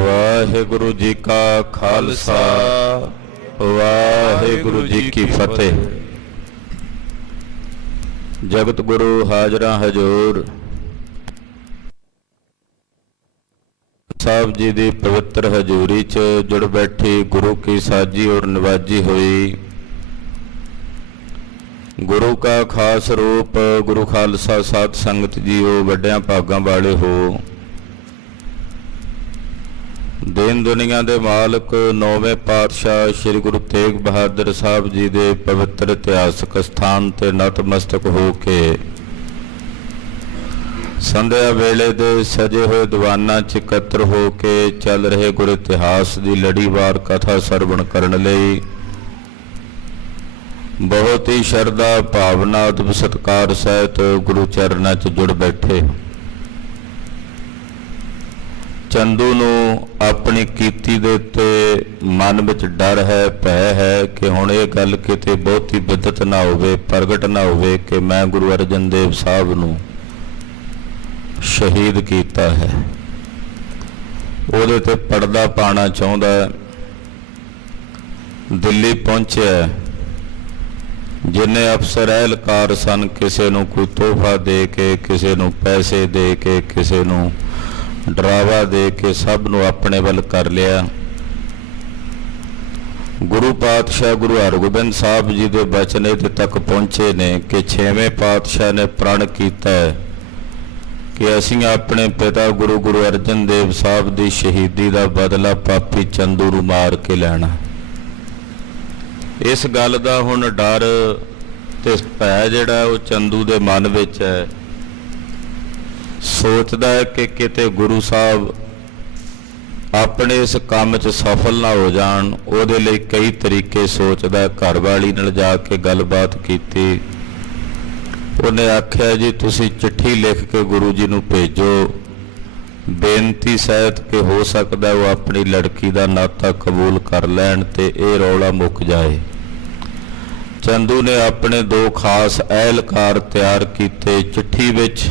ਵਾਹਿਗੁਰੂ ਜੀ ਕਾ ਖਾਲਸਾ ਵਾਹਿਗੁਰੂ ਜੀ ਕੀ ਫਤਿਹ। ਜਗਤ ਗੁਰੂ ਹਾਜ਼ਰਾਂ ਹਜ਼ੂਰ ਸਾਹਿਬ ਜੀ ਦੀ ਪਵਿੱਤਰ ਹਜ਼ੂਰੀ 'ਚ ਜੁੜ ਬੈਠੀ ਗੁਰੂ ਕੀ ਸਾਜੀ ਔਰ ਨਿਵਾਜੀ ਹੋਈ ਗੁਰੂ ਕਾ ਖਾਸ ਰੂਪ ਗੁਰੂ ਖਾਲਸਾ ਸਾਧ ਸੰਗਤ ਜੀਓ, ਵੱਡਿਆਂ ਭਾਗਾਂ ਵਾਲੇ ਹੋ। ਦੇਨ ਦੁਨੀਆ ਦੇ ਮਾਲਕ ਨੌਵੇਂ ਪਾਤਸ਼ਾਹ ਸ੍ਰੀ ਗੁਰੂ ਤੇਗ ਬਹਾਦਰ ਸਾਹਿਬ ਜੀ ਦੇ ਪਵਿੱਤਰ ਇਤਿਹਾਸਕ ਸਥਾਨ ਤੇ ਨਤਮਸਤਕ ਹੋ ਕੇ ਸੰਧਿਆ ਵੇਲੇ ਦੇ ਸਜੇ ਹੋਏ ਦੀਵਾਨਾਂ 'ਚ ਇਕੱਤਰ ਹੋ ਕੇ ਚੱਲ ਰਹੇ ਗੁਰ ਇਤਿਹਾਸ ਦੀ ਲੜੀਵਾਰ ਕਥਾ ਸਰਵਣ ਕਰਨ ਲਈ ਬਹੁਤ ਹੀ ਸ਼ਰਧਾ ਭਾਵਨਾ ਅਦਬ ਸਤਿਕਾਰ ਸਹਿਤ ਗੁਰੂ ਚਰਨਾਂ 'ਚ ਜੁੜ ਬੈਠੇ। ਚੰਦੂ ਨੂੰ ਆਪਣੀ ਕੀਤੀ ਦੇ ਉੱਤੇ ਮਨ ਵਿੱਚ ਡਰ ਹੈ, ਭੈ ਹੈ ਕਿ ਹੁਣ ਇਹ ਗੱਲ ਕਿਤੇ ਬਹੁਤੀ ਬਿਦਅਤ ਨਾ ਹੋਵੇ, ਪ੍ਰਗਟ ਨਾ ਹੋਵੇ ਕਿ ਮੈਂ ਗੁਰੂ ਅਰਜਨ ਦੇਵ ਸਾਹਿਬ ਨੂੰ ਸ਼ਹੀਦ ਕੀਤਾ ਹੈ। ਉਹਦੇ ਤੇ ਪਰਦਾ ਪਾਣਾ ਚਾਹੁੰਦਾ। ਦਿੱਲੀ ਪਹੁੰਚਿਆ, ਜਿੰਨੇ ਅਫਸਰ ਅਹਿਲਕਾਰ ਸਨ, ਕਿਸੇ ਨੂੰ ਕੋਈ ਤੋਹਫਾ ਦੇ ਕੇ, ਕਿਸੇ ਨੂੰ ਪੈਸੇ ਦੇ ਕੇ, ਕਿਸੇ ਨੂੰ ਡਰਾਵਾ ਦੇ ਕੇ ਸਭ ਨੂੰ ਆਪਣੇ ਵੱਲ ਕਰ ਲਿਆ। ਗੁਰੂ ਪਾਤਸ਼ਾਹ ਗੁਰੂ ਹਰਗੋਬਿੰਦ ਸਾਹਿਬ ਜੀ ਦੇ ਬਚਨ ਇਹਦੇ ਤੱਕ ਪਹੁੰਚੇ ਨੇ ਕਿ 6ਵੇਂ ਪਾਤਸ਼ਾਹ ਨੇ ਪ੍ਰਣ ਕੀਤਾ ਹੈ ਕਿ ਅਸੀਂ ਆਪਣੇ ਪਿਤਾ ਗੁਰੂ ਅਰਜਨ ਦੇਵ ਸਾਹਿਬ ਦੀ ਸ਼ਹੀਦੀ ਦਾ ਬਦਲਾ ਪਾਪੀ ਚੰਦੂ ਨੂੰ ਮਾਰ ਕੇ ਲੈਣਾ। ਇਸ ਗੱਲ ਦਾ ਹੁਣ ਡਰ ਤੇ ਭੈ ਜਿਹੜਾ ਉਹ ਚੰਦੂ ਦੇ ਮਨ ਵਿੱਚ ਹੈ। ਸੋਚਦਾ ਹੈ ਕਿ ਕਿਤੇ ਗੁਰੂ ਸਾਹਿਬ ਆਪਣੇ ਇਸ ਕੰਮ 'ਚ ਸਫਲ ਨਾ ਹੋ ਜਾਣ। ਉਹਦੇ ਲਈ ਕਈ ਤਰੀਕੇ ਸੋਚਦਾ। ਘਰਵਾਲੀ ਨਾਲ ਜਾ ਕੇ ਗੱਲਬਾਤ ਕੀਤੀ। ਉਹਨੇ ਆਖਿਆ ਜੀ ਤੁਸੀਂ ਚਿੱਠੀ ਲਿਖ ਕੇ ਗੁਰੂ ਜੀ ਨੂੰ ਭੇਜੋ, ਬੇਨਤੀ ਸਹਿਤ ਕਿ ਹੋ ਸਕਦਾ ਉਹ ਆਪਣੀ ਲੜਕੀ ਦਾ ਨਾਤਾ ਕਬੂਲ ਕਰ ਲੈਣ ਤੇ ਇਹ ਰੌਲਾ ਮੁੱਕ ਜਾਏ। ਚੰਦੂ ਨੇ ਆਪਣੇ 2 ਖਾਸ ਅਹਿਲਕਾਰ ਤਿਆਰ ਕੀਤੇ। ਚਿੱਠੀ ਵਿੱਚ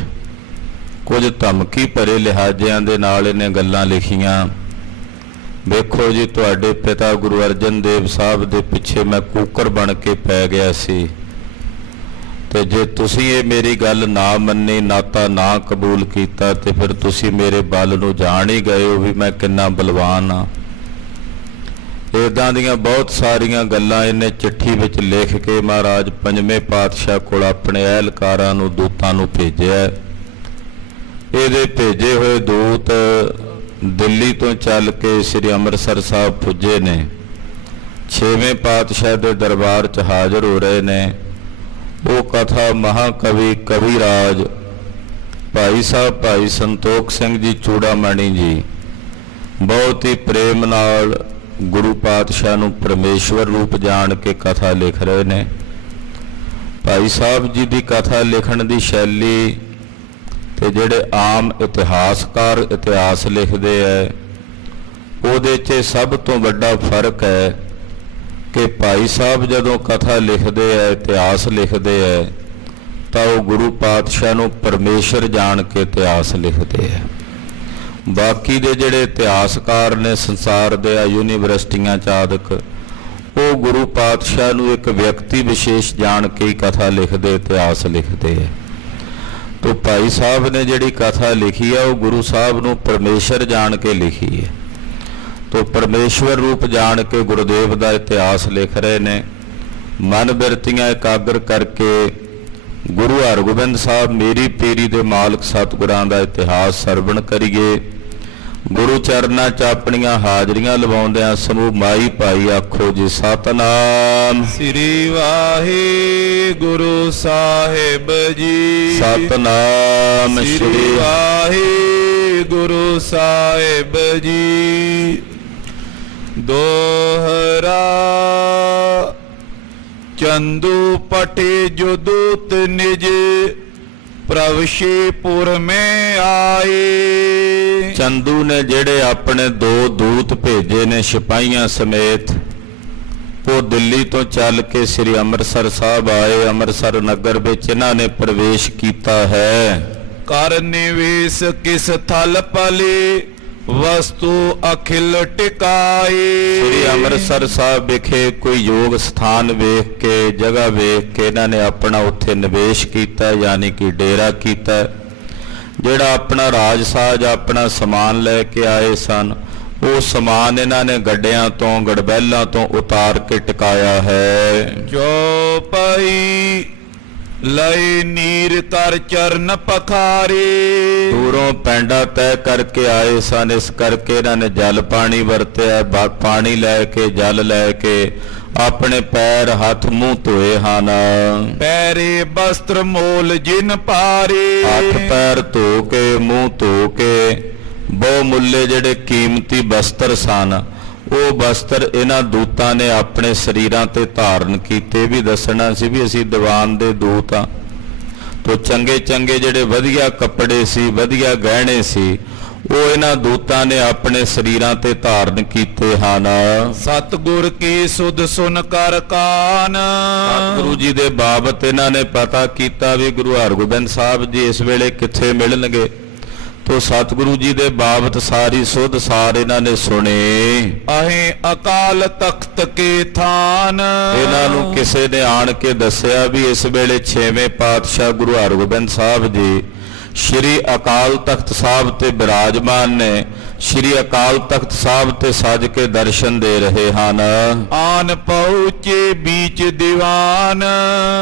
ਕੁਝ ਧਮਕੀ ਭਰੇ ਲਿਹਾਜ਼ਿਆਂ ਦੇ ਨਾਲ ਇਹਨੇ ਗੱਲਾਂ ਲਿਖੀਆਂ। ਵੇਖੋ ਜੀ, ਤੁਹਾਡੇ ਪਿਤਾ ਗੁਰੂ ਅਰਜਨ ਦੇਵ ਸਾਹਿਬ ਦੇ ਪਿੱਛੇ ਮੈਂ ਕੂਕਰ ਬਣ ਕੇ ਪੈ ਗਿਆ ਸੀ ਤੇ ਜੇ ਤੁਸੀਂ ਇਹ ਮੇਰੀ ਗੱਲ ਨਾ ਮੰਨੀ, ਨਾਤਾ ਨਾ ਕਬੂਲ ਕੀਤਾ ਤੇ ਫਿਰ ਤੁਸੀਂ ਮੇਰੇ ਬਲ ਨੂੰ ਜਾਣ ਹੀ ਗਏ ਹੋ ਵੀ ਮੈਂ ਕਿੰਨਾ ਬਲਵਾਨ ਹਾਂ। ਇੱਦਾਂ ਦੀਆਂ ਬਹੁਤ ਸਾਰੀਆਂ ਗੱਲਾਂ ਇਹਨੇ ਚਿੱਠੀ ਵਿੱਚ ਲਿਖ ਕੇ ਮਹਾਰਾਜ 5ਵੇਂ ਪਾਤਸ਼ਾਹ ਕੋਲ ਆਪਣੇ ਅਹਿਲਕਾਰਾਂ ਨੂੰ, ਦੂਤਾਂ ਨੂੰ ਭੇਜਿਆ। ਇਹਦੇ ਭੇਜੇ ਹੋਏ ਦੂਤ ਦਿੱਲੀ ਤੋਂ ਚੱਲ ਕੇ ਸ੍ਰੀ ਅੰਮ੍ਰਿਤਸਰ ਸਾਹਿਬ ਪੁੱਜੇ ਨੇ। 6ਵੇਂ ਪਾਤਸ਼ਾਹ ਦੇ ਦਰਬਾਰ 'ਚ ਹਾਜ਼ਰ ਹੋ ਰਹੇ ਨੇ। ਉਹ ਕਥਾ ਮਹਾਕਵੀ ਕਵੀਰਾਜ ਭਾਈ ਸਾਹਿਬ ਭਾਈ ਸੰਤੋਖ ਸਿੰਘ ਜੀ ਚੂੜਾਮਣੀ ਜੀ ਬਹੁਤ ਹੀ ਪ੍ਰੇਮ ਨਾਲ ਗੁਰੂ ਪਾਤਸ਼ਾਹ ਨੂੰ ਪਰਮੇਸ਼ਵਰ ਰੂਪ ਜਾਣ ਕੇ ਕਥਾ ਲਿਖ ਰਹੇ ਨੇ। ਭਾਈ ਸਾਹਿਬ ਜੀ ਦੀ ਕਥਾ ਲਿਖਣ ਦੀ ਸ਼ੈਲੀ ਤੇ ਜਿਹੜੇ ਆਮ ਇਤਿਹਾਸਕਾਰ ਇਤਿਹਾਸ ਲਿਖਦੇ ਹੈ ਉਹਦੇ 'ਚ ਸਭ ਤੋਂ ਵੱਡਾ ਫਰਕ ਹੈ ਕਿ ਭਾਈ ਸਾਹਿਬ ਜਦੋਂ ਕਥਾ ਲਿਖਦੇ ਹੈ, ਇਤਿਹਾਸ ਲਿਖਦੇ ਹੈ, ਤਾਂ ਉਹ ਗੁਰੂ ਪਾਤਸ਼ਾਹ ਨੂੰ ਪਰਮੇਸ਼ਰ ਜਾਣ ਕੇ ਇਤਿਹਾਸ ਲਿਖਦੇ ਹੈ। ਬਾਕੀ ਦੇ ਜਿਹੜੇ ਇਤਿਹਾਸਕਾਰ ਨੇ ਸੰਸਾਰ ਦੇ ਯੂਨੀਵਰਸਿਟੀਆਂ 'ਚ ਆਦਿਕ, ਉਹ ਗੁਰੂ ਪਾਤਸ਼ਾਹ ਨੂੰ ਇੱਕ ਵਿਅਕਤੀ ਵਿਸ਼ੇਸ਼ ਜਾਣ ਕੇ ਹੀ ਕਥਾ ਲਿਖਦੇ, ਇਤਿਹਾਸ ਲਿਖਦੇ ਹੈ। ਤੋ ਭਾਈ ਸਾਹਿਬ ਨੇ ਜਿਹੜੀ ਕਥਾ ਲਿਖੀ ਹੈ ਉਹ ਗੁਰੂ ਸਾਹਿਬ ਨੂੰ ਪਰਮੇਸ਼ਰ ਜਾਣ ਕੇ ਲਿਖੀ ਹੈ। ਤੋ ਪਰਮੇਸ਼ਵਰ ਰੂਪ ਜਾਣ ਕੇ ਗੁਰਦੇਵ ਦਾ ਇਤਿਹਾਸ ਲਿਖ ਰਹੇ ਨੇ। ਮਨ ਬਿਰਤੀਆਂ ਇਕਾਗਰ ਕਰਕੇ ਗੁਰੂ ਹਰਗੋਬਿੰਦ ਸਾਹਿਬ ਮੇਰੀ ਪੀਰੀ ਦੇ ਮਾਲਕ ਸਤਿਗੁਰਾਂ ਦਾ ਇਤਿਹਾਸ ਸਰਵਣ ਕਰੀਏ। ਗੁਰੂ ਚਰਨਾਂ 'ਚ ਆਪਣੀਆਂ ਹਾਜ਼ਰੀਆਂ ਲਵਾਉਂਦਿਆਂ ਸਮੂਹ ਮਾਈ ਭਾਈ ਆਖੋ ਜੀ ਸਤਨਾਮ ਸ੍ਰੀ ਵਾਹਿਗੁਰੂ ਸਾਹਿਬ ਜੀ। ਸਤਨਾਮ ਸ੍ਰੀ ਵਾਹਿਗੁਰੂ ਸਾਹਿਬ ਜੀ। ਦੋਹਰਾ ਚੰਦੂ ਪਟੇ ਜੋ ਦੂਤ ਨਿਜ ਪ੍ਰਵਸ਼ੀਪੁਰ ਮੈਂ ਆਏ। ਚੰਦੂ ਨੇ ਜਿਹੜੇ ਆਪਣੇ 2 ਦੂਤ ਭੇਜੇ ਨੇ ਸਿਪਾਹੀਆਂ ਸਮੇਤ, ਉਹ ਦਿੱਲੀ ਤੋਂ ਚੱਲ ਕੇ ਸ੍ਰੀ ਅੰਮ੍ਰਿਤਸਰ ਸਾਹਿਬ ਆਏ। ਅੰਮ੍ਰਿਤਸਰ ਨਗਰ ਵਿੱਚ ਇਹਨਾਂ ਨੇ ਪ੍ਰਵੇਸ਼ ਕੀਤਾ ਹੈ। ਕਰ ਨਿਵੇਸ਼ ਕਿਸ ਥਲ ਪਲੇ ਵਸਤੂ ਅਖਿਲ ਟਿਕਾਏ। ਸ੍ਰੀ ਅੰਮ੍ਰਿਤਸਰ ਸਾਹਿਬ ਵਿਖੇ ਕੋਈ ਯੋਗ ਸਥਾਨ ਵੇਖ ਕੇ, ਜਗ੍ਹਾ ਵੇਖ ਕੇ ਇਹਨਾਂ ਨੇ ਆਪਣਾ ਉੱਥੇ ਨਿਵੇਸ਼ ਕੀਤਾ, ਯਾਨੀ ਕਿ ਡੇਰਾ ਕੀਤਾ। ਜਿਹੜਾ ਆਪਣਾ ਰਾਜ ਸਾਜ, ਆਪਣਾ ਸਮਾਨ ਲੈ ਕੇ ਆਏ ਸਨ, ਉਹ ਸਮਾਨ ਇਹਨਾਂ ਨੇ ਗੱਡਿਆਂ ਤੋਂ, ਗੜਬੈਲਾਂ ਤੋਂ ਉਤਾਰ ਕੇ ਟਿਕਾਇਆ ਹੈ। ਜੋ ਪਈ ਲਏ ਨੀਰ ਕਰ ਚਰਨ ਪਖਾਰੇ। ਦੂਰੋਂ ਪੈਂਡਾ ਤੈਅ ਕਰਕੇ ਆਏ ਸਨ, ਇਸ ਕਰਕੇ ਇਹਨਾਂ ਨੇ ਜਲ ਪਾਣੀ ਵਰਤਿਆ। ਪਾਣੀ ਲੈ ਕੇ, ਜਲ ਲੈ ਕੇ ਆਪਣੇ ਪੈਰ, ਹੱਥ, ਮੂੰਹ ਧੋਏ ਹਨ। ਪੈਰੇ ਬਸਤਰ ਮੋਲ ਜਿਨ ਪਾਰੇ। ਹੱਥ ਪੈਰ ਧੋ ਕੇ, ਮੂੰਹ ਧੋ ਕੇ, ਬਹੁ ਮੁੱਲੇ ਜਿਹੜੇ ਕੀਮਤੀ ਬਸਤਰ ਸਨ, ਉਹ ਬਸਤਰ ਇਹਨਾਂ ਦੂਤਾਂ ਨੇ ਆਪਣੇ ਸਰੀਰਾਂ ਤੇ ਧਾਰਨ ਕੀਤੇ। ਵੀ ਦੱਸਣਾ ਸੀ ਵੀ ਅਸੀਂ ਦੀਵਾਨ ਦੇ ਦੂਤ ਹਾਂ, ਤੋ ਚੰਗੇ ਚੰਗੇ ਜਿਹੜੇ ਵਧੀਆ ਕੱਪੜੇ ਸੀ, ਵਧੀਆ ਗਹਿਣੇ ਸੀ, ਉਹ ਇਹਨਾਂ ਦੂਤਾਂ ਨੇ ਆਪਣੇ ਸਰੀਰਾਂ ਤੇ ਧਾਰਨ ਕੀਤੇ ਹਨ। ਸਤਿਗੁਰ ਕੀ ਸੁਧ ਸੁਨ ਕਰ ਕਾਨ। ਸਤਿਗੁਰੂ ਜੀ ਦੇ ਬਾਬਤ ਇਹਨਾਂ ਨੇ ਪਤਾ ਕੀਤਾ ਵੀ ਗੁਰੂ ਹਰਗੋਬਿੰਦ ਸਾਹਿਬ ਜੀ ਇਸ ਵੇਲੇ ਕਿੱਥੇ ਮਿਲਣਗੇ। ਤੋ ਸਤਿਗੁਰੂ ਜੀ ਦੇ ਬਾਬਤ ਸਾਰੀ ਸੁਧ ਸਾਰ ਇਹਨਾਂ ਨੇ ਸੁਣੇ। ਅਹੇ ਅਕਾਲ ਤਖਤ ਕੇ ਥਾਨ। ਇਹਨਾਂ ਨੂੰ ਕਿਸੇ ਨੇ ਆਣ ਕੇ ਦੱਸਿਆ ਵੀ ਇਸ ਵੇਲੇ 6ਵੇਂ ਪਾਤਸ਼ਾਹ ਗੁਰੂ ਹਰਗੋਬਿੰਦ ਸਾਹਿਬ ਜੀ ਸ਼੍ਰੀ ਅਕਾਲ ਤਖਤ ਸਾਹਿਬ ਤੇ ਬਿਰਾਜਮਾਨ ਨੇ। ਸ਼੍ਰੀ ਅਕਾਲ ਤਖਤ ਸਾਹਿਬ ਤੇ ਸੱਜ ਕੇ ਦਰਸ਼ਨ ਦੇ ਰਹੇ ਹਨ। ਆਨ ਪਹੁੰਚੇ ਬੀਚ ਦੀਵਾਨ।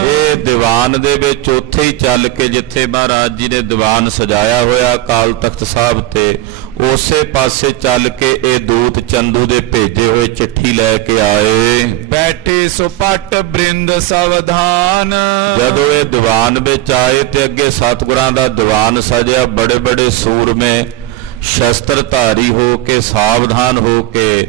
ਇਹ ਦੀਵਾਨ ਦੇ ਵਿੱਚ ਉੱਥੇ ਹੀ ਚੱਲ ਕੇ ਜਿੱਥੇ ਮਹਾਰਾਜ ਜੀ ਨੇ ਦੀਵਾਨ ਸਜਾਇਆ ਹੋਇਆ ਅਕਾਲ ਤਖਤ ਸਾਹਿਬ ਤੇ, ਉਸੇ ਪਾਸੇ ਚੱਲ ਕੇ ਇਹ ਦੂਤ ਚੰਦੂ ਦੇ ਭੇਜੇ ਹੋਏ ਚਿੱਠੀ ਲੈ ਕੇ ਆਏ। ਬੈਠੇ ਸੁਪਟ ਬ੍ਰਿੰਦ ਸਵਧਾਨ। ਜਦੋਂ ਇਹ ਦੀਵਾਨ ਵਿੱਚ ਆਏ ਤੇ ਅੱਗੇ ਸਤਿਗੁਰਾਂ ਦਾ ਦੀਵਾਨ ਸਜਿਆ। ਬੜੇ ਬੜੇ ਸੂਰਮੇ ਸ਼ਸਤਰਧਾਰੀ ਹੋ ਕੇ, ਸਾਵਧਾਨ ਹੋ ਕੇ,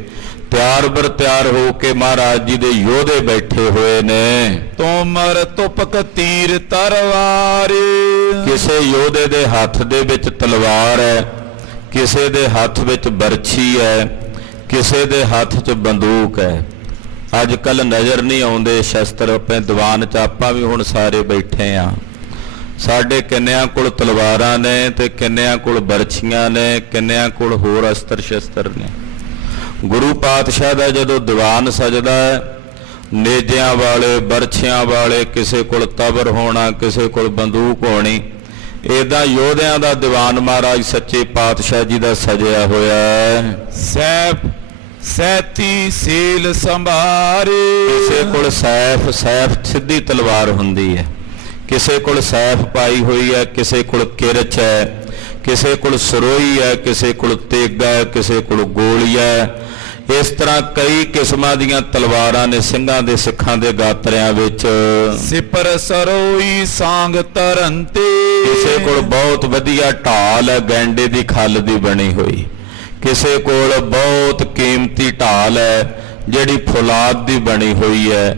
ਤਿਆਰ ਬਰ ਤਿਆਰ ਹੋ ਕੇ ਮਹਾਰਾਜ ਜੀ ਦੇ ਯੋਧੇ ਬੈਠੇ ਹੋਏ ਨੇ। ਤੋਮਰ ਤੁਪਕ ਤੀਰ ਤਲਵਾਰ। ਕਿਸੇ ਯੋਧੇ ਦੇ ਹੱਥ ਦੇ ਵਿੱਚ ਤਲਵਾਰ ਹੈ, ਕਿਸੇ ਦੇ ਹੱਥ ਵਿੱਚ ਬਰਛੀ ਹੈ, ਕਿਸੇ ਦੇ ਹੱਥ 'ਚ ਬੰਦੂਕ ਹੈ। ਅੱਜ ਕੱਲ ਨਜ਼ਰ ਨਹੀਂ ਆਉਂਦੇ ਸ਼ਸਤਰ। ਆਪਣੇ ਦੀਵਾਨ 'ਚ ਆਪਾਂ ਵੀ ਹੁਣ ਸਾਰੇ ਬੈਠੇ ਆ, ਸਾਡੇ ਕਿੰਨਿਆਂ ਕੋਲ ਤਲਵਾਰਾਂ ਨੇ ਤੇ ਕਿੰਨਿਆਂ ਕੋਲ ਬਰਛੀਆਂ ਨੇ, ਕਿੰਨਿਆਂ ਕੋਲ ਹੋਰ ਅਸਤਰ ਸ਼ਸਤਰ ਨੇ। ਗੁਰੂ ਪਾਤਸ਼ਾਹ ਦਾ ਜਦੋਂ ਦੀਵਾਨ ਸਜਦਾ ਹੈ, ਨੇਜਿਆਂ ਵਾਲੇ, ਬਰਛਿਆਂ ਵਾਲੇ, ਕਿਸੇ ਕੋਲ ਤਬਰ ਹੋਣਾ, ਕਿਸੇ ਕੋਲ ਬੰਦੂਕ ਹੋਣੀ, ਏਦਾਂ ਯੋਧਿਆਂ ਦਾ ਦੀਵਾਨ ਮਹਾਰਾਜ ਸੱਚੇ ਪਾਤਸ਼ਾਹ ਜੀ ਦਾ ਸਜਿਆ ਹੋਇਆ ਹੈ। ਸੈਫ ਸੈਤੀ ਸੀਲ ਸੰਭਾਰੇ। ਕਿਸੇ ਕੋਲ ਸੈਫ ਸਿੱਧੀ ਤਲਵਾਰ ਹੁੰਦੀ ਹੈ, ਕਿਸੇ ਕੋਲ ਸੈਫ ਪਾਈ ਹੋਈ ਹੈ, ਕਿਸੇ ਕੋਲ ਕਿਰਚ ਹੈ, ਕਿਸੇ ਕੋਲ ਸਰੋਈ ਹੈ, ਕਿਸੇ ਕੋਲ ਤੇਗਾ ਹੈ, ਕਿਸੇ ਕੋਲ ਗੋਲੀ ਹੈ। ਇਸ ਤਰ੍ਹਾਂ ਕਈ ਕਿਸਮਾਂ ਦੀਆਂ ਤਲਵਾਰਾਂ ਨੇ ਸਿੰਘਾਂ ਦੇ, ਸਿੱਖਾਂ ਦੇ ਗਾਤਰਿਆਂ ਵਿੱਚ। ਸਿਪਰ ਸਰੋਈ ਸਾਂਗ ਤਰੰਤੇ। ਕਿਸੇ ਕੋਲ ਬਹੁਤ ਵਧੀਆ ਢਾਲ ਹੈ, ਗੈਂਡੇ ਦੀ ਖੱਲ ਦੀ ਬਣੀ ਹੋਈ। ਕਿਸੇ ਕੋਲ ਬਹੁਤ ਕੀਮਤੀ ਢਾਲ ਹੈ ਜਿਹੜੀ ਫੁਲਾਦ ਦੀ ਬਣੀ ਹੋਈ ਹੈ।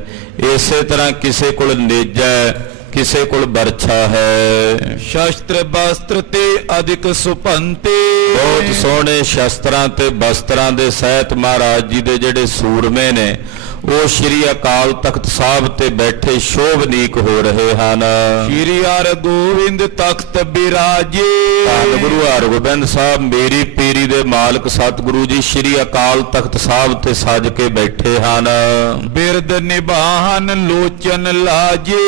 ਇਸੇ ਤਰ੍ਹਾਂ ਕਿਸੇ ਕੋਲ ਨੇਜਾ ਹੈ, ਕਿਸੇ ਕੋਲ ਬਰਛਾ ਹੈ। ਸ਼ਸਤਰ ਬਸਤਰ ਤੇ ਅਧਿਕ ਸੁਪੰਤੇ। ਬਹੁਤ ਸੋਹਣੇ ਸ਼ਸਤਰਾਂ ਤੇ ਬਸਤਰਾਂ ਦੇ ਸਹਿਤ ਮਹਾਰਾਜ ਜੀ ਦੇ ਜਿਹੜੇ ਸੂਰਮੇ ਨੇ, ਉਹ ਸ਼੍ਰੀ ਅਕਾਲ ਤਖਤ ਸਾਹਿਬ ਤੇ ਬੈਠੇ ਸ਼ੋਭਨੀਕ ਹੋ ਰਹੇ ਹਨ। ਸ਼੍ਰੀ ਹਰਗੋਬਿੰਦ ਤਖਤ ਬਿਰਾਜੇ। ਧੰਨ ਗੁਰੂ ਹਰਗੋਬਿੰਦ ਸਾਹਿਬ ਮੇਰੀ ਪੀਰੀ ਦੇ ਮਾਲਕ ਸਤਿਗੁਰੂ ਜੀ ਸ਼੍ਰੀ ਅਕਾਲ ਤਖਤ ਸਾਹਿਬ ਤੇ ਸੱਜ ਕੇ ਬੈਠੇ ਹਨ। ਬਿਰਦ ਨਿਭਾਹਨ ਲੋਚਨ ਲਾਜੇ।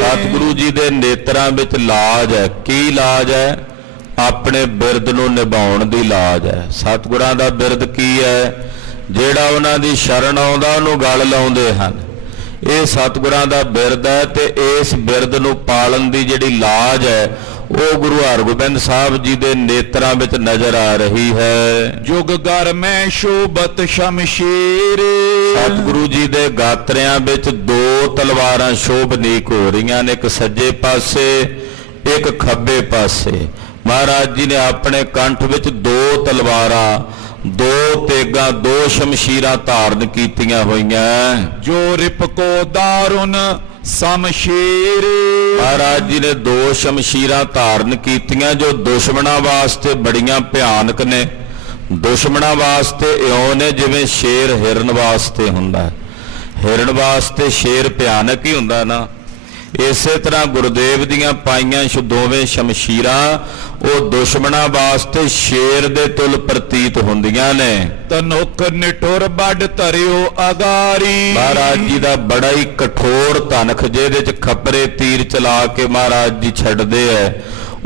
ਸਤਿਗੁਰੂ ਜੀ ਦੇ ਨੇਤਰਾਂ ਵਿੱਚ ਲਾਜ ਹੈ। ਕੀ ਲਾਜ ਹੈ? ਆਪਣੇ ਬਿਰਦ ਨੂੰ ਨਿਭਾਉਣ ਦੀ ਲਾਜ ਹੈ। ਸਤਿਗੁਰਾਂ ਦਾ ਬਿਰਦ ਕੀ ਹੈ? ਜਿਹੜਾ ਉਹਨਾਂ ਦੀ ਸ਼ਰਨ ਆਉਂਦਾ ਉਹਨੂੰ ਗਲ ਲਾਉਂਦੇ ਹਨ। ਇਹ ਸਤਿਗੁਰਾਂ ਦਾ ਬਿਰਦ ਹੈ ਤੇ ਇਸ ਬਿਰਦ ਨੂੰ ਪਾਲਣ ਦੀ ਜਿਹੜੀ ਲਾਜ ਹੈ ਉਹ ਗੁਰੂ ਹਰਗੋਬਿੰਦ ਸਾਹਿਬ ਜੀ ਦੇ ਨੇਤਰਾਂ ਵਿੱਚ ਨਜ਼ਰ ਆ ਰਹੀ ਹੈ। ਜੁਗ ਗਰ ਮੈਂ ਸ਼ੋਭਤ ਸ਼ਮਸ਼ੀਰ। ਸਤਿਗੁਰੂ ਜੀ ਦੇ ਗਾਤਰਿਆਂ ਵਿੱਚ ਦੋ ਤਲਵਾਰਾਂ ਸ਼ੋਭਨੀਕ ਹੋ ਰਹੀਆਂ ਨੇ, ਇੱਕ ਸੱਜੇ ਪਾਸੇ ਇੱਕ ਖੱਬੇ ਪਾਸੇ। ਮਹਾਰਾਜ ਜੀ ਨੇ ਆਪਣੇ ਕੰਠ ਵਿੱਚ ਦੋ ਤਲਵਾਰਾਂ, ਦੋ ਤੇਗਾਂ, ਦੋ ਸ਼ਮਸ਼ੀਰਾਂ ਧਾਰਨ ਕੀਤੀਆਂ ਹੋਈਆਂ। ਜੋ ਰਿਪਕੋ ਦਾਰੁਨ ਸ਼ਮਸ਼ੀਰ। ਮਹਾਰਾਜ ਜੀ ਨੇ ਦੋ ਸ਼ਮਸ਼ੀਰਾਂ ਧਾਰਨ ਕੀਤੀਆਂ ਜੋ ਦੁਸ਼ਮਣਾਂ ਵਾਸਤੇ ਬੜੀਆਂ ਭਿਆਨਕ ਨੇ। ਦੁਸ਼ਮਣਾਂ ਵਾਸਤੇ ਇਉਂ ਨੇ ਜਿਵੇਂ ਸ਼ੇਰ ਹਿਰਨ ਵਾਸਤੇ ਹੁੰਦਾ। ਹਿਰਨ ਵਾਸਤੇ ਸ਼ੇਰ ਭਿਆਨਕ ਹੀ ਹੁੰਦਾ ਨਾ। ਇਸੇ ਤਰ੍ਹਾਂ ਗੁਰਦੇਵ ਦੀਆਂ ਪਾਈਆਂ ਦੋਵੇਂ ਸ਼ਮਸ਼ੀਰਾਂ ਉਹ ਦੁਸ਼ਮਣਾਂ ਵਾਸਤੇ ਸ਼ੇਰ ਦੇ ਤੁਲ ਪ੍ਰਤੀਤ ਹੁੰਦੀਆਂ ਨੇ। ਤਨੁਖ ਨਿਠੁਰ ਵੱਡ ਧਰਿਓ ਅਗਾਰੀ। ਮਹਾਰਾਜ ਜੀ ਦਾ ਬੜਾ ਹੀ ਕਠੋਰ ਧਨਖ, ਜਿਹਦੇ ਚ ਖੱਪਰੇ ਤੀਰ ਚਲਾ ਕੇ ਮਹਾਰਾਜ ਜੀ ਛੱਡਦੇ ਐ,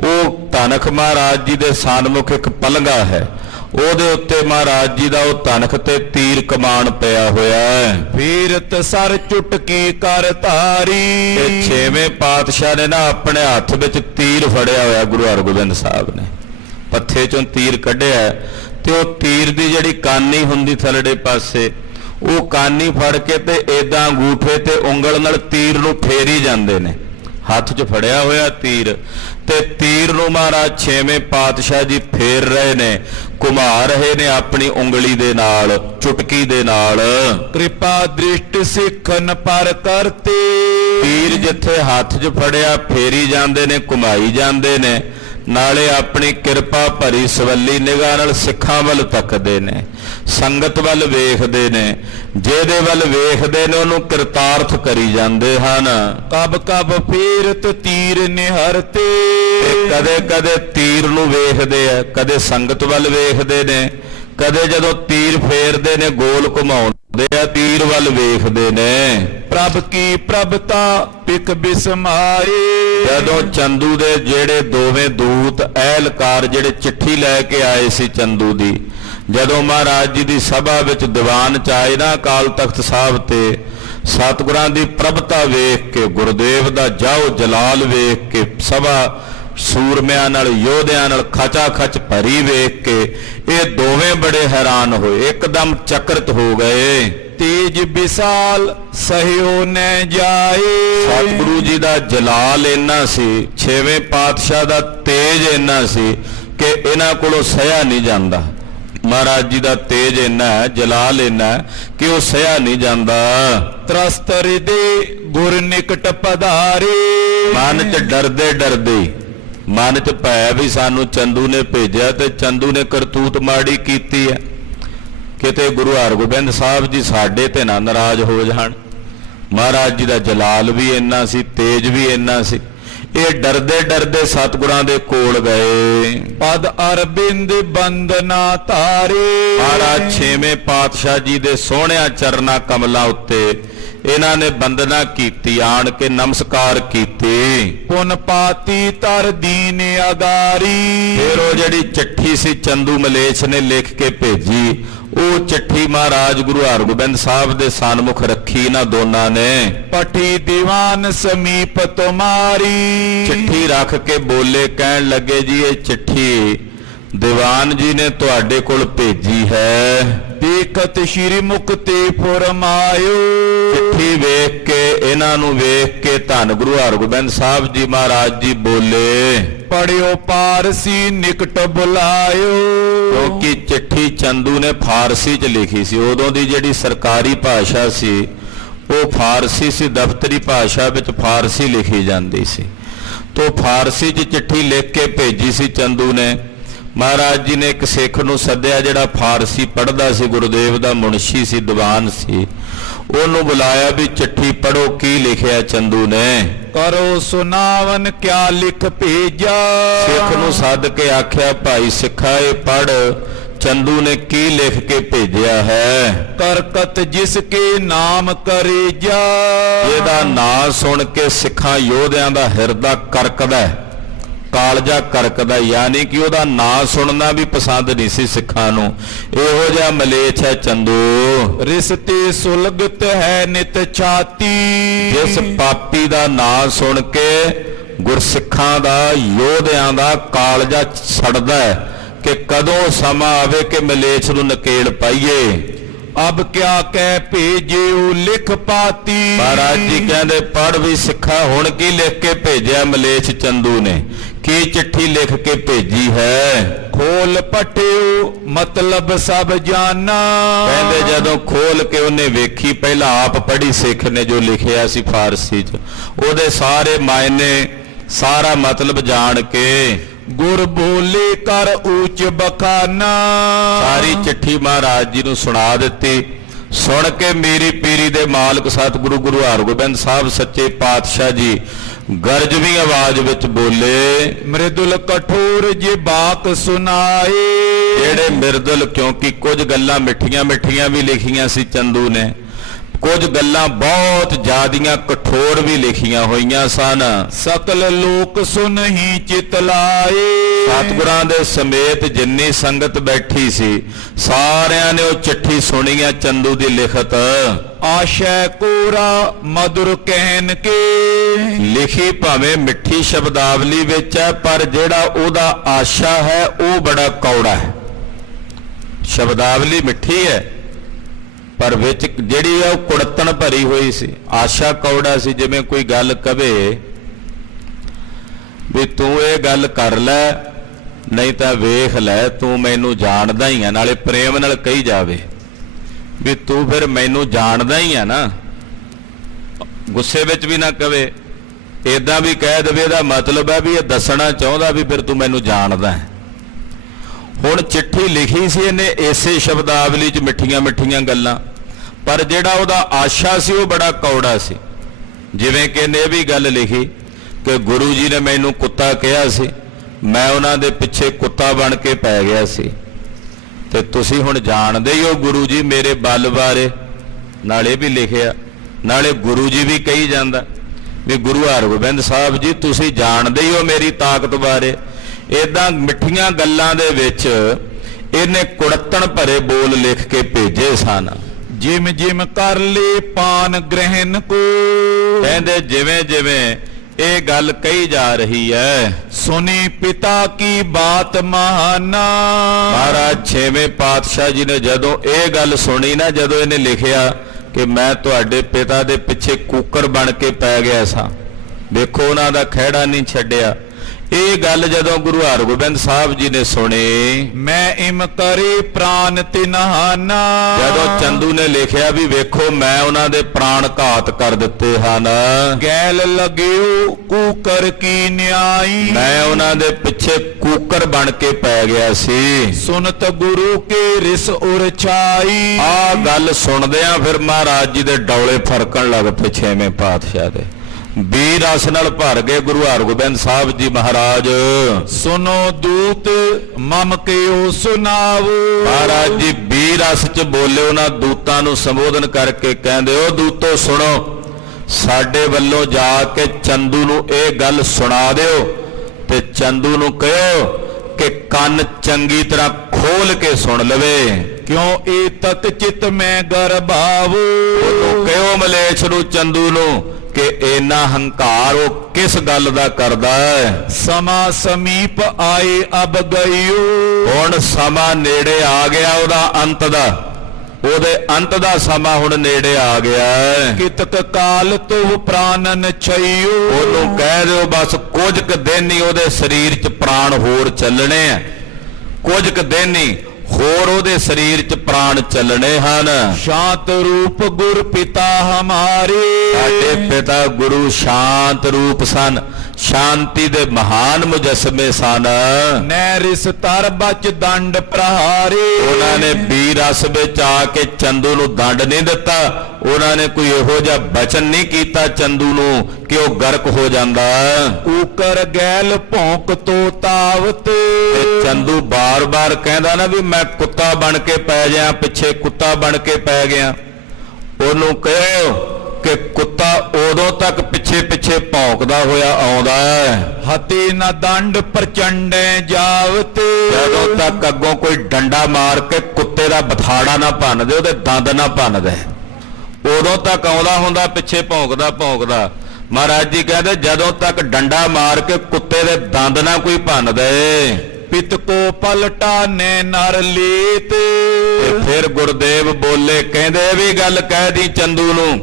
ਉਹ ਧਨਖ ਮਹਾਰਾਜ ਜੀ ਦੇ ਸਨਮੁਖ ਇੱਕ ਪਲੰਗਾ ਹੈ, ਉਹਦੇ ਉੱਤੇ ਮਹਾਰਾਜ ਜੀ ਦਾ ਉਹ ਧਨਖ ਤੇ ਤੀਰ ਕਮਾਨ ਪਿਆ ਹੋਇਆ ਹੈ। ਵੀਰਤ ਸਰ ਚੁਟਕੀ ਕਰ ਧਾਰੀ। ਤੇ ਛੇਵੇਂ ਪਾਤਸ਼ਾਹ ਨੇ ਨਾ ਆਪਣੇ ਹੱਥ ਵਿੱਚ ਤੀਰ ਫੜਿਆ ਹੋਇਆ, ਗੁਰੂ ਹਰਗੋਬਿੰਦ ਸਾਹਿਬ ਨੇ ਪੱਥੇ ਚੋਂ ਤੀਰ ਕੱਢਿਆ, ਤੇ ਉਹ ਤੀਰ ਦੀ ਜਿਹੜੀ ਕਾਨੀ ਹੁੰਦੀ ਥੱਲੜੇ ਪਾਸੇ, ਉਹ ਕਾਨੀ ਫੜ ਕੇ ਤੇ ਏਦਾਂ ਅੰਗੂਠੇ ਤੇ ਉਂਗਲ ਨਾਲ ਤੀਰ ਨੂੰ ਫੇਰੀ ਜਾਂਦੇ ਨੇ, ਹੱਥ 'ਚ ਫੜਿਆ ਹੋਇਆ ਤੀਰ, ਤੇ ਤੀਰ ਨੂੰ ਮਹਾਰਾਜ ਛੇਵੇਂ ਪਾਤਸ਼ਾਹ ਜੀ ਫੇਰ ਰਹੇ ਨੇ, ਘੁਮਾ ਰਹੇ ਨੇ ਆਪਣੀ ਉਂਗਲੀ ਦੇ ਨਾਲ, ਚੁਟਕੀ ਦੇ ਨਾਲ। ਕਿਰਪਾ ਦ੍ਰਿਸ਼ਟ ਸਿੱਖਨ ਪਰ ਕਰਤੇ। ਤੀਰ ਜਿੱਥੇ ਹੱਥ 'ਚ ਫੜਿਆ ਫੇਰੀ ਜਾਂਦੇ ਨੇ, ਘੁਮਾਈ ਜਾਂਦੇ ਨੇ, ਨਾਲੇ ਆਪਣੀ ਕਿਰਪਾ ਭਰੀ ਸਵੱਲੀ ਨਿਗਾਹ ਨਾਲ ਸਿੱਖਾਂ ਵੱਲ ਤੱਕਦੇ ਨੇ, ਸੰਗਤ ਵੱਲ ਵੇਖਦੇ ਨੇ, ਜਿਹਦੇ ਵੱਲ ਵੇਖਦੇ ਨੇ ਉਹਨੂੰ ਕਿਰਤਾਰਥ ਕਰੀ ਜਾਂਦੇ ਹਨ। ਕਬ ਕਬ ਫੇਰਤ ਤੀਰ ਨਿਹਰਤੇ। ਕਦੇ ਕਦੇ ਤੀਰ ਨੂੰ ਵੇਖਦੇ ਆ, ਕਦੇ ਸੰਗਤ ਵੱਲ ਵੇਖਦੇ ਨੇ, ਕਦੇ ਜਦੋਂ ਤੀਰ ਫੇਰਦੇ ਨੇ ਗੋਲ ਘੁਮਾਉਂਦੇ ਆ, ਤੀਰ ਵੱਲ ਵੇਖਦੇ ਨੇ। ਪ੍ਰਭ ਕੀ ਪ੍ਰਭਤਾ ਪਿਕ ਬਿਸਮਾਏ। ਜਦੋਂ ਚੰਦੂ ਦੇ ਜਿਹੜੇ ਦੋਵੇਂ ਦੂਤ ਅਹਿਲਕਾਰ ਜਿਹੜੇ ਚਿੱਠੀ ਲੈ ਕੇ ਆਏ ਸੀ ਚੰਦੂ ਦੀ, ਜਦੋਂ ਮਹਾਰਾਜ ਜੀ ਦੀ ਸਭਾ ਵਿੱਚ ਦੀਵਾਨ ਚ ਆਏ ਨਾ ਅਕਾਲ ਤਖਤ ਸਾਹਿਬ ਤੇ, ਸਤਿਗੁਰਾਂ ਦੀ ਪ੍ਰਭਤਾ ਵੇਖ ਕੇ, ਗੁਰਦੇਵ ਦਾ ਜਾਓ ਜਲਾਲ ਵੇਖ ਕੇ, ਸਭਾ ਸੂਰਮਿਆਂ ਨਾਲ ਯੋਧਿਆਂ ਨਾਲ ਖਚਾ ਖਚ ਭਰੀ ਵੇਖ ਕੇ ਇਹ ਦੋਵੇਂ ਬੜੇ ਹੈਰਾਨ ਹੋਏ, ਇੱਕਦਮ ਚਕਰਿਤ ਹੋ ਗਏ। ਤੇਜ ਵਿਸਾਲ ਸਹਿਓ ਨ ਜਾਏ। ਸਤਿਗੁਰੂ ਜੀ ਦਾ ਜਲਾਲ ਇੰਨਾ ਸੀ, ਛੇਵੇਂ ਪਾਤਸ਼ਾਹ ਦਾ ਤੇਜ ਇੰਨਾ ਸੀ ਕਿ ਇਹਨਾਂ ਕੋਲੋਂ ਸਹਿਆ ਨਹੀਂ ਜਾਂਦਾ। ਮਹਾਰਾਜ ਜੀ ਦਾ ਤੇਜ ਇੰਨਾ ਹੈ, ਜਲਾਲ ਇੰਨਾ ਹੈ ਕਿ ਉਹ ਸਹਿਆ ਨਹੀਂ ਜਾਂਦਾ। ਤਰਸਤਰ ਦੇ ਗੁਰ ਨਿਕਟ ਪਧਾਰੇ। ਮਨ ਚ ਡਰਦੇ ਡਰਦੇ, ਮਨ ਚ ਭੈ ਵੀ ਸਾਨੂੰ ਚੰਦੂ ਨੇ ਭੇਜਿਆ ਤੇ ਚੰਦੂ ਨੇ ਕਰਤੂਤ ਮਾੜੀ ਕੀਤੀ ਹੈ, ਕਿਤੇ ਗੁਰੂ ਹਰਗੋਬਿੰਦ ਸਾਹਿਬ ਜੀ ਸਾਡੇ ਤੇ ਨਾ ਨਾਰਾਜ਼ ਹੋ ਜਾਣ। ਮਹਾਰਾਜ ਜੀ ਦਾ ਜਲਾਲ ਵੀ ਇੰਨਾ ਸੀ, ਤੇਜ ਵੀ ਇੰਨਾ ਸੀ, ਇਹ ਡਰਦੇ ਡਰਦੇ ਸਤਿਗੁਰਾਂ ਦੇ ਕੋਲ ਗਏ। ਪਦ ਅਰਬਿੰਦ ਬੰਦਨਾ ਧਾਰੇ। ਮਹਾਰਾਜ ਛੇਵੇਂ ਪਾਤਸ਼ਾਹ ਜੀ ਦੇ ਸੋਹਣਿਆਂ ਚਰਨਾਂ ਕਮਲਾਂ ਉੱਤੇ ਇਹਨਾਂ ਨੇ ਬੰਦਨਾ ਕੀਤੀ, ਆਣ ਕੇ ਨਮਸਕਾਰ ਕੀਤੀ। ਪੁਨ ਪਾਤੀ ਤਰ ਦੀਨ ਅਗਾਰੀ। ਫਿਰ ਉਹ ਜਿਹੜੀ ਚਿੱਠੀ ਸੀ ਚੰਦੂ ਮਲੇਛ ਨੇ ਲਿਖ ਕੇ ਭੇਜੀ, ਉਹ ਚਿੱਠੀ ਮਹਾਰਾਜ ਗੁਰੂ ਹਰਗੋਬਿੰਦ ਸਾਹਿਬ ਦੇ ਸਨਮੁਖ ਰੱਖੀ ਨਾ ਦੋਨਾਂ ਨੇ। ਪਠੀ ਦੀਵਾਨ ਸਮੀਪ ਤੁਮਾਰੀ। ਚਿੱਠੀ ਰੱਖ ਕੇ ਬੋਲੇ, ਕਹਿਣ ਲੱਗੇ ਜੀ ਇਹ ਚਿੱਠੀ ਦੀਵਾਨ ਜੀ ਨੇ ਤੁਹਾਡੇ ਕੋਲ ਭੇਜੀ ਹੈ। ਦੇਖਤ ਸ਼੍ਰੀ ਮੁਕਤੇ ਫਰਮਾਇਓ। ਚਿੱਠੀ ਵੇਖ ਕੇ, ਇਹਨਾਂ ਨੂੰ ਵੇਖ ਕੇ ਧੰਨ ਗੁਰੂ ਹਰਗੋਬਿੰਦ ਸਾਹਿਬ ਜੀ ਮਹਾਰਾਜ ਜੀ ਬੋਲੇ, ਪੜਿਓ ਪਾਰਸੀ ਨਿਕਟ ਬੁਲਾਇਓ। ਕਿਉਂਕਿ ਚਿੱਠੀ ਚੰਦੂ ਨੇ ਫਾਰਸੀ ਚ ਲਿਖੀ ਸੀ, ਉਦੋਂ ਦੀ ਜਿਹੜੀ ਸਰਕਾਰੀ ਭਾਸ਼ਾ ਸੀ ਉਹ ਫਾਰਸੀ ਸੀ, ਦਫ਼ਤਰੀ ਭਾਸ਼ਾ ਵਿੱਚ ਫਾਰਸੀ ਲਿਖੀ ਜਾਂਦੀ ਸੀ। ਤੋਂ ਫਾਰਸੀ ਚ ਚਿੱਠੀ ਲਿਖ ਕੇ ਭੇਜੀ ਸੀ ਚੰਦੂ ਨੇ। ਮਹਾਰਾਜ ਜੀ ਨੇ ਇੱਕ ਸਿੱਖ ਨੂੰ ਸੱਦਿਆ ਜਿਹੜਾ ਫਾਰਸੀ ਪੜ੍ਹਦਾ ਸੀ, ਗੁਰਦੇਵ ਦਾ ਮੁਨਸ਼ੀ ਸੀ, ਦੀਵਾਨ ਸੀ, ਉਹਨੂੰ ਬੁਲਾਇਆ ਵੀ ਚਿੱਠੀ ਪੜ੍ਹੋ, ਕੀ ਲਿਖਿਆ ਚੰਦੂ ਨੇ। ਕਰੋ ਸੁਨਾਵਨ ਕਿਆ ਲਿਖ ਭੇਜਾ। ਸਿੱਖ ਨੂੰ ਸੱਦ ਕੇ ਆਖਿਆ, ਭਾਈ ਸਿੱਖਾ ਇਹ ਪੜ੍ਹ, ਚੰਦੂ ਨੇ ਕੀ ਲਿਖ ਕੇ ਭੇਜਿਆ ਹੈ। ਕਰਕਤ ਜਿਸ ਕੇ ਨਾਮ ਕਰੇ ਜਾ। ਇਹਦਾ ਨਾਂ ਸੁਣ ਕੇ ਸਿੱਖਾਂ ਯੋਧਿਆਂ ਦਾ ਹਿਰਦਾ ਕਰਕਦਾ, ਕਾਲਜਾ ਕਰਕਦਾ, ਯਾਨੀ ਕਿ ਉਹਦਾ ਨਾਂ ਸੁਣਨਾ ਵੀ ਪਸੰਦ ਨਹੀਂ ਸੀ ਸਿੱਖਾਂ ਨੂੰ। ਇਹੋ ਜਿਹਾ ਮਲੇਛ ਹੈ ਚੰਦੂ। ਰਿਸ਼ਤੇ ਸੁਲਗਤ ਹੈ ਨਿਤ ਛਾਤੀ। ਜਿਸ ਪਾਪੀ ਦਾ ਨਾਂ ਸੁਣ ਕੇ ਗੁਰਸਿੱਖਾਂ ਦਾ, ਯੋਧਿਆਂ ਦਾ ਕਾਲਜਾ ਸੜਦਾ ਹੈ ਕਿ ਕਦੋਂ ਸਮਾਂ ਆਵੇ ਕਿ ਮਲੇਛ ਨੂੰ ਨਕੇਲ ਪਾਈਏ। ਅਬ ਕਿਆ ਕਹਿ ਭੇਜਿਓ ਲਿਖ ਪਾਤੀ। ਮਹਾਰਾਜ ਜੀ ਕਹਿੰਦੇ, ਪੜ੍ਹ ਵੀ ਸਿੱਖਾ, ਹੁਣ ਕੀ ਲਿਖ ਕੇ ਭੇਜਿਆ ਮਲੇਛ ਚੰਦੂ ਨੇ, ਕੀ ਚਿੱਠੀ ਲਿਖ ਕੇ ਭੇਜੀ ਹੈ। ਖੋਲ ਪਟਿਓ ਮਤਲਬ ਸਭ ਜਾਨਾ। ਕਹਿੰਦੇ ਜਦੋਂ ਖੋਲ ਕੇ ਉਹਨੇ ਵੇਖੀ, ਪਹਿਲਾਂ ਆਪ ਪੜ੍ਹੀ ਸਿੱਖ ਨੇ ਜੋ ਲਿਖਿਆ ਸੀ ਫਾਰਸੀ ਚ, ਉਹਦੇ ਸਾਰੇ ਮਾਇਨੇ, ਸਾਰਾ ਮਤਲਬ ਜਾਣ ਕੇ ਗੁਰ ਬੋਲੇ ਕਰ ਉੱਚ ਬਖਾਨਾ। ਸਾਰੀ ਚਿੱਠੀ ਮਹਾਰਾਜ ਜੀ ਨੂੰ ਸੁਣਾ ਦਿੱਤੀ। ਸੁਣ ਕੇ ਮੇਰੀ ਪੀਰੀ ਦੇ ਮਾਲਕ ਸਤਿਗੁਰੂ ਗੁਰੂ ਹਰਗੋਬਿੰਦ ਸਾਹਿਬ ਸੱਚੇ ਪਾਤਸ਼ਾਹ ਜੀ ਗਰਜਵੀਂ ਆਵਾਜ਼ ਵਿੱਚ ਬੋਲੇ, ਮ੍ਰਿਦੁਲ ਕਠੋਰ ਜੇ ਬਾਤ ਸੁਨਾਏ। ਜਿਹੜੇ ਮਿਰਦੁਲ, ਕਿਉਂਕਿ ਕੁਝ ਗੱਲਾਂ ਮਿੱਠੀਆਂ ਮਿੱਠੀਆਂ ਵੀ ਲਿਖੀਆਂ ਸੀ ਚੰਦੂ ਨੇ, ਕੁਝ ਗੱਲਾਂ ਬਹੁਤ ਜ਼ਿਆਦੀਆਂ ਕਠੋਰ ਵੀ ਲਿਖੀਆਂ ਹੋਈਆਂ ਸਨ। ਸਕਲ ਲੋਕ ਸੁਨਹੀ ਚਿਤ ਲਾਏ। ਸਤਿਗੁਰਾਂ ਦੇ ਸਮੇਤ ਜਿੰਨੀ ਸੰਗਤ ਬੈਠੀ ਸੀ ਸਾਰਿਆਂ ਨੇ ਉਹ ਚਿੱਠੀ ਸੁਣੀ ਆ ਚੰਦੂ ਦੀ ਲਿਖਤ। ਆਸ਼ੈ ਕੋਰਾ ਮధుਰ ਕਹਿਨ ਕੇ। ਲਿਖੀ ਭਾਵੇਂ ਮਿੱਠੀ ਸ਼ਬਦਾਵਲੀ ਵਿੱਚ ਹੈ, ਪਰ ਜਿਹੜਾ ਉਹਦਾ ਆਸ਼ਾ ਹੈ ਉਹ ਬੜਾ ਕੌੜਾ ਹੈ। ਸ਼ਬਦਾਵਲੀ ਮਿੱਠੀ ਹੈ ਪਰ ਵਿੱਚ ਜਿਹੜੀ ਹੈ ਉਹ ਕੁੜਤਣ ਭਰੀ ਹੋਈ ਸੀ। ਆਸ਼ਾ ਕੌੜਾ ਸੀ। ਜਿਵੇਂ ਕੋਈ ਗੱਲ ਕਵੇ ਵੀ ਤੂੰ ਇਹ ਗੱਲ ਕਰ ਲੈ, ਨਹੀਂ ਤਾਂ ਵੇਖ ਲੈ ਤੂੰ ਮੈਨੂੰ ਜਾਣਦਾ ਹੀ ਆ, ਨਾਲੇ ਪ੍ਰੇਮ ਨਾਲ ਕਹੀ ਜਾਵੇ ਵੀ ਤੂੰ ਫਿਰ ਮੈਨੂੰ ਜਾਣਦਾ ਹੀ ਆ ਨਾ, ਗੁੱਸੇ ਵਿੱਚ ਵੀ ਨਾ ਕਵੇ, ਏਦਾਂ ਵੀ ਕਹਿ ਦੇਵੇ ਇਹਦਾ ਮਤਲਬ ਹੈ ਵੀ ਇਹ ਦੱਸਣਾ ਚਾਹੁੰਦਾ ਵੀ ਫਿਰ ਤੂੰ ਮੈਨੂੰ ਜਾਣਦਾ ਹੈ। ਹੁਣ ਚਿੱਠੀ ਲਿਖੀ ਸੀ ਇਹਨੇ ਇਸੇ ਸ਼ਬਦਾਵਲੀ 'ਚ ਮਿੱਠੀਆਂ ਮਿੱਠੀਆਂ ਗੱਲਾਂ, ਪਰ ਜਿਹੜਾ ਉਹਦਾ ਆਸ਼ਾ ਸੀ ਉਹ ਬੜਾ ਕੌੜਾ ਸੀ। ਜਿਵੇਂ ਕਿ ਇਹਨੇ ਇਹ ਵੀ ਗੱਲ ਲਿਖੀ ਕਿ ਗੁਰੂ ਜੀ ਨੇ ਮੈਨੂੰ ਕੁੱਤਾ ਕਿਹਾ ਸੀ, ਮੈਂ ਉਹਨਾਂ ਦੇ ਪਿੱਛੇ ਕੁੱਤਾ ਬਣ ਕੇ ਪੈ ਗਿਆ ਸੀ, ਤੇ ਤੁਸੀਂ ਹੁਣ ਜਾਣਦੇ ਹੀ ਹੋ ਗੁਰੂ ਜੀ ਮੇਰੇ ਬਲ ਬਾਰੇ। ਨਾਲੇ ਵੀ ਲਿਖਿਆ, ਨਾਲੇ ਗੁਰੂ ਜੀ ਵੀ ਕਹੀ ਜਾਂਦਾ ਵੀ ਗੁਰੂ ਹਰਗੋਬਿੰਦ ਸਾਹਿਬ ਜੀ ਤੁਸੀਂ ਜਾਣਦੇ ਹੀ ਹੋ ਮੇਰੀ ਤਾਕਤ ਬਾਰੇ। ਇਦਾਂ ਮਿੱਠੀਆਂ ਗੱਲਾਂ ਦੇ ਵਿੱਚ ਇਹਨੇ ਕੁੜਤਣ ਭਰੇ ਬੋਲ ਲਿਖ ਕੇ ਭੇਜੇ ਸਨ। ਜਿਮ ਜਿਮ ਕਰ ਲੇ ਪਾਨ ਗ੍ਰਹਿਣ ਕੋ। ਕਹਿੰਦੇ ਜਿਵੇਂ ਜਿਵੇਂ ਇਹ ਗੱਲ ਕਹੀ ਜਾ ਰਹੀ ਹੈ, ਸੁਣੀ ਪਿਤਾ ਕੀ ਬਾਤ ਮਹਾਨਾ। ਮਹਾਰਾਜ ਛੇਵੇਂ ਪਾਤਸ਼ਾਹ ਜੀ ਨੇ ਜਦੋਂ ਇਹ ਗੱਲ ਸੁਣੀ ਨਾ, ਜਦੋਂ ਇਹਨੇ ਲਿਖਿਆ ਕਿ ਮੈਂ ਤੁਹਾਡੇ ਪਿਤਾ ਦੇ ਪਿੱਛੇ ਕੂਕਰ ਬਣ ਕੇ ਪੈ ਗਿਆ ਸਾਂ, ਦੇਖੋ ਉਹਨਾਂ ਦਾ ਖਹਿੜਾ ਨਹੀਂ ਛੱਡਿਆ। ਇਹ ਗੱਲ ਜਦੋਂ ਗੁਰੂ ਹਰਗੋਬਿੰਦ ਸਾਹਿਬ ਜੀ ਨੇ ਸੁਣੀ, ਮੈਂ ਇਮ ਕਰੇ ਪ੍ਰਾਨ ਤਿਨਹਾਨਾ। ਜਦੋਂ ਚੰਦੂ ਨੇ ਲਿਖਿਆ ਵੀ ਵੇਖੋ ਮੈਂ ਉਹਨਾਂ ਦੇ ਪ੍ਰਾਣ ਘਾਤ ਕਰ ਦਿੱਤੇ ਹਨ, ਗੈਲ ਲਗਿਓ ਕੂਕਰ ਕੀ ਨਿਆਈ। ਮੈਂ ਉਹਨਾਂ ਦੇ ਪਿੱਛੇ ਕੂਕਰ ਬਣ ਕੇ ਪੈ ਗਿਆ ਸੀ। ਸੁਨਤ ਗੁਰੂ ਕੇ ਰਿਸ ਉਰਛਾਈ। ਆਹ ਗੱਲ ਸੁਣਦਿਆਂ ਫਿਰ ਮਹਾਰਾਜ ਜੀ ਦੇ ਡੌਲੇ ਫਰਕਣ ਲੱਗ ਪਏ ਛੇਵੇਂ ਪਾਤਸ਼ਾਹ ਦੇ। ਵੀਰ ਰਸ ਨਾਲ ਭਰ ਗਏ ਗੁਰੂ ਹਰਗੋਬਿੰਦ ਸਾਹਿਬ ਜੀ ਮਹਾਰਾਜ। ਸੁਨੋ ਦੂਤ ਮਮ ਕਿਓ ਸੁਨਾਵ। ਮਹਾਰਾਜ ਜੀ ਵੀਰ ਰਸ ਚ ਬੋਲੇ, ਉਹਨਾਂ ਦੂਤਾਂ ਨੂੰ ਸੰਬੋਧਨ ਕਰਕੇ ਕਹਿੰਦੇ, ਉਹ ਦੂਤੋ ਸੁਣੋ, ਸਾਡੇ ਵੱਲੋਂ ਜਾ ਕੇ ਚੰਦੂ ਨੂੰ ਇਹ ਗੱਲ ਸੁਣਾ ਦਿਓ, ਤੇ ਚੰਦੂ ਨੂੰ ਕਹੋ ਕਿ ਕੰਨ ਚੰਗੀ ਤਰ੍ਹਾਂ ਖੋਲ ਕੇ ਸੁਣ ਲਵੇ। ਕਿਉਂ ਇਹ ਤਤ ਚਿਤ ਮੈਂ ਗਰਭਾਵ। ਉਹਨੂੰ ਕਹੋ ਮਲੇਛ ਨੂੰ, ਚੰਦੂ ਨੂੰ, ਕਿ ਇੰਨਾ ਹੰਕਾਰ ਉਹ ਕਿਸ ਗੱਲ ਦਾ ਕਰਦਾ ਹੈ। ਸਮਾਂ ਸਮੀਪ ਆਏ ਅਬ ਗਇਓ। ਹੁਣ ਸਮਾਂ ਨੇੜੇ ਆ ਗਿਆ ਉਹਦਾ ਅੰਤ ਦਾ, ਉਹਦੇ ਅੰਤ ਦਾ ਸਮਾਂ ਹੁਣ ਨੇੜੇ ਆ ਗਿਆ। ਕਿਤਕ ਕਾਲ ਤੋ ਪ੍ਰਾਨਨ ਛਈਓ। ਉਹਨੂੰ ਕਹਿ ਦਿਓ ਬਸ ਕੁਝ ਕੁ ਦਿਨ ਹੀ ਉਹਦੇ ਸਰੀਰ 'ਚ ਪ੍ਰਾਣ ਹੋਰ ਚੱਲਣੇ ਆ, ਕੁਝ ਕੁ ਦਿਨ ਹੀ ਹੋਰ ਉਹਦੇ ਸਰੀਰ 'ਚ ਪ੍ਰਾਣ ਚੱਲਣੇ ਹਨ। ਸ਼ਾਂਤ ਰੂਪ ਗੁਰ ਪਿਤਾ ਹਮਾਰੇ। ਸਾਡੇ ਪਿਤਾ ਗੁਰੂ ਸ਼ਾਂਤ ਰੂਪ ਸਨ, ਸ਼ਾਂਤੀ ਦੇ ਮਹਾਨ ਮੁਜਸਮੇ ਸਨ। ਨੈ ਰਿਸ ਤਰ ਬਚ ਦੰਡ ਪ੍ਰਹਾਰੇ। ਉਹਨਾਂ ਨੇ ਵੀਰ ਰਸ ਵਿੱਚ ਆ ਕੇ ਚੰਦੂ ਨੂੰ ਦੰਡ ਨਹੀਂ ਦਿੱਤਾ, ਉਹਨਾਂ ਨੇ ਕੋਈ ਇਹੋ ਜਿਹਾ ਬਚਨ ਨਹੀਂ ਕੀਤਾ ਚੰਦੂ ਨੂੰ ਕਿ ਉਹ ਗਰਕ ਹੋ ਜਾਂਦਾ। ਕੂਕਰ ਗੈਲ ਭੌਂਕ ਤੋ ਤਾਵਤ। ਚੰਦੂ ਬਾਰ-ਬਾਰ ਕਹਿੰਦਾ ਨਾ ਵੀ ਮੈਂ ਕੁੱਤਾ ਬਣ ਕੇ ਪੈ ਗਿਆ, ਪਿੱਛੇ ਕੁੱਤਾ ਬਣ ਕੇ ਪੈ ਗਿਆ। ਉਹਨੂੰ ਕਹੋ ਕਿ ਕੁੱਤਾ ਉਦੋਂ ਤੱਕ ਪਿੱਛੇ ਪਿੱਛੇ ਭੌਂਕਦਾ ਹੋਇਆ ਆਉਂਦਾ ਹੈ, ਹਤੇ ਨਾ ਦੰਡ ਪ੍ਰਚੰਡੈ ਜਾਵਤ। ਜਦੋਂ ਤੱਕ ਅੱਗੋਂ ਕੋਈ ਡੰਡਾ ਮਾਰ ਕੇ ਕੁੱਤੇ ਦਾ ਬਥਾੜਾ ਨਾ ਭੰਨ ਦੇ, ਉਹਦੇ ਦੰਦ ਨਾ ਭੰਨ ਦੇ, ਉਦੋਂ ਤੱਕ ਆਉਂਦਾ ਹੁੰਦਾ ਪਿੱਛੇ ਭੌਂਕਦਾ ਭੌਂਕਦਾ। ਮਹਾਰਾਜ ਜੀ ਕਹਿੰਦੇ ਜਦੋਂ ਤੱਕ ਡੰਡਾ ਮਾਰ ਕੇ ਕੁੱਤੇ ਦੇ ਦੰਦ ਨਾ ਕੋਈ ਭੰਨ ਦੇ। ਪਿਤ ਕੋ ਪਲਟਾ ਨੇ ਨਰ ਲੀਤ। ਫਿਰ ਗੁਰਦੇਵ ਬੋਲੇ, ਕਹਿੰਦੇ ਇਹ ਵੀ ਗੱਲ ਕਹਿ ਦੀ ਚੰਦੂ ਨੂੰ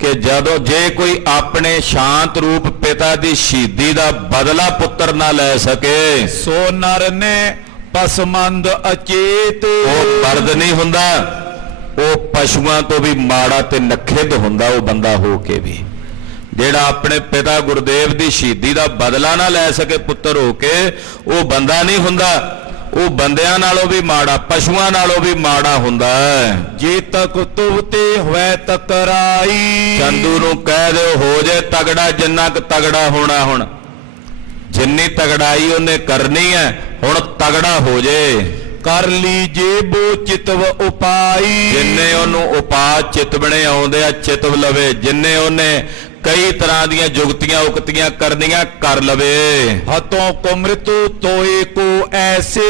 ਕਿ ਜਦੋਂ ਜੇ ਕੋਈ ਆਪਣੇ ਸ਼ਾਂਤ ਰੂਪ ਪਿਤਾ ਦੀ ਸ਼ਹੀਦੀ ਦਾ ਬਦਲਾ ਪੁੱਤਰ ਨਾ ਲੈ ਸਕੇ, ਸੋ ਨਰ ਨੇ ਪਸਮੰਦ ਅਚੇਤ। ਉਹ ਮਰਦ ਨਹੀਂ ਹੁੰਦਾ, ਉਹ ਪਸ਼ੂਆਂ ਤੋਂ ਵੀ ਮਾੜਾ ਤੇ ਨਖਿੱਧ ਹੁੰਦਾ ਉਹ ਬੰਦਾ ਹੋ ਕੇ ਵੀ। ਜਿਹੜਾ ਆਪਣੇ ਪਿਤਾ ਗੁਰਦੇਵ ਦੀ ਸ਼ਹੀਦੀ ਦਾ ਬਦਲਾ ਨਾ ਲੈ ਸਕੇ ਪੁੱਤਰ ਹੋ ਕੇ, ਉਹ ਬੰਦਾ ਨਹੀਂ ਹੁੰਦਾ, ਉਹ ਬੰਦਿਆਂ ਨਾਲੋਂ ਵੀ ਮਾੜਾ, ਪਸ਼ੂਆਂ ਨਾਲੋਂ ਵੀ ਮਾੜਾ ਹੁੰਦਾ ਹੈ। ਜੇ ਤੱਕ ਤੁਵ ਤੇ ਹੋਇ ਤਕਰਾਈ। ਚੰਦੂ ਨੂੰ ਕਹਿ ਦਿਓ ਹੋ ਜੇ ਤਗੜਾ, ਜਿੰਨਾ ਕੁ ਤਗੜਾ ਹੋਣਾ, ਹੁਣ ਜਿੰਨੀ ਤਗੜਾਈ ਉਹਨੇ ਕਰਨੀ ਹੈ, ਹੁਣ ਤਗੜਾ ਹੋ ਜੇ। ਕਰ ਲੀਜੇ ਬੋ ਚਿਤਵ ਉਪਾਈ। ਜਿੰਨੇ ਉਹਨੂੰ ਉਪਾਅ ਚਿਤਵਣੇ ਆਉਂਦੇ ਆ ਚਿਤਵ ਲਵੇ, ਜਿੰਨੇ ਉਹਨੇ ਕਈ ਤਰ੍ਹਾਂ ਦੀਆਂ ਜੁਗਤੀਆਂ ਉਕਤੀਆਂ ਕਰਨੀਆਂ ਕਰ ਲਵੇ। ਹਤੋਂ ਕੋ ਮ੍ਰਿਤੂ ਤੋਏ ਕੋ ਐਸੇ।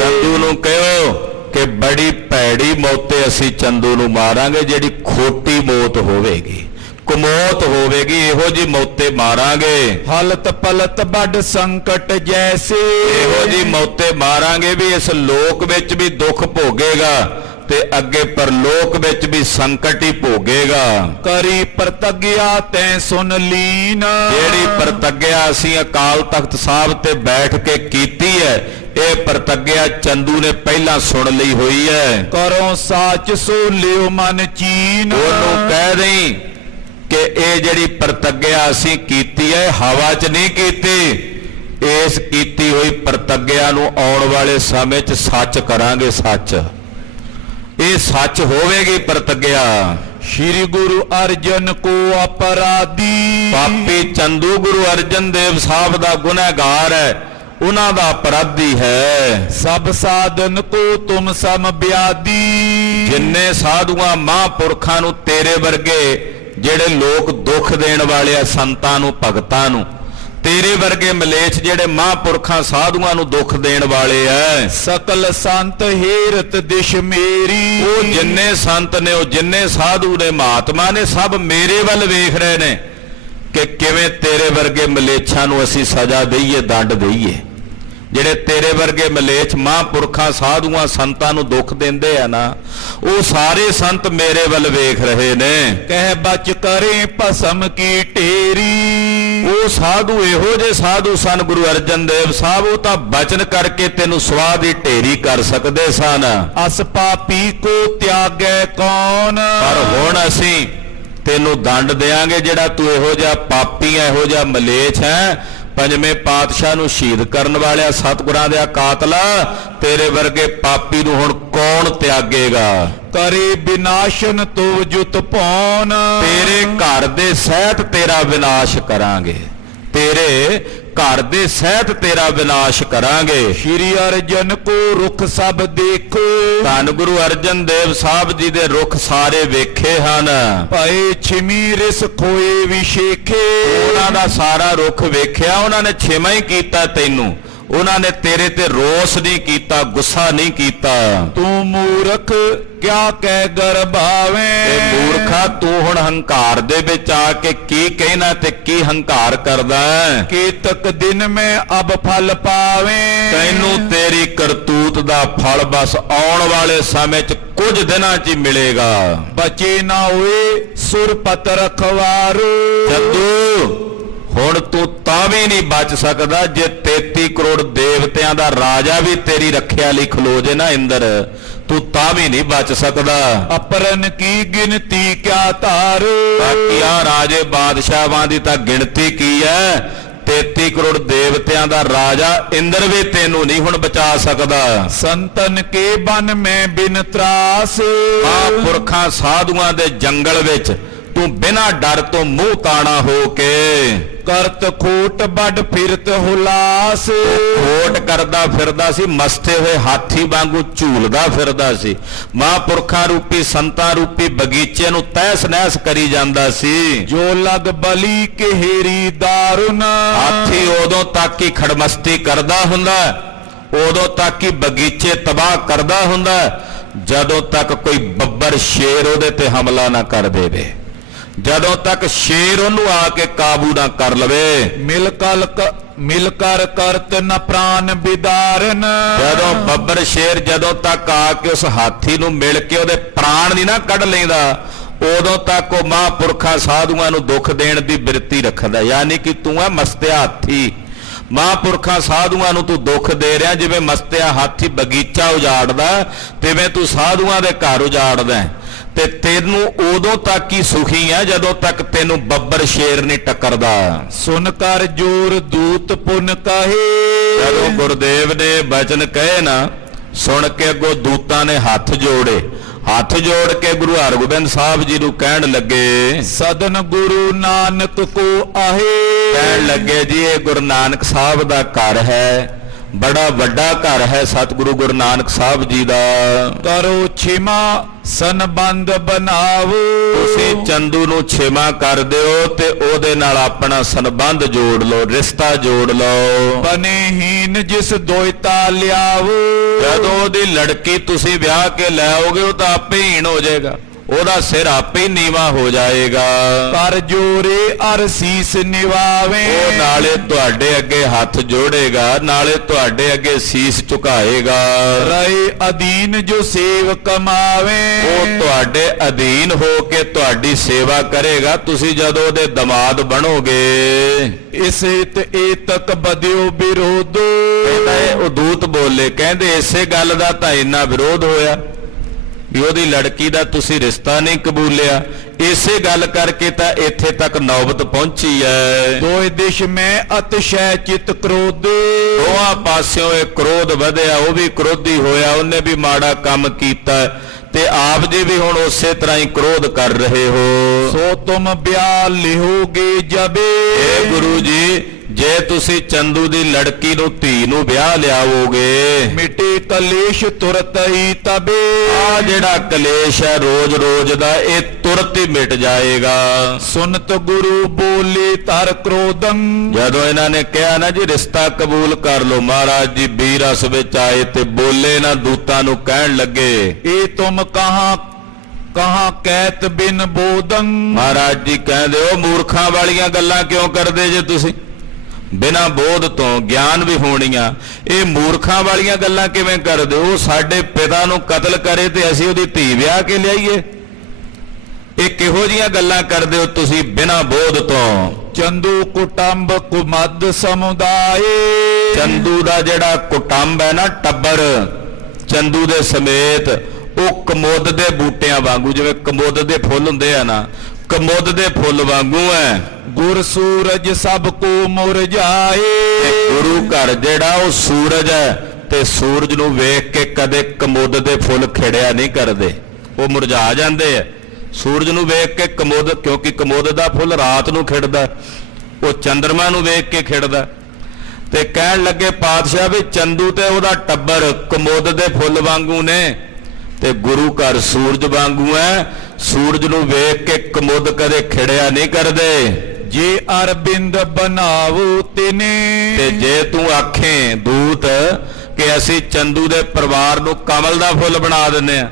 ਚੰਦੂ ਨੂੰ ਕਹਿਓ ਕਿ ਬੜੀ ਭੈੜੀ ਮੌਤੇ ਅਸੀਂ ਚੰਦੂ ਨੂੰ ਮਾਰਾਂਗੇ, ਜਿਹੜੀ ਖੋਟੀ ਮੌਤ ਹੋਵੇਗੀ, ਕੁਮੌਤ ਹੋਵੇਗੀ, ਇਹੋ ਜੀ ਮੌਤੇ ਮਾਰਾਂਗੇ। ਹਲਤ ਪਲਤ ਵੱਡ ਸੰਕਟ ਜੈਸੇ। ਇਹੋ ਜੀ ਮੌਤੇ ਮਾਰਾਂਗੇ ਵੀ ਇਸ ਲੋਕ ਵਿੱਚ ਵੀ ਦੁੱਖ ਭੋਗੇਗਾ ਤੇ ਅੱਗੇ ਪਰਲੋਕ ਵਿੱਚ ਵੀ ਸੰਕਟ ਹੀ ਭੋਗੇਗਾ। ਕਰੀ ਪ੍ਰਤਗਿਆ ਤੈਂ ਸੁਨ ਲੀਨ। ਜਿਹੜੀ ਪ੍ਰਤੱਗਿਆ ਅਸੀਂ ਅਕਾਲ ਤਖਤ ਸਾਹਿਬ ਤੇ ਬੈਠ ਕੇ ਕੀਤੀ ਹੈ, ਇਹ ਪ੍ਰਤੱਗਿਆ ਚੰਦੂ ਨੇ ਪਹਿਲਾਂ ਸੁਣ ਲਈ ਹੋਈ ਹੈ। ਕਰੋ ਸਾਚ ਸੋ ਲਿਓ ਮਨ ਚੀਨ। ਉਹਨੂੰ ਕਹਿ ਦੇਈਂ ਕਿ ਇਹ ਜਿਹੜੀ ਪ੍ਰਤੱਗਿਆ ਅਸੀਂ ਕੀਤੀ ਹੈ ਹਵਾ 'ਚ ਨਹੀਂ ਕੀਤੀ, ਇਸ ਕੀਤੀ ਹੋਈ ਪ੍ਰਤੱਗਿਆ ਨੂੰ ਆਉਣ ਵਾਲੇ ਸਮੇਂ 'ਚ ਸੱਚ ਕਰਾਂਗੇ। ਸੱਚ, ਇਹ ਸੱਚ ਹੋਵੇਗੀ ਪ੍ਰਤੱਗਿਆ। ਸ਼੍ਰੀ ਗੁਰੂ ਅਰਜਨ ਕੋ ਅਪਰਾਧੀ। ਪਾਪੀ ਚੰਦੂ ਗੁਰੂ ਅਰਜਨ ਦੇਵ ਸਾਹਿਬ ਦਾ ਗੁਨਹਗਾਰ ਹੈ, ਉਹਨਾਂ ਦਾ ਅਪਰਾਧੀ ਹੈ। ਸਭ ਸਾਧਨ ਕੋ ਤੁਮ ਸਮ ਬਿਆਦੀ। ਜਿੰਨੇ ਸਾਧੂਆਂ ਮਹਾਂਪੁਰਖਾਂ ਨੂੰ ਤੇਰੇ ਵਰਗੇ ਜਿਹੜੇ ਲੋਕ ਦੁੱਖ ਦੇਣ ਵਾਲੇ ਆ, ਸੰਤਾਂ ਨੂੰ ਭਗਤਾਂ ਨੂੰ, ਤੇਰੇ ਵਰਗੇ ਮਲੇਛ ਜਿਹੜੇ ਮਹਾਂਪੁਰਖਾਂ ਸਾਧੂਆਂ ਨੂੰ ਦੁੱਖ ਦੇਣ ਵਾਲੇ ਐ। ਸਕਲ ਸੰਤ ਹੇਰਤ ਦਿਸ਼ ਮੇਰੀ। ਉਹ ਜਿੰਨੇ ਸੰਤ ਨੇ, ਉਹ ਜਿੰਨੇ ਸਾਧੂ ਨੇ, ਮਹਾਤਮਾ ਨੇ, ਸਭ ਮੇਰੇ ਵੱਲ ਵੇਖ ਰਹੇ ਨੇ ਕਿ ਕਿਵੇਂ ਤੇਰੇ ਵਰਗੇ ਮਲੇਛਾਂ ਨੂੰ ਅਸੀਂ ਸਜ਼ਾ ਦਈਏ, ਦੰਡ ਦਈਏ। ਜਿਹੜੇ ਤੇਰੇ ਵਰਗੇ ਮਲੇਛ ਮਹਾਂਪੁਰਖਾਂ ਸਾਧੂਆਂ ਸੰਤਾਂ ਨੂੰ ਦੁੱਖ ਦਿੰਦੇ ਆ ਨਾ, ਉਹ ਸਾਰੇ ਸੰਤ ਮੇਰੇ ਵੱਲ ਵੇਖ ਰਹੇ ਨੇ। ਕਹਿ ਬਚ ਕਰੇ ਭਸਮ ਕੀ ਢੇਰੀ। ਉਹ ਸਾਧੂ ਇਹੋ ਜਿਹੇ ਸਾਧੂ ਸਨ ਗੁਰੂ ਅਰਜਨ ਦੇਵ ਸਾਹਿਬ, ਉਹ ਤਾਂ ਬਚਨ ਕਰਕੇ ਤੈਨੂੰ ਸਵਾਹ ਦੀ ਢੇਰੀ ਕਰ ਸਕਦੇ ਸਨ। ਅਸ ਪਾਪੀ ਕੋ ਤਿਆਗੈ ਕੌਣ। ਪਰ ਹੁਣ ਅਸੀਂ ਤੈਨੂੰ ਦੰਡ ਦੇਾਂਗੇ ਜਿਹੜਾ ਤੂੰ ਇਹੋ ਜਿਹਾ ਪਾਪੀ ਹੈ, ਇਹੋ ਜਿਹਾ ਮਲੇਛ ਹੈ। ਪੰਜਵੇਂ ਪਾਤਸ਼ਾਹ ਨੂੰ ਸ਼ਹੀਦ ਕਰਨ ਵਾਲਿਆ, ਸਤਿਗੁਰਾਂ ਦੇ ਕਾਤਲਾ, ਤੇਰੇ ਵਰਗੇ ਪਾਪੀ ਨੂੰ ਹੁਣ ਕੌਣ ਤਿਆਗੇਗਾ। ਕਰੇ ਵਿਨਾਸ਼ਨ ਤੋ ਜੁਤ ਭੌਨ। ਤੇਰੇ ਘਰ ਦੇ ਸਹਿਤ ਤੇਰਾ ਵਿਨਾਸ਼ ਕਰਾਂਗੇ, ਤੇਰੇ ਘਰ ਦੇ ਸਹਿਤ ਤੇਰਾ ਵਿਨਾਸ਼ ਕਰਾਂਗੇ। ਸ਼੍ਰੀ ਅਰਜਨ ਕੋ ਰੁਖ ਸਭ ਦੇਖੋ। ਧੰਨ ਗੁਰੂ ਅਰਜਨ ਦੇਵ ਸਾਹਿਬ ਜੀ ਦੇ ਰੁਖ ਸਾਰੇ ਵੇਖੇ ਹਨ। ਭਏ ਛਿਮੀ ਰਿਸ ਖੋਏ ਵਿਸ਼ੇਖੇ। ਉਹਨਾਂ ਦਾ ਸਾਰਾ ਰੁਖ ਵੇਖਿਆ, ਉਹਨਾਂ ਨੇ ਛਿਮਾ ਹੀ ਕੀਤਾ ਤੈਨੂੰ, ਉਹਨਾਂ ਨੇ ਤੇਰੇ ਤੇ ਰੋਸ ਨਹੀਂ ਕੀਤਾ, ਗੁੱਸਾ ਨਹੀਂ ਕੀਤਾ। ਤੂੰ ਮੂਰਖ ਕਿਆ ਕਹਿ ਗਰਭਾਵੇਂ। ਤੇ ਮੂਰਖਾ ਤੂੰ ਹੁਣ ਹੰਕਾਰ ਦੇ ਵਿੱਚ ਆ ਕੇ ਕੀ ਕਹਿਣਾ ਤੇ ਕੀ ਹੰਕਾਰ ਕਰਦਾ ਹੈ। ਕੇਤਕ ਦਿਨ ਮੈਂ ਅਬ ਫਲ ਪਾਵੇਂ। ਤੈਨੂੰ ਤੇਰੀ ਕਰਤੂਤ ਦਾ ਫਲ ਬਸ ਆਉਣ ਵਾਲੇ ਸਮੇਂ 'ਚ ਕੁਝ ਦਿਨਾਂ 'ਚ ਹੀ ਮਿਲੇਗਾ। ਬਚੇ ਨਾ ਹੋਏ ਸੁਰਪਤ ਰਖਵਾਰੂ। ਚੰਦੂ ਹੁਣ ਤੂੰ ਤਾਂ ਵੀ ਨਹੀਂ ਬਚ ਸਕਦਾ, ਜੇ 33 ਕਰੋੜ ਦੇਵਤਿਆਂ ਦਾ ਰਾਜਾ ਵੀ ਤੇਰੀ ਰੱਖਿਆ ਲਈ ਖਲੋ ਜੇ ਨਾ ਇੰਦਰ, ਤੂੰ ਤਾਂ ਵੀ ਨਹੀਂ ਬਚ ਸਕਦਾ। ਅਪਰਨ ਕੀ ਗਿਣਤੀ ਕਿਆ ਧਾਰ। ਬਾਕੀਆਂ ਰਾਜੇ ਬਾਦਸ਼ਾਹਾਂ ਦੀ ਤਾਂ ਗਿਣਤੀ ਕੀ ਹੈ। 33 ਕਰੋੜ ਦੇਵਤਿਆਂ ਦਾ ਰਾਜਾ ਇੰਦਰ ਵੀ ਤੈਨੂੰ ਨਹੀਂ ਹੁਣ ਬਚਾ ਸਕਦਾ। ਸੰਤਨ ਕੇ ਬਨ ਮੈਂ ਬਿਨ ਤਰਾਸ। ਮਹਾਂਪੁਰਖਾਂ ਸਾਧੂਆਂ ਦੇ ਜੰਗਲ ਵਿੱਚ ਤੂੰ ਬਿਨਾਂ ਡਰ ਤੋਂ ਮੂੰਹ ਤਾਣਾ ਹੋ ਕੇ ਕਰਤ ਖੋਟ ਵੱਡ ਫਿਰਤ ਹੁਲਾਸ। ਖੋਟ ਕਰਦਾ ਫਿਰਦਾ ਸੀ, ਮਸਤੇ ਹੋਏ ਹਾਥੀ ਵਾਂਗੂ ਝੂਲਦਾ ਫਿਰਦਾ ਸੀ। ਮਹਾਂਪੁਰਖਾਂ ਰੂਪੀ ਸੰਤਾਂ ਰੂਪੀ ਬਗੀਚੇ ਨੂੰ ਤਹਿਸ ਨਹਿਸ ਕਰੀ ਜਾਂਦਾ ਸੀ। ਜੋ ਲਗ ਬਲੀ ਕੇਹਰੀ ਦਾਰੁਨ। ਹਾਥੀ ਉਦੋਂ ਤੱਕ ਹੀ ਖੜਮਸਤੀ ਕਰਦਾ ਹੁੰਦਾ, ਉਦੋਂ ਤੱਕ ਹੀ ਬਗੀਚੇ ਤਬਾਹ ਕਰਦਾ ਹੁੰਦਾ, ਜਦੋਂ ਤੱਕ ਕੋਈ ਬੱਬਰ ਸ਼ੇਰ ਉਹਦੇ ਤੇ ਹਮਲਾ ਨਾ ਕਰ ਦੇਵੇ, ਜਦੋਂ ਤੱਕ ਸ਼ੇਰ ਉਹਨੂੰ ਆ ਕੇ ਕਾਬੂ ਨਾ ਕਰ ਲਵੇ। ਮਿਲ ਕਰ ਕਰਤ ਨ ਪ੍ਰਾਨ ਵਿਦਾਰਨ। ਜਦੋਂ ਬੱਬਰ ਸ਼ੇਰ ਜਦੋਂ ਤੱਕ ਆ ਕੇ ਉਸ ਹਾਥੀ ਨੂੰ ਮਿਲ ਕੇ ਉਹਦੇ ਪ੍ਰਾਣ ਨਹੀਂ ਨਾ ਕੱਢ ਲੈਂਦਾ, ਉਦੋਂ ਤੱਕ ਉਹ ਮਹਾਂਪੁਰਖਾਂ ਸਾਧੂਆਂ ਨੂੰ ਦੁੱਖ ਦੇਣ ਦੀ ਬਿਰਤੀ ਰੱਖਦਾ। ਯਾਨੀ ਕਿ ਤੂੰ ਹੈ ਮਸਤਿਆ ਹਾਥੀ, ਮਹਾਂਪੁਰਖਾਂ ਸਾਧੂਆਂ ਨੂੰ ਤੂੰ ਦੁੱਖ ਦੇ ਰਿਹਾ। ਜਿਵੇਂ ਮਸਤਿਆ ਹਾਥੀ ਬਗੀਚਾ ਉਜਾੜਦਾ, ਤਿਵੇਂ ਤੂੰ ਸਾਧੂਆਂ ਦੇ ਘਰ ਉਜਾੜਦਾ। ਤੇ ਤੈਨੂੰ ਉਦੋਂ ਤੱਕ ਹੀ ਸੁਖੀ ਆ ਜਦੋਂ ਤੱਕ ਤੈਨੂੰ ਬੱਬਰ ਸ਼ੇਰ ਨਹੀਂ ਟੱਕਰਦਾ। ਸੁਨ ਕਰ ਜੋਰ ਦੂਤ ਪੁਨ ਕਹੇ। ਜਦੋਂ ਗੁਰਦੇਵ ਨੇ ਬਚਨ ਕਹੇ ਨਾ, ਸੁਣ ਕੇ ਅੱਗੋਂ ਦੂਤਾਂ ਨੇ ਹੱਥ ਜੋੜੇ। ਹੱਥ ਜੋੜ ਕੇ ਗੁਰੂ ਹਰਗੋਬਿੰਦ ਸਾਹਿਬ ਜੀ ਨੂੰ ਕਹਿਣ ਲੱਗੇ, ਸਦਨ ਗੁਰੂ ਨਾਨਕ ਕੋ ਆਹੇ। ਕਹਿਣ ਲੱਗੇ ਜੀ ਇਹ ਗੁਰੂ ਨਾਨਕ ਸਾਹਿਬ ਦਾ ਘਰ ਹੈ, ਬੜਾ ਵੱਡਾ ਘਰ ਹੈ ਸਤਿਗੁਰੂ ਗੁਰੂ ਨਾਨਕ ਸਾਹਿਬ ਜੀ ਦਾ। ਕਰੋ ਛਿਮਾ ਸੰਬੰਧ ਬਣਾਵੋ। ਤੁਸੀਂ ਚੰਦੂ ਨੂੰ ਛੇਮਾ ਕਰ ਦਿਓ ਤੇ ਉਹਦੇ ਨਾਲ ਆਪਣਾ ਸੰਬੰਧ ਜੋੜ ਲਓ, ਰਿਸ਼ਤਾ ਜੋੜ ਲਓ। ਬਨੇਹੀਨ ਜਿਸ ਦੋਇਤਾ ਲਿਆਵੋ। ਜਦੋਂ ਉਹਦੀ ਲੜਕੀ ਤੁਸੀਂ ਵਿਆਹ ਕੇ ਲੈ ਆਓਗੇ ਉਹ ਤਾਂ ਆਪੇ ਹੀਣ ਹੋ ਜਾਏਗਾ, ਉਹਦਾ ਸਿਰ ਆਪੇ ਹੀ ਨੀਵਾ ਹੋ ਜਾਏਗਾ। ਕਰ ਜੋਰੇ ਅਰ ਸੀਸ ਨਿਵਾਵੇ। ਉਹ ਨਾਲੇ ਤੁਹਾਡੇ ਅੱਗੇ ਹੱਥ ਜੋੜੇਗਾ, ਨਾਲੇ ਤੁਹਾਡੇ ਅੱਗੇ ਸੀਸ ਝੁਕਾਏਗਾ। ਰਹੇ ਅਧੀਨ ਜੋ ਸੇਵ ਕਮਾਵੇ। ਉਹ ਤੁਹਾਡੇ ਅਧੀਨ ਹੋ ਕੇ ਤੁਹਾਡੀ ਸੇਵਾ ਕਰੇਗਾ। ਤੁਸੀਂ ਜਦੋਂ ਉਹਦੇ ਦਮਾਦ ਬਣੋਗੇ। ਇਸੇ ਤੇ ਏਤਕ ਬਦਿਓ ਵਿਰੋਧੋ। ਉਹ ਦੂਤ ਬੋਲੇ, ਕਹਿੰਦੇ ਇਸੇ ਗੱਲ ਦਾ ਤਾਂ ਇੰਨਾ ਵਿਰੋਧ ਹੋਇਆ ਵੀ ਉਹਦੀ ਲੜਕੀ ਦਾ ਤੁਸੀਂ ਰਿਸ਼ਤਾ ਨਹੀਂ ਕਬੂਲਿਆ। ਇਸੇ ਗੱਲ ਕਰਕੇ ਤਾਂ ਇੱਥੇ ਤੱਕ ਨੌਬਤ ਪਹੁੰਚੀ ਹੈ। ਦੋਇ ਦਿਸ਼ ਮੈਂ ਅਤਿਸ਼ੈ ਚਿਤ ਕ੍ਰੋਧ। ਦੋਹਾਂ ਪਾਸਿਓਂ ਇਹ ਕ੍ਰੋਧ ਵਧਿਆ, ਉਹ ਵੀ ਕ੍ਰੋਧੀ ਹੋਇਆ, ਉਹਨੇ ਵੀ ਮਾੜਾ ਕੰਮ ਕੀਤਾ ਤੇ ਆਪ ਜੀ ਵੀ ਹੁਣ ਉਸੇ ਤਰ੍ਹਾਂ ਹੀ ਕ੍ਰੋਧ ਕਰ ਰਹੇ ਹੋ। ਸੋ ਤੁਮ ਬਿਆਹ ਲਿਹੋਗੇ ਜਬੇ। ਇਹ ਗੁਰੂ ਜੀ, ਜੇ ਤੁਸੀਂ ਚੰਦੂ ਦੀ ਲੜਕੀ ਨੂੰ ਧੀ ਨੂੰ ਵਿਆਹ ਲਿਆਵੋਗੇ, ਮਿਟੇ ਕਲੇਸ਼ ਤੁਰਤ ਹੀ ਤਬੇ। ਆ ਜਿਹੜਾ ਕਲੇਸ਼ ਹੈ ਰੋਜ਼ ਰੋਜ਼ ਦਾ, ਇਹ ਤੁਰਤ ਹੀ ਮਿਟ ਜਾਏਗਾ। ਸੁਨਤ ਗੁਰੂ ਬੋਲੇ ਤਰ ਕ੍ਰੋਧੰ। ਜਦੋਂ ਇਹਨਾਂ ਨੇ ਕਿਹਾ ਨਾ ਜੀ ਰਿਸ਼ਤਾ ਕਬੂਲ ਕਰ ਲਓ, ਮਹਾਰਾਜ ਜੀ ਬੀਰਸ ਵਿੱਚ ਆਏ ਤੇ ਬੋਲੇ ਨਾ ਦੂਤਾਂ ਨੂੰ, ਕਹਿਣ ਲੱਗੇ ਇਹ ਤੁਮ ਕਹਾਂ ਕਹਿਤ ਬਿਨ ਬੋਧੰ। ਮਹਾਰਾਜ ਜੀ ਕਹਿੰਦੇ ਉਹ ਮੂਰਖਾਂ ਵਾਲੀਆਂ ਗੱਲਾਂ ਕਿਉਂ ਕਰਦੇ ਜੇ ਤੁਸੀਂ, ਬਿਨਾਂ ਬੋਧ ਤੋਂ ਗਿਆਨ ਵੀ ਹੋਣੀਆਂ। ਇਹ ਮੂਰਖਾਂ ਵਾਲੀਆਂ ਗੱਲਾਂ ਕਿਵੇਂ ਕਰਦੇ ਹੋ? ਸਾਡੇ ਪਿਤਾ ਨੂੰ ਕਤਲ ਕਰੇ ਤੇ ਅਸੀਂ ਉਹਦੀ ਧੀ ਵਿਆਹ ਕੇ ਲਿਆਈਏ? ਇਹ ਕਿਹੋ ਜੀਆਂ ਗੱਲਾਂ ਕਰਦੇ ਹੋ ਤੁਸੀਂ ਬਿਨਾਂ ਬੋਧ ਤੋਂ? ਚੰਦੂ ਕੁਟੰਬ ਕੁਮਦ ਸਮੁਦਾਏ। ਚੰਦੂ ਦਾ ਜਿਹੜਾ ਕੁਟੰਬ ਹੈ ਨਾ, ਟੱਬਰ ਚੰਦੂ ਦੇ ਸਮੇਤ, ਉਹ ਕਮੁੱਦ ਦੇ ਬੂਟਿਆਂ ਵਾਂਗੂ, ਜਿਵੇਂ ਕਮੁੱਦ ਦੇ ਫੁੱਲ ਹੁੰਦੇ ਆ ਨਾ, ਕਮੁੱਦ ਦੇ ਫੁੱਲ ਵਾਂਗੂ ਹੈ। ਗੁਰ ਸੂਰਜ ਸਭ ਕੋ ਮੁਰਝਾਏ। ਗੁਰੂ ਘਰ ਜਿਹੜਾ ਉਹ ਸੂਰਜ ਹੈ, ਤੇ ਸੂਰਜ ਨੂੰ ਵੇਖ ਕੇ ਕਦੇ ਕਮੁੱਦ ਦੇ ਫੁੱਲ ਖਿੜਿਆ ਨਹੀਂ ਕਰਦੇ, ਉਹ ਮੁਰਝਾ ਜਾਂਦੇ ਆ। ਸੂਰਜ ਨੂੰ ਵੇਖ ਕੇ ਕਮੁੱਦ, ਕਿਉਂਕਿ ਕਮੁੱਦ ਦਾ ਫੁੱਲ ਰਾਤ ਨੂੰ ਖਿੜਦਾ, ਉਹ ਚੰਦਰਮਾ ਨੂੰ ਵੇਖ ਕੇ ਖਿੜਦਾ। ਤੇ ਕਹਿਣ ਲੱਗੇ ਪਾਤਸ਼ਾਹ ਵੀ ਚੰਦੂ ਤੇ ਉਹਦਾ ਟੱਬਰ ਕਮੁੱਦ ਦੇ ਫੁੱਲ ਵਾਂਗੂ ਨੇ, ਤੇ ਗੁਰੂ ਘਰ ਸੂਰਜ ਵਾਂਗੂ ਹੈ। ਸੂਰਜ ਨੂੰ ਵੇਖ ਕੇ ਕਮੁੱਦ ਕਦੇ ਖਿੜਿਆ ਨਹੀਂ ਕਰਦੇ। ਜੇ ਅਰਬਿੰਦ ਬਣਾਵੋ ਤਿਨੇ। ਤੇ ਜੇ ਤੂੰ ਆਖੇ ਦੂਤ ਕਿ ਅਸੀਂ ਚੰਦੂ ਦੇ ਪਰਿਵਾਰ ਨੂੰ ਕਮਲ ਦਾ ਫੁੱਲ ਬਣਾ ਦਿੰਨੇ ਆ,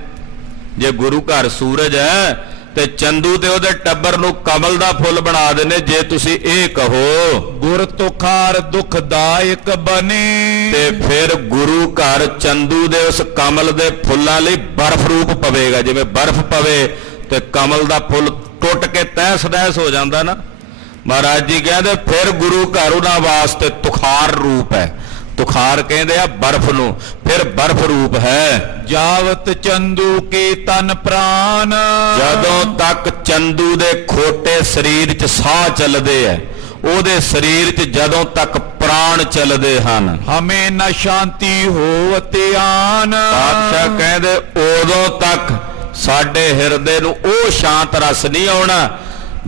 ਜੇ ਗੁਰੂ ਘਰ ਸੂਰਜ ਹੈ ਤੇ ਚੰਦੂ ਤੇ ਉਹਦੇ ਟੱਬਰ ਨੂੰ ਕਮਲ ਦਾ ਫੁੱਲ ਬਣਾ ਦਿੰਨੇ, ਜੇ ਤੁਸੀਂ ਇਹ ਕਹੋ ਗੁਰ ਤੁਖਾਰ ਦੁਖਦਾਇਕ ਬਨੇ। ਤੇ ਫਿਰ ਗੁਰੂ ਘਰ ਚੰਦੂ ਦੇ ਉਸ ਕਮਲ ਦੇ ਫੁੱਲਾਂ ਲਈ ਬਰਫ਼ ਰੂਪ ਪਵੇਗਾ। ਜਿਵੇਂ ਬਰਫ਼ ਪਵੇ ਤੇ ਕਮਲ ਦਾ ਫੁੱਲ ਟੁੱਟ ਕੇ ਤਹਿਸ ਨਹਿਸ ਹੋ ਜਾਂਦਾ ਨਾ, ਮਹਾਰਾਜ ਜੀ ਕਹਿੰਦੇ ਫਿਰ ਗੁਰੂ ਘਰ ਉਹਨਾਂ ਵਾਸਤੇ ਤੁਖਾਰ ਰੂਪ ਹੈ। ਤੁਖਾਰ ਕਹਿੰਦੇ ਆ ਬਰਫ਼ ਨੂੰ, ਫਿਰ ਬਰਫ਼ ਰੂਪ ਹੈ। ਜਾਵਤ ਚੰਦੂ ਕੇ ਤਨ ਪ੍ਰਾਨ। ਜਦੋਂ ਤੱਕ ਚੰਦੂ ਦੇ ਖੋਟੇ ਸਰੀਰ 'ਚ ਸਾਹ ਚੱਲਦੇ ਆ, ਉਹਦੇ ਸਰੀਰ 'ਚ ਜਦੋਂ ਤੱਕ ਪ੍ਰਾਣ ਚੱਲਦੇ ਹਨ, ਹਮੇ ਨ ਸ਼ਾਂਤੀ ਹੋਵਤੇ ਆਨ। ਪਾਤਸ਼ਾਹ ਕਹਿੰਦੇ ਉਦੋਂ ਤੱਕ ਸਾਡੇ ਹਿਰਦੇ ਨੂੰ ਉਹ ਸ਼ਾਂਤ ਰਸ ਨਹੀਂ ਆਉਣਾ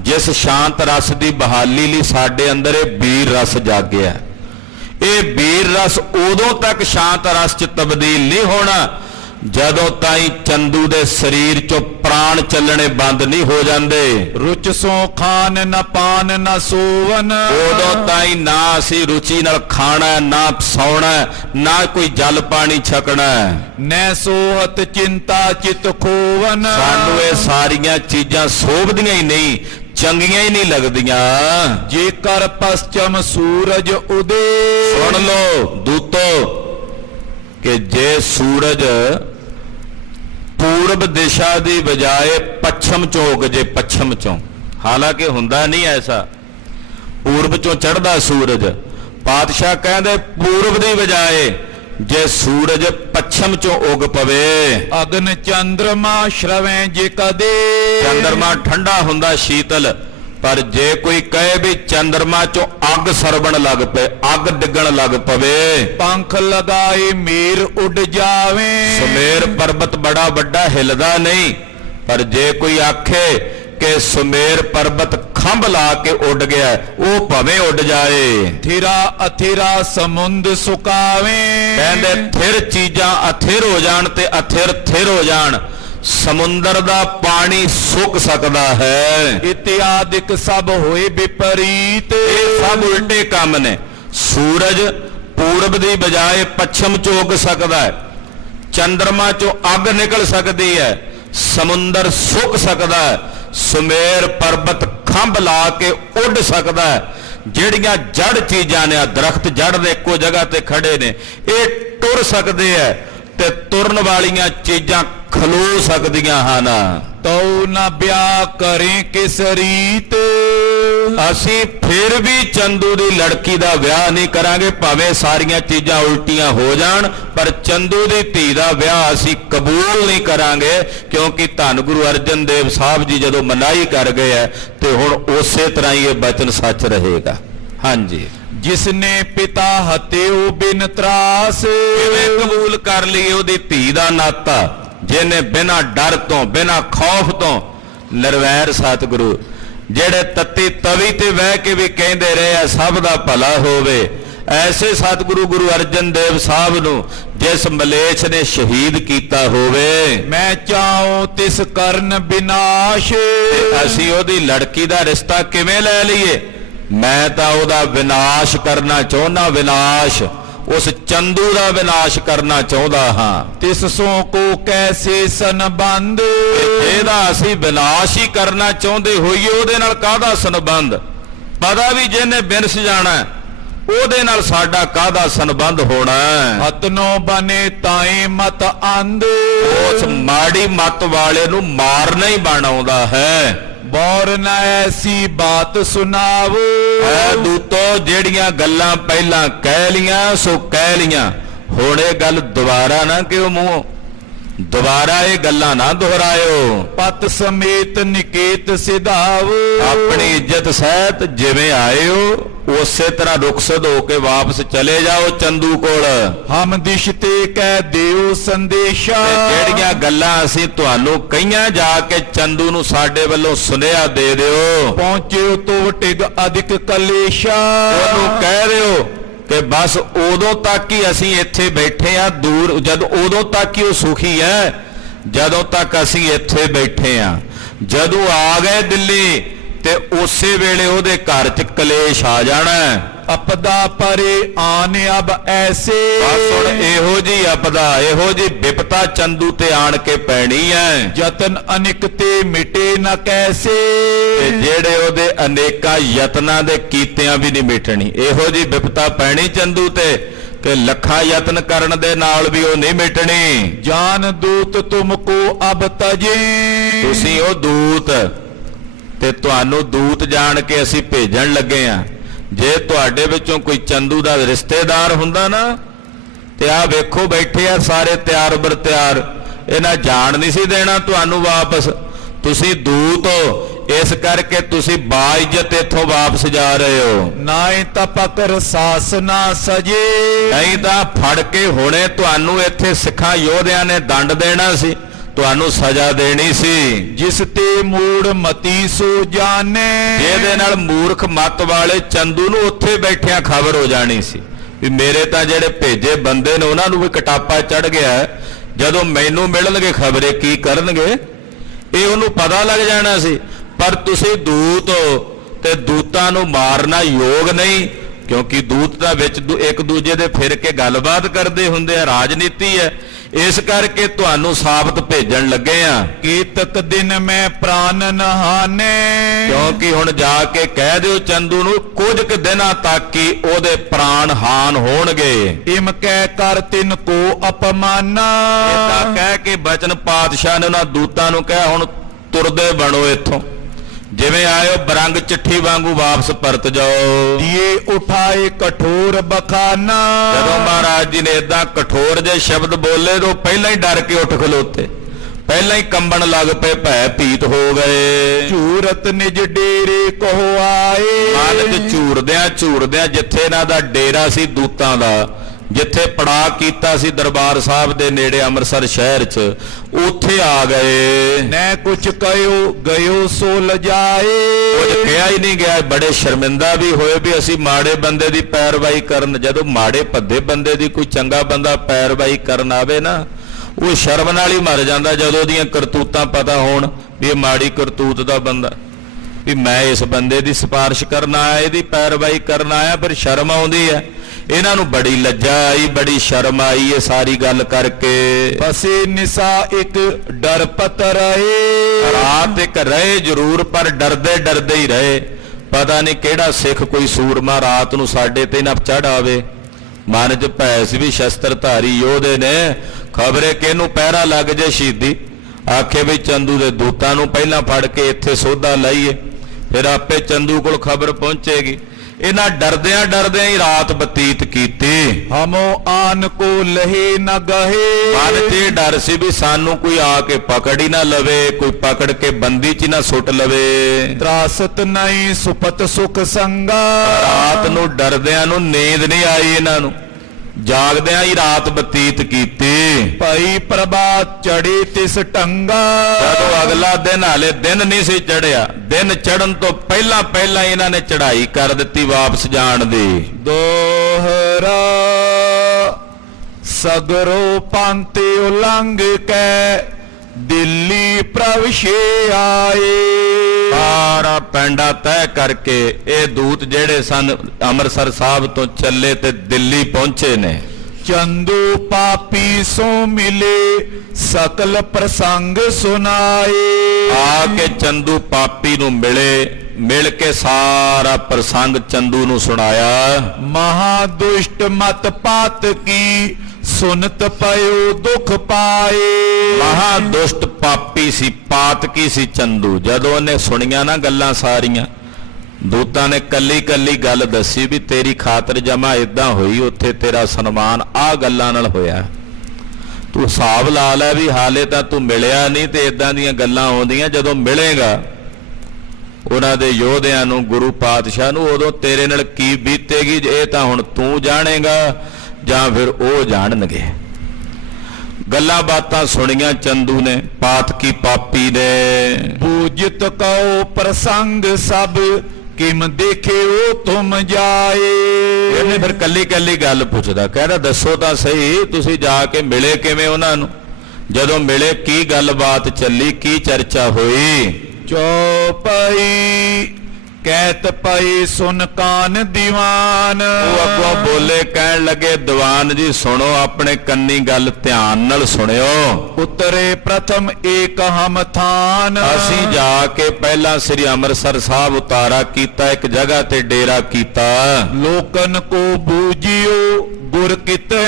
ਜਿਸ ਸ਼ਾਂਤ ਰਸ ਦੀ ਬਹਾਲੀ ਲਈ ਸਾਡੇ ਅੰਦਰ ਇਹ ਬੀਰ ਰਸ ਜਾਗਿਆ। ਇਹ ਬੀਰ ਰਸ ਉਦੋਂ ਤੱਕ ਸ਼ਾਂਤ ਰਸ 'ਚ ਤਬਦੀਲ ਨਹੀਂ ਹੋਣਾ ਜਦੋਂ ਤਾਈਂ ਚੰਦੂ ਦੇ ਸਰੀਰ 'ਚੋਂ ਪ੍ਰਾਣ ਚੱਲਣੇ ਬੰਦ ਨਹੀਂ ਹੋ ਜਾਂਦੇ। ਰੁਚ ਸੋ ਖਾਨ ਨ ਪਾਨ ਨ ਸੋਵਨ। ਉਦੋਂ ਤਾਈਂ ਨਾ ਅਸੀਂ ਰੁਚੀ ਨਾਲ ਖਾਣਾ, ਨਾ ਸੌਣਾ, ਨਾ ਕੋਈ ਜਲ ਪਾਣੀ ਛਕਣਾ। ਨੈ ਸੋਹਤ ਚਿੰਤਾ ਚਿਤ ਖੋਵਨ। ਸਾਨੂੰ ਇਹ ਸਾਰੀਆਂ ਚੀਜ਼ਾਂ ਸੋਭਦੀਆਂ ਹੀ ਨਹੀਂ, ਚੰਗੀਆਂ ਹੀ ਨਹੀਂ ਲੱਗਦੀਆਂ। ਜੇਕਰ ਪਸ਼ਚਮ ਸੂਰਜ ਉਦੇ। ਸੁਣ ਲੋ ਦੂਤੋ ਕਿ ਜੇ ਸੂਰਜ ਪੂਰਬ ਦਿਸ਼ਾ ਦੀ ਬਜਾਏ ਪੱਛਮ ਚੋਂ ਉਗ ਜੇ, ਪੱਛਮ ਚੋਂ, ਹਾਲਾਂਕਿ ਹੁੰਦਾ ਨਹੀਂ ਐਸਾ, ਪੂਰਬ ਚੋਂ ਚੜ੍ਹਦਾ ਸੂਰਜ। ਪਾਤਸ਼ਾਹ ਕਹਿੰਦੇ ਪੂਰਬ ਦੀ ਬਜਾਏ ਜੇ ਸੂਰਜ ਪੱਛਮ ਚੋਂ ਉਗ ਪਵੇ। ਅਗਨ ਚੰਦਰਮਾ ਸ਼ਰਵੈ ਜੇ ਕਦੇ। ਚੰਦਰਮਾ ਠੰਡਾ ਹੁੰਦਾ ਸ਼ੀਤਲ, ਪਰ ਜੇ ਕੋਈ ਕਹੇ ਵੀ ਚੰਦਰਮਾ ਚੋਂ ਅੱਗ ਸਰਵਣ ਲੱਗ ਪਏ, ਅੱਗ ਡਿੱਗਣ ਲੱਗ ਪਵੇ। ਪੰਖ ਲਗਾਏ ਮੇਰ ਉੱਡ ਜਾਵੇ। ਸੁਮੇਰ ਪਰਬਤ ਬੜਾ ਵੱਡਾ ਹਿਲਦਾ ਨਹੀਂ, ਪਰ ਜੇ ਕੋਈ ਆਖੇ ਕਿ ਸੁਮੇਰ ਪਰਬਤ ਖੰਭ ਲਾ ਕੇ ਉੱਡ ਗਿਆ, ਉਹ ਭਵੇਂ ਉੱਡ ਜਾਏ। ਥਿਰਾ ਅਥਿਰਾ ਸਮੁੰਦ ਸੁਕਾਵੇ। ਕਹਿੰਦੇ ਥਿਰ ਚੀਜ਼ਾਂ ਅਥਿਰ ਹੋ ਜਾਣ ਤੇ ਅਥਿਰ ਥਿਰ ਹੋ ਜਾਣ, ਸਮੁੰਦਰ ਦਾ ਪਾਣੀ ਸੁੱਕ ਸਕਦਾ ਹੈ। ਇਤਿਆਦਿਕ ਸਭ ਹੋਏ ਵਿਪਰੀਤ। ਇਹ ਸਭ ਉਲਟੇ ਕੰਮ ਨੇ। ਸੂਰਜ ਪੂਰਬ ਦੀ ਬਜਾਏ ਪੱਛਮ ਚ ਉਗ ਸਕਦਾ ਹੈ, ਚੰਦਰਮਾ ਚੋਂ ਅੱਗ ਨਿਕਲ ਸਕਦੀ ਹੈ, ਸਮੁੰਦਰ ਸੁੱਕ ਸਕਦਾ ਹੈ, ਸੁਮੇਰ ਪਰਬਤ ਖੰਭ ਲਾ ਕੇ ਉੱਡ ਸਕਦਾ ਹੈ। ਜਿਹੜੀਆਂ ਜੜ ਚੀਜ਼ਾਂ ਨੇ, ਦਰਖਤ ਜੜ ਦੇ ਇੱਕੋ ਜਗ੍ਹਾ ਤੇ ਖੜੇ ਨੇ, ਇਹ ਟੁਰ ਸਕਦੇ ਹੈ, ਤੇ ਤੁਰਨ ਵਾਲੀਆਂ ਚੀਜ਼ਾਂ ਖਲੋ ਸਕਦੀਆਂ ਹਨ। ਤਉ ਨਾ ਵਿਆਹ ਕਰੇ ਕਿਸ ਰੀਤ। ਅਸੀਂ ਫਿਰ ਵੀ ਚੰਦੂ ਦੀ ਲੜਕੀ ਦਾ ਵਿਆਹ ਨਹੀਂ ਕਰਾਂਗੇ, ਭਾਵੇਂ ਸਾਰੀਆਂ ਚੀਜ਼ਾਂ ਉਲਟੀਆਂ ਹੋ ਜਾਣ, ਪਰ ਚੰਦੂ ਦੀ ਧੀ ਦਾ ਵਿਆਹ ਅਸੀਂ ਕਬੂਲ ਨਹੀਂ ਕਰਾਂਗੇ, ਕਿਉਂਕਿ ਧੰਨ ਗੁਰੂ ਅਰਜਨ ਦੇਵ ਸਾਹਿਬ ਜੀ ਜਦੋਂ ਮਨਾਹੀ ਕਰ ਗਏ ਹੈ, ਤੇ ਹੁਣ ਉਸੇ ਤਰ੍ਹਾਂ ਹੀ ਇਹ ਬਚਨ ਸੱਚ ਰਹੇਗਾ। ਹਾਂਜੀ, ਜਿਸਨੇ ਪਿਤਾ ਹਤਿਓ ਬਿਨ ਤਰਾਸ। ਕਿਵੇਂ ਕਬੂਲ ਕਰ ਲਈ ਉਹਦੀ ਧੀ ਦਾ ਨਾਤਾ, ਜਿਹਨੇ ਬਿਨਾਂ ਡਰ ਤੋਂ ਬਿਨਾਂ ਖੌਫ ਤੋਂ ਨਿਰਵੈਰ ਸਤਿਗੁਰੂ ਜਿਹੜੇ ਤੱਤੀ ਤਵੀ ਤੇ ਬਹਿ ਕੇ ਵੀ ਕਹਿੰਦੇ ਰਹੇ ਆ ਸਭ ਦਾ ਭਲਾ ਹੋਵੇ, ਐਸੇ ਸਤਿਗੁਰੂ ਗੁਰੂ ਅਰਜਨ ਦੇਵ ਸਾਹਿਬ ਨੂੰ ਜਿਸ ਮਲੇਛ ਨੇ ਸ਼ਹੀਦ ਕੀਤਾ ਹੋਵੇ। ਮੈਂ ਚਾਹੂੰ ਤਿਸ ਕਰਨ ਵਿਨਾਸ਼। ਅਸੀਂ ਉਹਦੀ ਲੜਕੀ ਦਾ ਰਿਸ਼ਤਾ ਕਿਵੇਂ ਲੈ ਲਈਏ? ਮੈਂ ਤਾਂ ਉਹਦਾ ਵਿਨਾਸ਼ ਕਰਨਾ ਚਾਹੁੰਦਾ, ਵਿਨਾਸ਼, ਉਸ ਚੰਦੂ ਦਾ ਵਿਨਾਸ਼ ਕਰਨਾ ਚਾਹੁੰਦਾ ਹਾਂ। ਤਿਸ ਸੋ ਕੋ ਕੈਸੇ ਸੰਬੰਧ। ਇਹਦਾ ਅਸੀਂ ਵਿਨਾਸ਼ ਹੀ ਕਰਨਾ ਚਾਹੁੰਦੇ ਹੋਈਏ, ਉਹਦੇ ਨਾਲ ਕਾਹਦਾ ਸੰਬੰਧ? ਪਤਾ ਵੀ ਜਿਹਨੇ ਬਿਨਸ ਜਾਣਾ, ਉਹਦੇ ਨਾਲ ਸਾਡਾ ਕਾਹਦਾ ਸੰਬੰਧ ਹੋਣਾ? ਹਤਨੋ ਬਨੇ ਤਾਏ ਮਤ ਅੰਧ। ਉਸ ਮਾੜੀ ਮਤ ਵਾਲੇ ਨੂੰ ਮਾਰਨਾ ਹੀ ਬਣਾਉਂਦਾ ਹੈ। ਬੌਰ ਨ ਐਸੀ ਬਾਤ ਸੁਣਾਵੋ। ਐ ਦੂਤੋ ਜਿਹੜੀਆਂ ਗੱਲਾਂ ਪਹਿਲਾਂ ਕਹਿ ਲੀਆਂ ਸੋ ਕਹਿ ਲੀਆਂ, ਹੁਣ ਇਹ ਗੱਲ ਦੁਬਾਰਾ ਨਾ ਕਿਉਂ ਮੂੰਹੋਂ, ਦੁਬਾਰਾ ਇਹ ਗੱਲਾਂ ਨਾ ਦੁਹਰਾਇਓ। ਪਤ ਸਮੇਤ ਨਿਕੇਤ ਸਿਧਾਵ। ਆਪਣੀ ਇੱਜ਼ਤ ਸਹਿਤ ਜਿਵੇਂ ਆਏ ਹੋ ਉਸੇ ਤਰ੍ਹਾਂ ਰੁਖਸਦ ਹੋ ਕੇ ਵਾਪਸ ਚਲੇ ਜਾਓ ਚੰਦੂ ਕੋਲ। ਹਮ ਦਿਸ਼ ਤੇ ਕਹਿ ਦਿਓ ਸੰਦੇਸ਼ਾ। ਜਿਹੜੀਆਂ ਗੱਲਾਂ ਅਸੀਂ ਤੁਹਾਨੂੰ ਕਹੀਆਂ, ਜਾ ਕੇ ਚੰਦੂ ਨੂੰ ਸਾਡੇ ਵੱਲੋਂ ਸੁਨੇਹਾ ਦੇ ਦਿਓ। ਪਹੁੰਚਿਓ ਤੋ ਟਿਗ ਅਧਿਕ ਕਲੇਸ਼ਾ। ਉਹਨੂੰ ਕਹਿ ਦਿਓ ਕਿ ਬਸ ਉਦੋਂ ਤੱਕ ਹੀ ਅਸੀਂ ਇੱਥੇ ਬੈਠੇ ਆ ਦੂਰ, ਜਦ ਉਦੋਂ ਤੱਕ ਹੀ ਉਹ ਸੁਖੀ ਹੈ ਜਦੋਂ ਤੱਕ ਅਸੀਂ ਇੱਥੇ ਬੈਠੇ ਆ। ਜਦੋਂ ਆ ਗਏ ਦਿੱਲੀ ਤੇ ਉਸੇ ਵੇਲੇ ਉਹਦੇ ਘਰ 'ਚ ਕਲੇਸ਼ ਆ ਜਾਣਾ। ਅਪਦਾ ਪਰੇ ਆਨ ਅਬ ਐਸੇ। ਬਸ ਹੁਣ ਇਹੋ ਜੀ ਅਪਦਾ, ਇਹੋ ਜੀ ਵਿਪਤਾ ਚੰਦੂ ਤੇ ਆਣ ਕੇ ਪੈਣੀ ਹੈ। ਯਤਨ ਅਨਿਕ ਤੇ ਮਿਟੇ ਨ ਕੈਸੇ। ਤੇ ਜਿਹੜੇ ਉਹਦੇ ਅਨੇਕਾਂ ਯਤਨਾਂ ਦੇ ਕੀਤਿਆਂ ਵੀ ਨਹੀਂ ਮਿਟਣੀ। ਇਹੋ ਜੀ ਵਿਪਤਾ ਪੈਣੀ ਚੰਦੂ ਤੇ ਕਿ ਲੱਖਾਂ ਯਤਨ ਕਰਨ ਦੇ ਨਾਲ ਵੀ ਉਹ ਨਹੀਂ ਮਿਟਣੀ। ਜਾਨ ਦੂਤ ਤੁਮ ਕੋ ਅਬ ਤਜੇ। ਤੁਸੀਂ ਉਹ ਦੂਤ, ਤੇ ਤੁਹਾਨੂੰ ਦੂਤ ਜਾਣ ਕੇ ਅਸੀਂ ਭੇਜਣ ਲੱਗੇ ਆ। ਜੇ ਤੁਹਾਡੇ ਵਿੱਚੋਂ ਕੋਈ ਚੰਦੂ ਦਾ ਰਿਸ਼ਤੇਦਾਰ ਹੁੰਦਾ ਨਾ, ਤੇ ਆਹ ਵੇਖੋ ਬੈਠੇ ਆ ਸਾਰੇ ਤਿਆਰ ਬਰ ਤਿਆਰ, ਇਹਨਾਂ ਜਾਣ ਨਹੀਂ ਸੀ ਦੇਣਾ ਤੁਹਾਨੂੰ ਵਾਪਸ। ਤੁਸੀਂ ਦੂਤ ਹੋ, ਇਸ ਕਰਕੇ ਤੁਸੀਂ ਬਾਇਜ਼ਤ ਇੱਥੋਂ ਵਾਪਸ ਜਾ ਰਹੇ ਹੋ। ਨਾਏ ਤਪਕਰ ਸਾਸ ਨਾ ਸਜੇ। ਨਹੀਂ ਤਾਂ ਫੜ ਕੇ ਹੁਣੇ ਤੁਹਾਨੂੰ ਇੱਥੇ ਸਿੱਖਾਂ ਯੋਧਿਆਂ ਨੇ ਦੰਡ ਦੇਣਾ ਸੀ, ਤੁਹਾਨੂੰ ਸਜ਼ਾ ਦੇਣੀ ਸੀ। ਜਿਸ ਤੇ ਮੂੜ ਮਤੀ ਸੋ ਜਾਣੇ। ਜਿਹਦੇ ਨਾਲ ਮੂਰਖ ਮਤ ਵਾਲੇ ਚੰਦੂ ਨੂੰ ਉੱਥੇ ਬੈਠਿਆਂ ਖਬਰ ਹੋ ਜਾਣੀ ਸੀ ਵੀ ਮੇਰੇ ਤਾਂ ਜਿਹੜੇ ਭੇਜੇ ਬੰਦੇ ਨੇ ਉਹਨਾਂ ਨੂੰ ਵੀ ਕਟਾਪਾ ਚੜ ਗਿਆ, ਜਦੋਂ ਮੈਨੂੰ ਮਿਲਣਗੇ ਖਬਰੇ ਕੀ ਕਰਨਗੇ, ਇਹ ਉਹਨੂੰ ਪਤਾ ਲੱਗ ਜਾਣਾ ਸੀ। ਪਰ ਤੁਸੀਂ ਦੂਤ ਹੋ ਤੇ ਦੂਤਾਂ ਨੂੰ ਮਾਰਨਾ ਯੋਗ ਨਹੀਂ, ਕਿਉਂਕਿ ਦੂਤ ਦਾ ਵਿੱਚ ਇੱਕ ਦੂਜੇ ਦੇ ਫਿਰ ਕੇ ਗੱਲਬਾਤ ਕਰਦੇ ਹੁੰਦੇ ਆ, ਰਾਜਨੀਤੀ ਹੈ। ਇਸ ਕਰਕੇ ਤੁਹਾਨੂੰ ਸਾਬਤ ਭੇਜਣ ਲੱਗੇ ਆ। ਕੀਤਕ ਦਿਨ ਮੈਂ ਪ੍ਰਾਨ ਨਹਾਨੇ। ਕਿਉਂਕਿ ਹੁਣ ਜਾ ਕੇ ਕਹਿ ਦਿਓ ਚੰਦੂ ਨੂੰ ਕੁਝ ਕੁ ਦਿਨਾਂ ਤੱਕ ਹੀ ਉਹਦੇ ਪ੍ਰਾਣ ਹਾਨ ਹੋਣਗੇ। ਇਮ ਕਹਿ ਕਰ ਤਿਨ ਕੋ ਅਪਮਾਨਾ। ਇਹਦਾ ਕਹਿ ਕੇ ਬਚਨ ਪਾਤਸ਼ਾਹ ਨੇ ਉਹਨਾਂ ਦੂਤਾਂ ਨੂੰ ਕਿਹਾ ਹੁਣ ਤੁਰਦੇ ਬਣੋ ਇੱਥੋਂ, ਜਿਵੇਂ ਆਇਓ ਬਰੰਗ ਚਿੱਠੀ ਵਾਂਗੂ ਵਾਪਸ ਪਰਤ ਜਾਓ। दिए उठाए कठोर बखाना। ਜਦੋਂ ਮਹਾਰਾਜ ਜੀ ਨੇ ਇਦਾਂ ਕਠੋਰ ਜਿਹੇ ਸ਼ਬਦ ਬੋਲੇ ਤਾਂ ਪਹਿਲਾਂ ਹੀ ਡਰ ਕੇ ਉੱਠ ਖਲੋਤੇ, ਪਹਿਲਾਂ ਹੀ ਕੰਬਣ ਲੱਗ ਪਏ, ਭੈ ਭੀਤ ਹੋ ਗਏ। ਝੂਰਤ ਨਿਜ ਡੇਰੇ ਕਹੋ ਆਏ। ਮਨ ਚ ਝੂਰਦਿਆਂ ਜਿੱਥੇ ਇਹਨਾਂ ਦਾ ਡੇਰਾ ਸੀ ਦੂਤਾਂ ਦਾ, ਜਿੱਥੇ ਪੜਾਅ ਕੀਤਾ ਸੀ ਦਰਬਾਰ ਸਾਹਿਬ ਦੇ ਨੇੜੇ ਅੰਮ੍ਰਿਤਸਰ ਸ਼ਹਿਰ 'ਚ, ਉੱਥੇ ਆ ਗਏ। ਨੈ ਕੁਛ ਕਹਿਓ ਗਇਓ ਸੋ ਲਜਾਏ। ਕੁਝ ਕਿਹਾ ਹੀ ਨਹੀਂ ਗਿਆ, ਬੜੇ ਸ਼ਰਮਿੰਦਾ ਵੀ ਹੋਏ ਵੀ ਅਸੀਂ ਮਾੜੇ ਬੰਦੇ ਦੀ ਪੈਰਵਾਈ ਕਰਨ। ਜਦੋਂ ਮਾੜੇ ਭੱਦੇ ਬੰਦੇ ਦੀ ਕੋਈ ਚੰਗਾ ਬੰਦਾ ਪੈਰਵਾਈ ਕਰਨ ਆਵੇ ਨਾ, ਉਹ ਸ਼ਰਮ ਨਾਲ ਹੀ ਮਰ ਜਾਂਦਾ। ਜਦੋਂ ਉਹਦੀਆਂ ਕਰਤੂਤਾਂ ਪਤਾ ਹੋਣ ਵੀ ਇਹ ਮਾੜੀ ਕਰਤੂਤ ਦਾ ਬੰਦਾ, ਵੀ ਮੈਂ ਇਸ ਬੰਦੇ ਦੀ ਸਿਫਾਰਿਸ਼ ਕਰਨ ਆਇਆ, ਇਹਦੀ ਪੈਰਵਾਈ ਕਰਨ ਆਇਆ, ਫਿਰ ਸ਼ਰਮ ਆਉਂਦੀ ਹੈ। ਇਹਨਾਂ ਨੂੰ ਬੜੀ ਲੱਜਾ ਆਈ, ਬੜੀ ਸ਼ਰਮ ਆਈ ਇਹ ਸਾਰੀ ਗੱਲ ਕਰਕੇ। ਫਸੇ ਨਿਸਾ ਇੱਕ ਡਰ ਪਤਰ ਰਹੇ। ਰਾਤ ਇੱਕ ਰਹੇ ਜ਼ਰੂਰ, ਪਰ ਡਰਦੇ ਡਰਦੇ ਹੀ ਰਹੇ। ਪਤਾ ਨਹੀਂ ਕਿਹੜਾ ਸਿੱਖ ਕੋਈ ਸੂਰਮਾ ਰਾਤ ਨੂੰ ਸਾਡੇ ਤੇ ਨਾ ਚੜ੍ਹ ਆਵੇ। ਮਨ 'ਚ ਭੈ ਸੀ ਵੀ ਸ਼ਸਤਰਧਾਰੀ ਯੋਧੇ ਨੇ, ਖਬਰੇ ਕਿਹਨੂੰ ਪਹਿਰਾ ਲੱਗ ਜੇ ਸ਼ਹੀਦੀ। ਆਖੇ ਵੀ ਚੰਦੂ ਦੇ ਦੂਤਾਂ ਨੂੰ ਪਹਿਲਾਂ ਫੜ ਕੇ ਇੱਥੇ ਸੋਧਾ ਲਾਈਏ, ਫਿਰ ਆਪੇ ਚੰਦੂ ਕੋਲ ਖਬਰ ਪਹੁੰਚੇਗੀ। ਇਹਨਾਂ ਡਰਦਿਆਂ ਹੀ ਰਾਤ ਬਤੀਤ ਕੀਤੀ। ਹਮੋ ਆਨ ਕੋ ਲਹੇ ਨ ਗਹੇ। ਮਨ 'ਚ ਡਰ ਸੀ ਵੀ ਸਾਨੂੰ ਕੋਈ ਆ ਕੇ ਪਕੜ ਹੀ ਨਾ ਲਵੇ, ਕੋਈ ਪਕੜ ਕੇ ਬੰਦੀ 'ਚ ਨਾ ਸੁੱਟ ਲਵੇ। ਤਰਾਸਤ ਨਹੀਂ ਸੁਪਤ ਸੁਖ ਸੰਗਾ। ਰਾਤ ਨੂੰ ਡਰਦਿਆਂ ਨੂੰ ਨੀਂਦ ਨਹੀਂ ਆਈ, ਇਹਨਾਂ ਨੂੰ ਜਾਗਦਿਆਂ ਹੀ ਰਾਤ ਬਤੀਤ ਕੀਤੀ। ਭਾਈ ਪ੍ਰਭਾਤ ਚੜੇ ਤਿਸ ਟੰਗਾ। ਜਦੋਂ ਅਗਲਾ ਦਿਨ, ਹਾਲੇ ਦਿਨ ਨਹੀਂ ਸੀ ਚੜਿਆ, ਦਿਨ ਚੜਨ ਤੋਂ ਪਹਿਲਾਂ ਇਹਨਾਂ ਨੇ ਚੜ੍ਹਾਈ ਕਰ ਦਿੱਤੀ ਵਾਪਸ ਜਾਣ ਦੀ। ਦੋਹਰਾ ਸਗਰੋ ਪੰਤੇ ਉਲੰਘ ਕੇ ਦਿੱਲੀ ਪ੍ਰਵਸ਼ੇ ਆਏ। ਸਾਰਾ ਪੈਂਡਾ ਤੈਅ ਕਰਕੇ ਇਹ ਦੂਤ ਜਿਹੜੇ ਸਨ ਅੰਮ੍ਰਿਤਸਰ ਸਾਹਿਬ ਤੋਂ ਚੱਲੇ ਤੇ ਦਿੱਲੀ ਪਹੁੰਚੇ ਨੇ। ਚੰਦੂ ਪਾਪੀ ਸੋ ਮਿਲੇ ਸਕਲ ਪ੍ਰਸੰਗ ਸੁਨਾਏ। ਆ ਕੇ ਚੰਦੂ ਪਾਪੀ ਨੂੰ ਮਿਲੇ, ਮਿਲ ਕੇ ਸਾਰਾ ਪ੍ਰਸੰਗ ਚੰਦੂ ਨੂੰ ਸੁਣਾਇਆ। ਮਹਾ ਦੁਸ਼ਟ ਮਤ ਪਾਤ ਕੀ ਸੁਨਤ ਪਇਓ ਦੁਖ ਪਾਏ। ਮਹਾ ਦੁਸ਼ਟ ਪਾਪੀ ਸੀ, ਪਾਤ ਕੀ ਸੀ ਚੰਦੂ। ਜਦੋਂ ਉਹਨੇ ਸੁਣੀਆਂ ਨਾ ਗੱਲਾਂ ਸਾਰੀਆਂ, ਦੂਤਾਂ ਨੇ ਕੱਲੀ ਕੱਲੀ ਗੱਲ ਦੱਸੀ ਵੀ ਤੇਰੀ ਖਾਤਰ ਜਮਾ ਇਦਾਂ ਹੋਈ, ਉੱਥੇ ਤੇਰਾ ਸਨਮਾਨ ਆਹ ਗੱਲਾਂ ਨਾਲ ਹੋਇਆ। ਤੂੰ ਹਿਸਾਬ ਲਾ ਲੈ ਵੀ ਹਾਲੇ ਤਾਂ ਤੂੰ ਮਿਲਿਆ ਨਹੀਂ ਤੇ ਇਦਾਂ ਦੀਆਂ ਗੱਲਾਂ ਆਉਂਦੀਆਂ। ਜਦੋਂ ਮਿਲੇਗਾ ਉਹਨਾਂ ਦੇ ਯੋਧਿਆਂ ਨੂੰ, ਗੁਰੂ ਪਾਤਸ਼ਾਹ ਨੂੰ, ਉਦੋਂ ਤੇਰੇ ਨਾਲ ਕੀ ਬੀਤੇਗੀ ਇਹ ਤਾਂ ਹੁਣ ਤੂੰ ਜਾਣੇਗਾ ਜਾਂ ਫਿਰ ਉਹ ਜਾਣਨਗੇ। ਗੱਲਾਂ ਬਾਤਾਂ ਸੁਣੀਆਂ ਚੰਦੂ ਨੇ, ਪਾਤਕੀ ਪਾਪੀ ਨੇ। ਬੂਝਤ ਕਉ ਪ੍ਰਸੰਗ ਸਭ ਕਿਮ ਦੇਖਿਓ ਤੁਮ ਜਾਏ। ਇਹਨੇ ਫਿਰ ਕੱਲੀ ਕੱਲੀ ਗੱਲ ਪੁੱਛਦਾ, ਕਹਿੰਦਾ ਦੱਸੋ ਤਾਂ ਸਹੀ ਤੁਸੀਂ ਜਾ ਕੇ ਮਿਲੇ ਕਿਵੇਂ ਉਹਨਾਂ ਨੂੰ? ਜਦੋਂ ਮਿਲੇ ਕੀ ਗੱਲਬਾਤ ਚੱਲੀ, ਕੀ ਚਰਚਾ ਹੋਈ? ਚੌਪਈ ਕਹਿਤ ਪਈ ਸੁਨ ਕਾਨ ਦੀਵਾਨ। ਉਹ ਅੱਗੋਂ ਬੋਲੇ, ਕਹਿਣ ਲੱਗੇ ਦੀਵਾਨ ਜੀ ਸੁਣੋ, ਆਪਣੇ ਕੰਨੀ ਗੱਲ ਧਿਆਨ ਨਾਲ ਸੁਣਿਓ। ਉਤਰੇ ਪ੍ਰਥਮ ਏਕ ਹਮ ਥਾਨ। ਅਸੀਂ ਜਾ ਕੇ ਪਹਿਲਾਂ ਸ੍ਰੀ ਅੰਮ੍ਰਿਤਸਰ ਸਾਹਿਬ ਉਤਾਰਾ ਕੀਤਾ, ਇੱਕ ਜਗ੍ਹਾ ਤੇ ਡੇਰਾ ਕੀਤਾ। ਲੋਕਨ ਕੋ ਬੂਝਿਓ ਗੁਰ ਕਿਤੇ।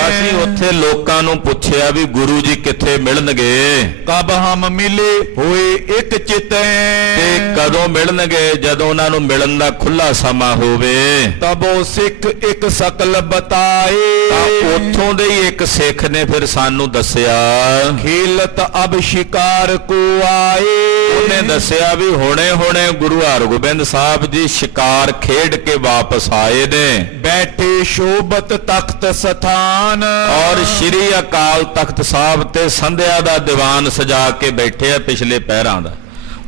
ਅਸੀਂ ਉੱਥੇ ਲੋਕਾਂ ਨੂੰ ਪੁੱਛਿਆ ਵੀ ਗੁਰੂ ਜੀ ਕਿੱਥੇ ਮਿਲਣਗੇ, ਕਬ ਹਮ ਮਿਲੇ ਹੋਏ ਇੱਕ ਚਿਤੈ। ਤੇ ਕਦੋਂ ਮਿਲਣਗੇ? ਜਦੋਂ ਉਹਨਾਂ ਨੂੰ ਮਿਲਣ ਦਾ ਖੁੱਲਾ ਸਮਾਂ ਹੋਵੇ। ਤਬੋ ਸਿੱਖ ਇੱਕ ਸਕਲ ਬਤਾਏ। ਤਾਂ ਉੱਥੋਂ ਦੇ ਹੀ ਇੱਕ ਸਿੱਖ ਨੇ ਫਿਰ ਸਾਨੂੰ ਦੱਸਿਆ, ਖੇਲਤ ਅਬ ਸ਼ਿਕਾਰ ਕੋ ਆਏ। ਉਹਨੇ ਦੱਸਿਆ ਵੀ ਹੁਣੇ ਹੁਣੇ ਗੁਰੂ ਹਰਗੋਬਿੰਦ ਸਾਹਿਬ ਜੀ ਸ਼ਿਕਾਰ ਖੇਡ ਕੇ ਵਾਪਸ ਆਏ ਨੇ। ਬੈਠੇ ਸ਼ੋਭਤ ਤਖਤ ਸਥਾਨ। ਔਰ ਸ਼੍ਰੀ ਅਕਾਲ ਤਖਤ ਸਾਹਿਬ ਤੇ ਸੰਧਿਆ ਦਾ ਦੀਵਾਨ ਸਜਾ ਕੇ ਬੈਠੇ ਆ ਪਿਛਲੇ ਪਹਿਰਾਂ ਦਾ।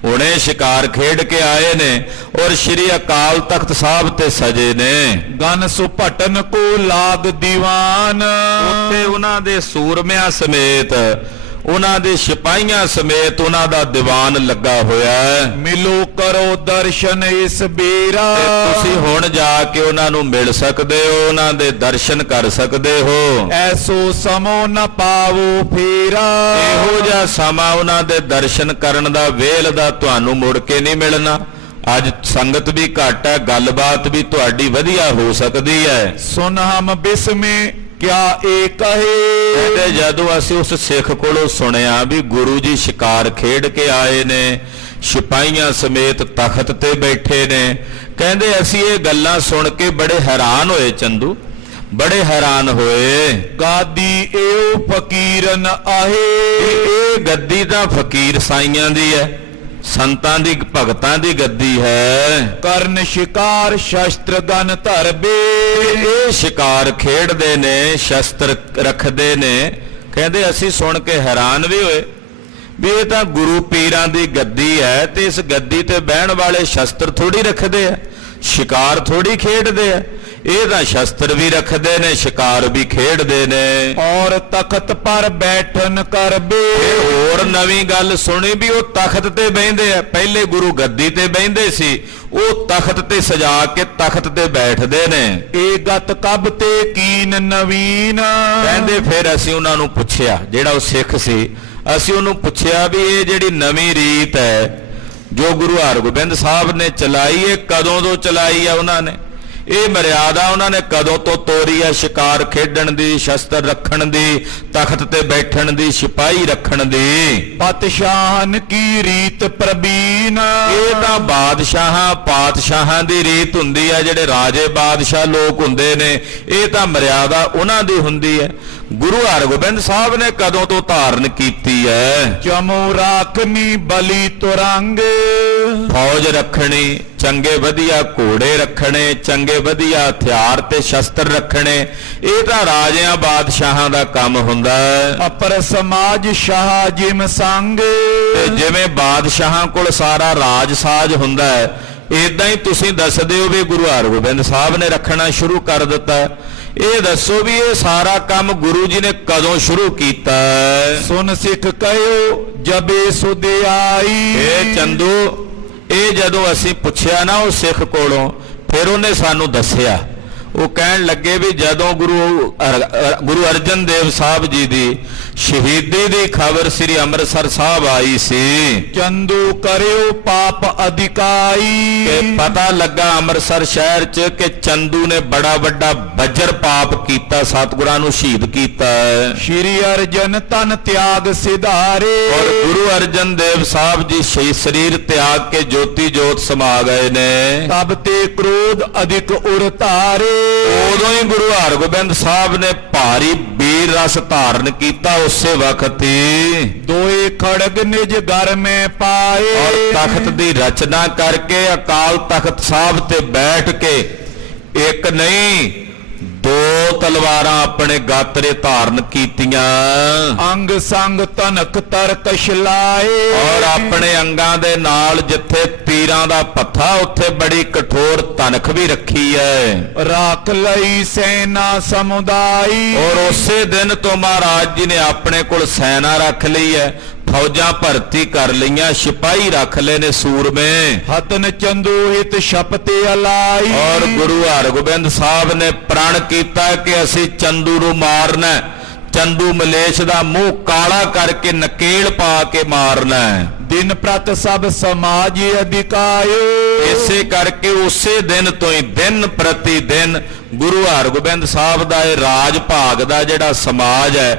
ਹੁਣੇ ਸ਼ਿਕਾਰ ਖੇਡ ਕੇ ਆਏ ਨੇ ਔਰ ਸ਼੍ਰੀ ਅਕਾਲ ਤਖਤ ਸਾਹਿਬ ਤੇ ਸਜੇ ਨੇ। ਗਨ ਸੁਭਟਨ ਕੋ ਲਾਗ ਦੀਵਾਨ। ਉੱਥੇ ਉਹਨਾਂ ਦੇ ਸੂਰਮਿਆਂ ਸਮੇਤ, ਉਹਨਾਂ ਦੇ ਸਿਪਾਹੀਆਂ ਸਮੇਤ ਉਹਨਾਂ ਦਾ ਦੀਵਾਨ ਲੱਗਾ ਹੋਇਆ ਹੈ। ਮਿਲੋ ਕਰੋ ਦਰਸ਼ਨ ਇਸ ਬੇਰਾ। ਤੁਸੀਂ ਹੁਣ ਜਾ ਕੇ ਉਹਨਾਂ ਨੂੰ ਮਿਲ ਸਕਦੇ ਹੋ, ਉਹਨਾਂ ਦੇ ਦਰਸ਼ਨ ਕਰ ਸਕਦੇ ਹੋ। ਐਸੋ ਸਮੋ ਨ ਪਾਵੋ ਫੇਰਾ। ਇਹੋ ਜਿਹਾ ਸਮਾਂ ਉਹਨਾਂ ਦੇ ਦਰਸ਼ਨ ਕਰਨ ਦਾ, ਵੇਲ ਦਾ ਤੁਹਾਨੂੰ ਮੁੜ ਕੇ ਨਹੀਂ ਮਿਲਣਾ। ਅੱਜ ਸੰਗਤ ਵੀ ਘੱਟ ਹੈ, ਗੱਲਬਾਤ ਵੀ ਤੁਹਾਡੀ ਵਧੀਆ ਹੋ ਸਕਦੀ ਹੈ। ਸੁਨ ਹਮ ਬਿਸਮੇ क्या ए कहे। ਕਹਿੰਦੇ ਜਦੋਂ ਅਸੀਂ ਉਸ ਸਿੱਖ ਕੋਲੋਂ ਸੁਣਿਆ ਵੀ ਗੁਰੂ ਜੀ ਸ਼ਿਕਾਰ ਖੇਡ ਕੇ ਆਏ ਨੇ, ਸਿਪਾਹੀਆਂ ਸਮੇਤ ਤਖਤ ਤੇ ਬੈਠੇ ਨੇ, ਕਹਿੰਦੇ ਅਸੀਂ ਇਹ ਗੱਲਾਂ ਸੁਣ ਕੇ ਬੜੇ ਹੈਰਾਨ ਹੋਏ ਚੰਦੂ, ਬੜੇ ਹੈਰਾਨ ਹੋਏ। ਗਾਦੀ ਏਉ ਫਕੀਰਨ ਆਹੇ। ਇਹ ਗੱਦੀ ਤਾਂ ਫਕੀਰ ਸਾਈਆਂ ਦੀ ਹੈ, ਸੰਤਾਂ ਦੀ ਭਗਤਾਂ ਦੀ ਗੱਦੀ ਹੈ। ਕਰਨ ਸ਼ਿਕਾਰ ਸ਼ਸਤਰ ਗਨ ਧਰਬੇ। ਇਹ ਸ਼ਿਕਾਰ ਖੇਡਦੇ ਨੇ, ਸ਼ਸਤਰ ਰੱਖਦੇ ਨੇ। ਕਹਿੰਦੇ ਅਸੀਂ ਸੁਣ ਕੇ ਹੈਰਾਨ ਵੀ ਹੋਏ ਵੀ ਇਹ ਤਾਂ ਗੁਰੂ ਪੀਰਾਂ ਦੀ ਗੱਦੀ ਹੈ, ਤੇ ਇਸ ਗੱਦੀ ਤੇ ਬਹਿਣ ਵਾਲੇ ਸ਼ਸਤਰ ਥੋੜੀ ਰੱਖਦੇ ਆ, ਸ਼ਿਕਾਰ ਥੋੜੀ ਖੇਡਦੇ ਆ। ਇਹ ਤਾਂ ਸ਼ਸਤਰ ਵੀ ਰੱਖਦੇ ਨੇ, ਸ਼ਿਕਾਰ ਵੀ ਖੇਡਦੇ ਨੇ। ਔਰ ਤਖਤ ਪਰ ਬੈਠਨ ਕਰਬੇ। ਹੋਰ ਨਵੀਂ ਗੱਲ ਸੁਣੀ ਵੀ ਉਹ ਤਖਤ ਤੇ ਬਹਿੰਦੇ ਆ, ਪਹਿਲੇ ਗੁਰੂ ਗੱਦੀ ਤੇ ਬਹਿੰਦੇ ਸੀ, ਉਹ ਤਖਤ ਤੇ ਸਜਾ ਕੇ ਤਖਤ ਤੇ ਬੈਠਦੇ ਨੇ। ਇਹ ਗਤ ਕਬ ਤੇ ਕੀਨ ਨਵੀਨ। ਕਹਿੰਦੇ ਫਿਰ ਅਸੀਂ ਉਹਨਾਂ ਨੂੰ ਪੁੱਛਿਆ, ਜਿਹੜਾ ਉਹ ਸਿੱਖ ਸੀ, ਅਸੀਂ ਉਹਨੂੰ ਪੁੱਛਿਆ ਵੀ ਇਹ ਜਿਹੜੀ ਨਵੀਂ ਰੀਤ ਹੈ ਜੋ ਗੁਰੂ ਹਰਗੋਬਿੰਦ ਸਾਹਿਬ ਨੇ ਚਲਾਈ, ਇਹ ਕਦੋਂ ਤੋਂ ਚਲਾਈ ਆ ਉਹਨਾਂ ਨੇ, ਇਹ ਮਰਿਆਦਾ ਉਹਨਾਂ ਨੇ ਕਦੋਂ ਤੋਂ ਤੋਰੀ ਹੈ, ਸ਼ਿਕਾਰ ਖੇਡਣ ਦੀ, ਸ਼ਸਤਰ ਰੱਖਣ ਦੀ, ਤਖਤ ਤੇ ਬੈਠਣ ਦੀ, ਸਿਪਾਹੀ ਰੱਖਣ ਦੀ। ਪਤਸ਼ਾਹਨ ਕੀ ਰੀਤ ਪ੍ਰਬੀਨ। ਇਹ ਤਾਂ ਬਾਦਸ਼ਾਹਾਂ ਪਾਤਸ਼ਾਹਾਂ ਦੀ ਰੀਤ ਹੁੰਦੀ ਹੈ, ਜਿਹੜੇ ਰਾਜੇ ਬਾਦਸ਼ਾਹ ਲੋਕ ਹੁੰਦੇ ਨੇ, ਇਹ ਤਾਂ ਮਰਿਆਦਾ ਉਹਨਾਂ ਦੀ ਹੁੰਦੀ ਹੈ। ਗੁਰੂ ਹਰਗੋਬਿੰਦ ਸਾਹਿਬ ਨੇ ਕਦੋਂ ਤੋਂ ਧਾਰਨ ਕੀਤੀ ਹੈ। ਚਮੋ ਰਾਖਨੀ ਬਲੀ ਤੁਰੰਗ। ਫੌਜ ਰੱਖਣੀ, ਚੰਗੇ ਵਧੀਆ ਘੋੜੇ ਰੱਖਣੇ, ਚੰਗੇ ਵਧੀਆ ਹਥਿਆਰ ਤੇ ਸ਼ਸਤਰ ਰੱਖਣੇ, ਇਹ ਤਾਂ ਰਾਜਿਆਂ ਬਾਦਸ਼ਾਹਾਂ ਦਾ ਕੰਮ ਹੁੰਦਾ ਹੈ। ਅਪਰ ਸਮਾਜ ਸ਼ਾਹ ਜਿਮ ਸੰਗ। ਤੇ ਜਿਵੇਂ ਬਾਦਸ਼ਾਹਾਂ ਕੋਲ ਸਾਰਾ ਰਾਜ ਸਾਜ ਹੁੰਦਾ ਹੈ, ਇਦਾਂ ਹੀ ਤੁਸੀਂ ਦੱਸਦੇ ਹੋ ਵੀ ਗੁਰੂ ਹਰਗੋਬਿੰਦ ਸਾਹਿਬ ਨੇ ਰੱਖਣਾ ਸ਼ੁਰੂ ਕਰ ਦਿੱਤਾ। ਇਹ ਦੱਸੋ ਵੀ ਇਹ ਸਾਰਾ ਕੰਮ ਗੁਰੂ ਜੀ ਨੇ ਕਦੋਂ ਸ਼ੁਰੂ ਕੀਤਾ। ਸੁਨ ਸਿੱਖ ਕਹਿਓ ਜਬੇ ਸੁਧਿਆਈ। ਇਹ ਚੰਦੂ, ਇਹ ਜਦੋਂ ਅਸੀਂ ਪੁੱਛਿਆ ਨਾ ਉਹ ਸਿੱਖ ਕੋਲੋਂ, ਫਿਰ ਉਹਨੇ ਸਾਨੂੰ ਦੱਸਿਆ। ਉਹ ਕਹਿਣ ਲੱਗੇ ਵੀ ਜਦੋਂ ਗੁਰੂ ਅਰਜਨ ਦੇਵ ਸਾਹਿਬ ਜੀ ਦੀ ਸ਼ਹੀਦੀ ਦੀ ਖਬਰ ਸ੍ਰੀ ਅੰਮ੍ਰਿਤਸਰ ਸਾਹਿਬ ਆਈ ਸੀ, ਚੰਦੂ ਕਰਿਓ ਪਾਪ ਅਧਿਕਾਈ। ਕਿ ਪਤਾ ਲੱਗਾ ਅੰਮ੍ਰਿਤਸਰ ਸ਼ਹਿਰ 'ਚ ਕਿ ਚੰਦੂ ਨੇ ਬੜਾ ਵੱਡਾ ਬੱਜਰ ਪਾਪ ਕੀਤਾ, ਸਤਿਗੁਰਾਂ ਨੂੰ ਸ਼ਹੀਦ ਕੀਤਾ ਹੈ। ਸ਼੍ਰੀ ਅਰਜਨ ਤਨ ਤਿਆਗ ਸਿਧਾਰੇ। ਔਰ ਗੁਰੂ ਅਰਜਨ ਦੇਵ ਸਾਹਿਬ ਜੀ ਸਰੀਰ ਤਿਆਗ ਕੇ ਜੋਤੀ ਜੋਤ ਸਮਾ ਗਏ ਨੇ। ਤਬ ਤੇ ਕ੍ਰੋਧ ਅਧਿਕ ਉਰ ਧਾਰੇ। ਉਦੋਂ ਹੀ ਗੁਰੂ ਹਰਗੋਬਿੰਦ ਸਾਹਿਬ ਨੇ ਭਾਰੀ ਵੀਰ ਰਸ ਧਾਰਨ ਕੀਤਾ, ਉਸੇ ਵਕਤ ਹੀ ਦੋਏ ਖੜਗ ਨਿਜ ਘਰ ਮੈਂ ਪਾਏ। ਔਰ ਤਖਤ ਦੀ ਰਚਨਾ ਕਰਕੇ ਅਕਾਲ ਤਖਤ ਸਾਹਿਬ ਤੇ ਬੈਠ ਕੇ ਇੱਕ ਨਹੀਂ ਦੋ ਤਲਵਾਰਾਂ ਆਪਣੇ ਗਾਤਰੇ ਧਾਰਨ ਕੀਤੀਆਂ। ਅੰਗ ਸੰਗ ਤਨਕ ਤਰਕਸ਼ ਲਾਏ। ਔਰ ਆਪਣੇ ਅੰਗਾਂ ਦੇ ਨਾਲ ਜਿੱਥੇ ਤੀਰਾਂ ਦਾ ਪੱਥਾ, ਉੱਥੇ ਬੜੀ ਕਠੋਰ ਤਨਖ ਵੀ ਰੱਖੀ ਹੈ। ਰਾਖ ਲਈ ਸੈਨਾ ਸਮੁਦਾਈ। ਔਰ ਉਸੇ ਦਿਨ ਤੋਂ ਮਹਾਰਾਜ ਜੀ ਨੇ ਆਪਣੇ ਕੋਲ ਸੈਨਾ ਰੱਖ ਲਈ ਹੈ, ਫੌਜਾਂ ਭਰਤੀ ਕਰ ਲਈਆਂ, ਸਿਪਾਹੀ ਰੱਖ ਲਏ ਨੇ ਸੂਰਮੇ। ਹਤਨ ਚੰਦੂ ਹਿਤ ਸ਼ਪਤੇ ਅਲਾਈ। ਔਰ ਗੁਰੂ ਹਰਗੋਬਿੰਦ ਸਾਹਿਬ ਨੇ ਪ੍ਰਣ ਕੀਤਾ ਕਿ ਅਸੀਂ ਚੰਦੂ ਨੂੰ ਮਾਰਨਾ, ਚੰਦੂ ਮਲੇਸ਼ ਦਾ ਮੂੰਹ ਕਾਲਾ ਕਰਕੇ ਨਕੇਲ ਪਾ ਕੇ ਮਾਰਨਾ। ਦਿਨ ਪ੍ਰਤ ਸਭ ਸਮਾਜ ਅਧਿਕਾਇਓ। ਇਸੇ ਕਰਕੇ ਉਸੇ ਦਿਨ ਤੋਂ ਹੀ ਦਿਨ ਪ੍ਰਤੀ ਦਿਨ ਗੁਰੂ ਹਰਗੋਬਿੰਦ ਸਾਹਿਬ ਦਾ ਇਹ ਰਾਜ ਭਾਗ ਦਾ ਜਿਹੜਾ ਸਮਾਜ ਹੈ,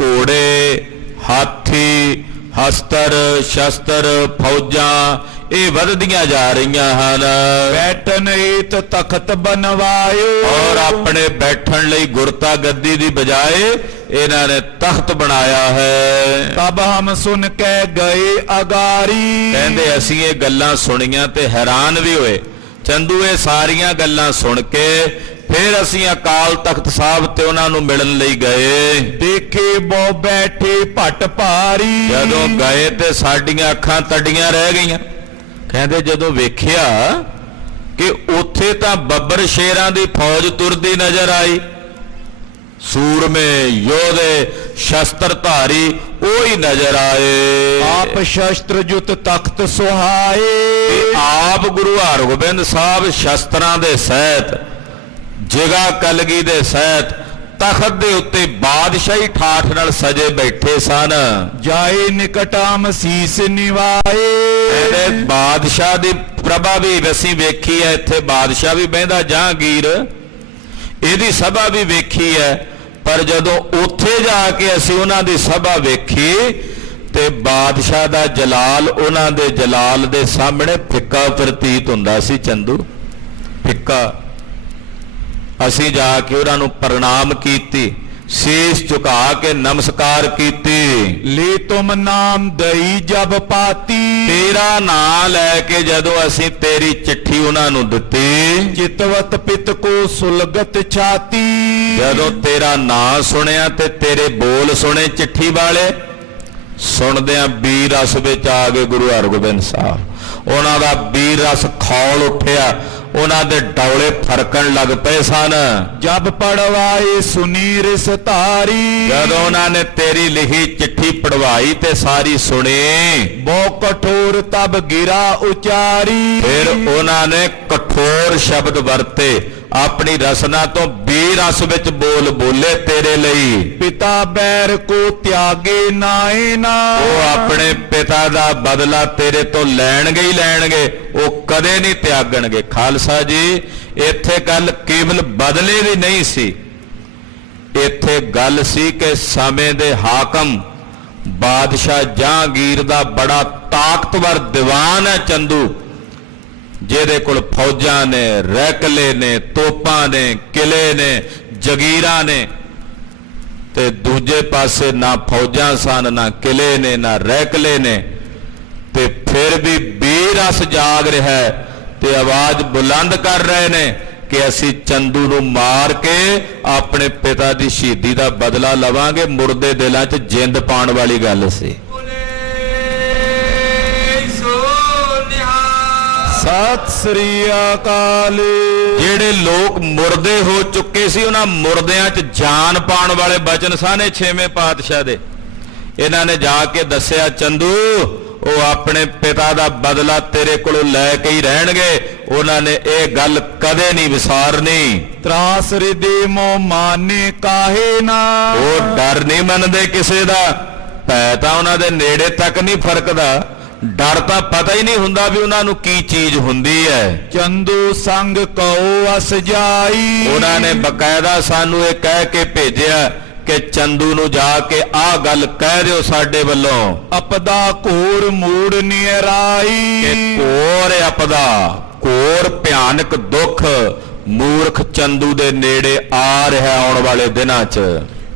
ਘੋੜੇ, ਹਾਥੀ, ਹਸਤਰ, ਸ਼ਸਤਰ, ਫੌਜਾਂ, ਇਹ ਵਧਦੀਆਂ ਜਾ ਰਹੀਆਂ ਹਨ। ਬੈਠਨ ਏਤ ਤਖਤ ਬਨਵਾਇਓ। ਔਰ ਆਪਣੇ ਬੈਠਣ ਲਈ ਗੁਰਤਾ ਗੱਦੀ ਦੀ ਬਜਾਏ ਇਹਨਾਂ ਨੇ ਤਖਤ ਬਣਾਇਆ ਹੈ। ਤਬ ਹਮ ਸੁਨ ਕੇ ਗਏ ਅਗਾਰੀ। ਕਹਿੰਦੇ ਅਸੀਂ ਇਹ ਗੱਲਾਂ ਸੁਣੀਆਂ ਤੇ ਹੈਰਾਨ ਵੀ ਹੋਏ। ਚੰਦੂ ਇਹ ਸਾਰੀਆਂ ਗੱਲਾਂ ਸੁਣ ਕੇ ਫਿਰ ਅਸੀਂ ਅਕਾਲ ਤਖਤ ਸਾਹਿਬ ਤੇ ਉਹਨਾਂ ਨੂੰ ਮਿਲਣ ਲਈ ਗਏ। ਦੇਖੇ ਬੋ ਬੈਠੇ ਭੱਟ ਭਾਰੀ। ਜਦੋਂ ਗਏ ਤੇ ਸਾਡੀਆਂ ਅੱਖਾਂ ਤੜੀਆਂ ਰਹਿ ਗਈਆਂ। ਕਹਿੰਦੇ ਜਦੋਂ ਵੇਖਿਆ ਕਿ ਉੱਥੇ ਤਾਂ ਬੱਬਰ ਸ਼ੇਰਾਂ ਦੀ ਫੌਜ ਤੁਰਦੀ ਨਜ਼ਰ ਆਈ, ਸੂਰਮੇ ਯੋਧੇ ਸ਼ਸਤਰਧਾਰੀ ਉਹ ਹੀ ਨਜ਼ਰ ਆਏ। ਆਪ ਸ਼ਸਤਰ ਜੁਤ ਤਖਤ ਸੁਹਾਏ। ਆਪ ਗੁਰੂ ਹਰਗੋਬਿੰਦ ਸਾਹਿਬ ਸ਼ਸਤਰਾਂ ਦੇ ਸਹਿਤ, ਜਿਗਾ ਕਲਗੀ ਦੇ ਸਹਿਤ ਤਖਤ ਦੇ ਉੱਤੇ ਬਾਦਸ਼ਾਹੀ ਠਾਠ ਨਾਲ ਸਜੇ ਬੈਠੇ ਸਨ। ਜਾਏ ਨਿਕਟਾਮ ਸੀਸ ਨਿਵਾਏ। ਇਹਦੇ ਬਾਦਸ਼ਾਹ ਦੀ ਪ੍ਰਭਾ ਵੀ ਅਸੀਂ ਵੇਖੀ ਹੈ, ਇੱਥੇ ਬਾਦਸ਼ਾਹ ਵੀ ਬਹਿੰਦਾ ਜਹਾਂਗੀਰ, ਇਹਦੀ ਸਭਾ ਵੀ ਵੇਖੀ ਹੈ। ਪਰ ਜਦੋਂ ਉੱਥੇ ਜਾ ਕੇ ਅਸੀਂ ਉਹਨਾਂ ਦੀ ਸਭਾ ਵੇਖੀ ਤੇ ਬਾਦਸ਼ਾਹ ਦਾ ਜਲਾਲ ਉਹਨਾਂ ਦੇ ਜਲਾਲ ਦੇ ਸਾਹਮਣੇ ਫਿੱਕਾ ਪ੍ਰਤੀਤ ਹੁੰਦਾ ਸੀ। ਚੰਦੂ ਫਿੱਕਾ। ਅਸੀਂ ਜਾ ਕੇ ਉਹਨਾਂ ਨੂੰ ਪ੍ਰਣਾਮ ਕੀਤੀ, ਸੀਸ ਝੁਕਾ ਕੇ ਨਮਸਕਾਰ ਕੀਤੀ। ਲੇ ਤੁਮ ਨਾਮ ਦਈ ਜਬ ਪਾਤੀ, ਤੇਰਾ ਨਾਂ ਲੈ ਕੇ ਜਦੋਂ ਅਸੀਂ ਤੇਰੀ ਚਿੱਠੀ ਉਹਨਾਂ ਨੂੰ ਦਿੱਤੀ, ਚਿਤਵਤ ਪਿਤ ਕੋ ਸੁਲਗਤ ਛਾਤੀ। ਜਦੋਂ ਤੇਰਾ ਨਾਂ ਸੁਣਿਆ ਤੇ ਤੇਰੇ ਬੋਲ ਸੁਣੇ ਚਿੱਠੀ ਵਾਲੇ, ਸੁਣਦਿਆਂ ਬੀਰ ਰਸ ਵਿੱਚ ਆ ਗਏ ਗੁਰੂ ਹਰਗੋਬਿੰਦ ਸਾਹਿਬ। ਉਹਨਾਂ ਦਾ ਬੀਰ ਰਸ ਖੌਲ ਉੱਠਿਆ, ਉਹਨਾਂ ਦੇ ਡੌਲੇ ਫਰਕਣ ਲੱਗ ਪਏ ਸਨ। ਜਬ ਪੜਵਾਏ ਸੁਨੀ ਰਿਸ ਧਾਰੀ, ਜਦੋਂ ਉਹਨਾਂ ਨੇ ਤੇਰੀ ਲਿਖੀ ਚਿੱਠੀ ਪੜਵਾਈ ਤੇ ਸਾਰੀ ਸੁਣੀ, ਬਹੁ ਕਠੋਰ ਤਬ ਗਿਰਾ ਉਚਾਰੀ। ਫਿਰ ਉਹਨਾਂ ਨੇ ਕਠੋਰ ਸ਼ਬਦ ਵਰਤੇ, ਆਪਣੀ ਰਸਨਾ ਤੋਂ ਬੇਰਸ ਵਿੱਚ ਬੋਲ ਬੋਲੇ ਤੇਰੇ ਲਈ। ਪਿਤਾ ਬੈਰ ਕੋ ਤਿਆਗੇ ਨਾਏ ਨਾ, ਉਹ ਆਪਣੇ ਪਿਤਾ ਦਾ ਬਦਲਾ ਤੇਰੇ ਤੋਂ ਲੈਣਗੇ ਹੀ ਲੈਣਗੇ, ਉਹ ਕਦੇ ਨਹੀਂ ਤਿਆਗਣਗੇ। ਖਾਲਸਾ ਜੀ, ਇੱਥੇ ਗੱਲ ਕੇਵਲ ਬਦਲੇ ਦੀ ਨਹੀਂ ਸੀ, ਇੱਥੇ ਗੱਲ ਸੀ ਕਿ ਸਮੇਂ ਦੇ ਹਾਕਮ ਬਾਦਸ਼ਾਹ ਜਹਾਂਗੀਰ ਦਾ ਬੜਾ ਤਾਕਤਵਰ ਦੀਵਾਨ ਹੈ ਚੰਦੂ, ਜਿਹਦੇ ਕੋਲ ਫੌਜਾਂ ਨੇ, ਰੈਕਲੇ ਨੇ, ਤੋਪਾਂ ਨੇ, ਕਿਲੇ ਨੇ, ਜਗੀਰਾਂ ਨੇ, ਤੇ ਦੂਜੇ ਪਾਸੇ ਨਾ ਫੌਜਾਂ ਸਨ, ਨਾ ਕਿਲੇ ਨੇ, ਨਾ ਰੈਕਲੇ ਨੇ, ਤੇ ਫਿਰ ਵੀ ਬੇਰਸ ਜਾਗ ਰਿਹਾ ਹੈ ਤੇ ਆਵਾਜ਼ ਬੁਲੰਦ ਕਰ ਰਹੇ ਨੇ ਕਿ ਅਸੀਂ ਚੰਦੂ ਨੂੰ ਮਾਰ ਕੇ ਆਪਣੇ ਪਿਤਾ ਦੀ ਸ਼ਹੀਦੀ ਦਾ ਬਦਲਾ ਲਵਾਂਗੇ। ਮੁਰਦੇ ਦਿਲਾਂ 'ਚ ਜਿੰਦ ਪਾਉਣ ਵਾਲੀ ਗੱਲ ਸੀ। ਸਤਿ ਸ੍ਰੀ ਅਕਾਲ। ਜਿਹੜੇ ਲੋਕ ਮੁਰਦੇ ਹੋ ਚੁੱਕੇ ਸੀ, ਉਹਨਾਂ ਮੁਰਦਿਆਂ 'ਚ ਜਾਨ ਪਾਉਣ ਵਾਲੇ ਬਚਨ ਸਨ ਇਹ ਛੇਵੇਂ ਪਾਤਸ਼ਾਹ ਦੇ। ਇਹਨਾਂ ਨੇ ਜਾ ਕੇ ਦੱਸਿਆ, ਚੰਦੂ ਉਹ ਆਪਣੇ ਪਿਤਾ ਦਾ ਬਦਲਾ ਤੇਰੇ ਕੋਲੋਂ ਲੈ ਕੇ ਹੀ ਰਹਿਣਗੇ, ਉਹਨਾਂ ਨੇ ਇਹ ਗੱਲ ਕਦੇ ਨਹੀਂ ਵਿਸਾਰਨੀ। ਤਰਾਸ ਰਿਦੇ ਮੋ ਮਾਨੇ ਕਾਹੇ ਨਾ, ਉਹ ਡਰ ਨਹੀਂ ਮੰਨਦੇ ਕਿਸੇ ਦਾ, ਭੈ ਤਾਂ ਉਹਨਾਂ ਦੇ ਨੇੜੇ ਤੱਕ ਨਹੀਂ ਫਰਕਦਾ, ਡਰ ਤਾਂ ਪਤਾ ਹੀ ਨਹੀਂ ਹੁੰਦਾ ਵੀ ਉਹਨਾਂ ਨੂੰ ਕੀ ਚੀਜ਼ ਹੁੰਦੀ ਹੈ। ਚੰਦੂ ਸੰਗ ਕਉ ਅਸ ਜਾਈ, ਉਹਨਾਂ ਨੇ ਬਕਾਇਦਾ ਸਾਨੂੰ ਇਹ ਕਹਿ ਕੇ ਭੇਜਿਆ ਕਿ ਚੰਦੂ ਨੂੰ ਜਾ ਕੇ ਆਹ ਗੱਲ ਕਹਿ ਦਿਓ ਸਾਡੇ ਵੱਲੋਂ, ਅਪਦਾ ਘੋਰ ਮੂੜ ਨਿਰਾਈ। ਕਿ ਘੋਰ ਅਪਦਾ, ਘੋਰ ਭਿਆਨਕ ਦੁੱਖ ਮੂਰਖ ਚੰਦੂ ਦੇ ਨੇੜੇ ਆ ਰਿਹਾ ਆਉਣ ਵਾਲੇ ਦਿਨਾਂ 'ਚ।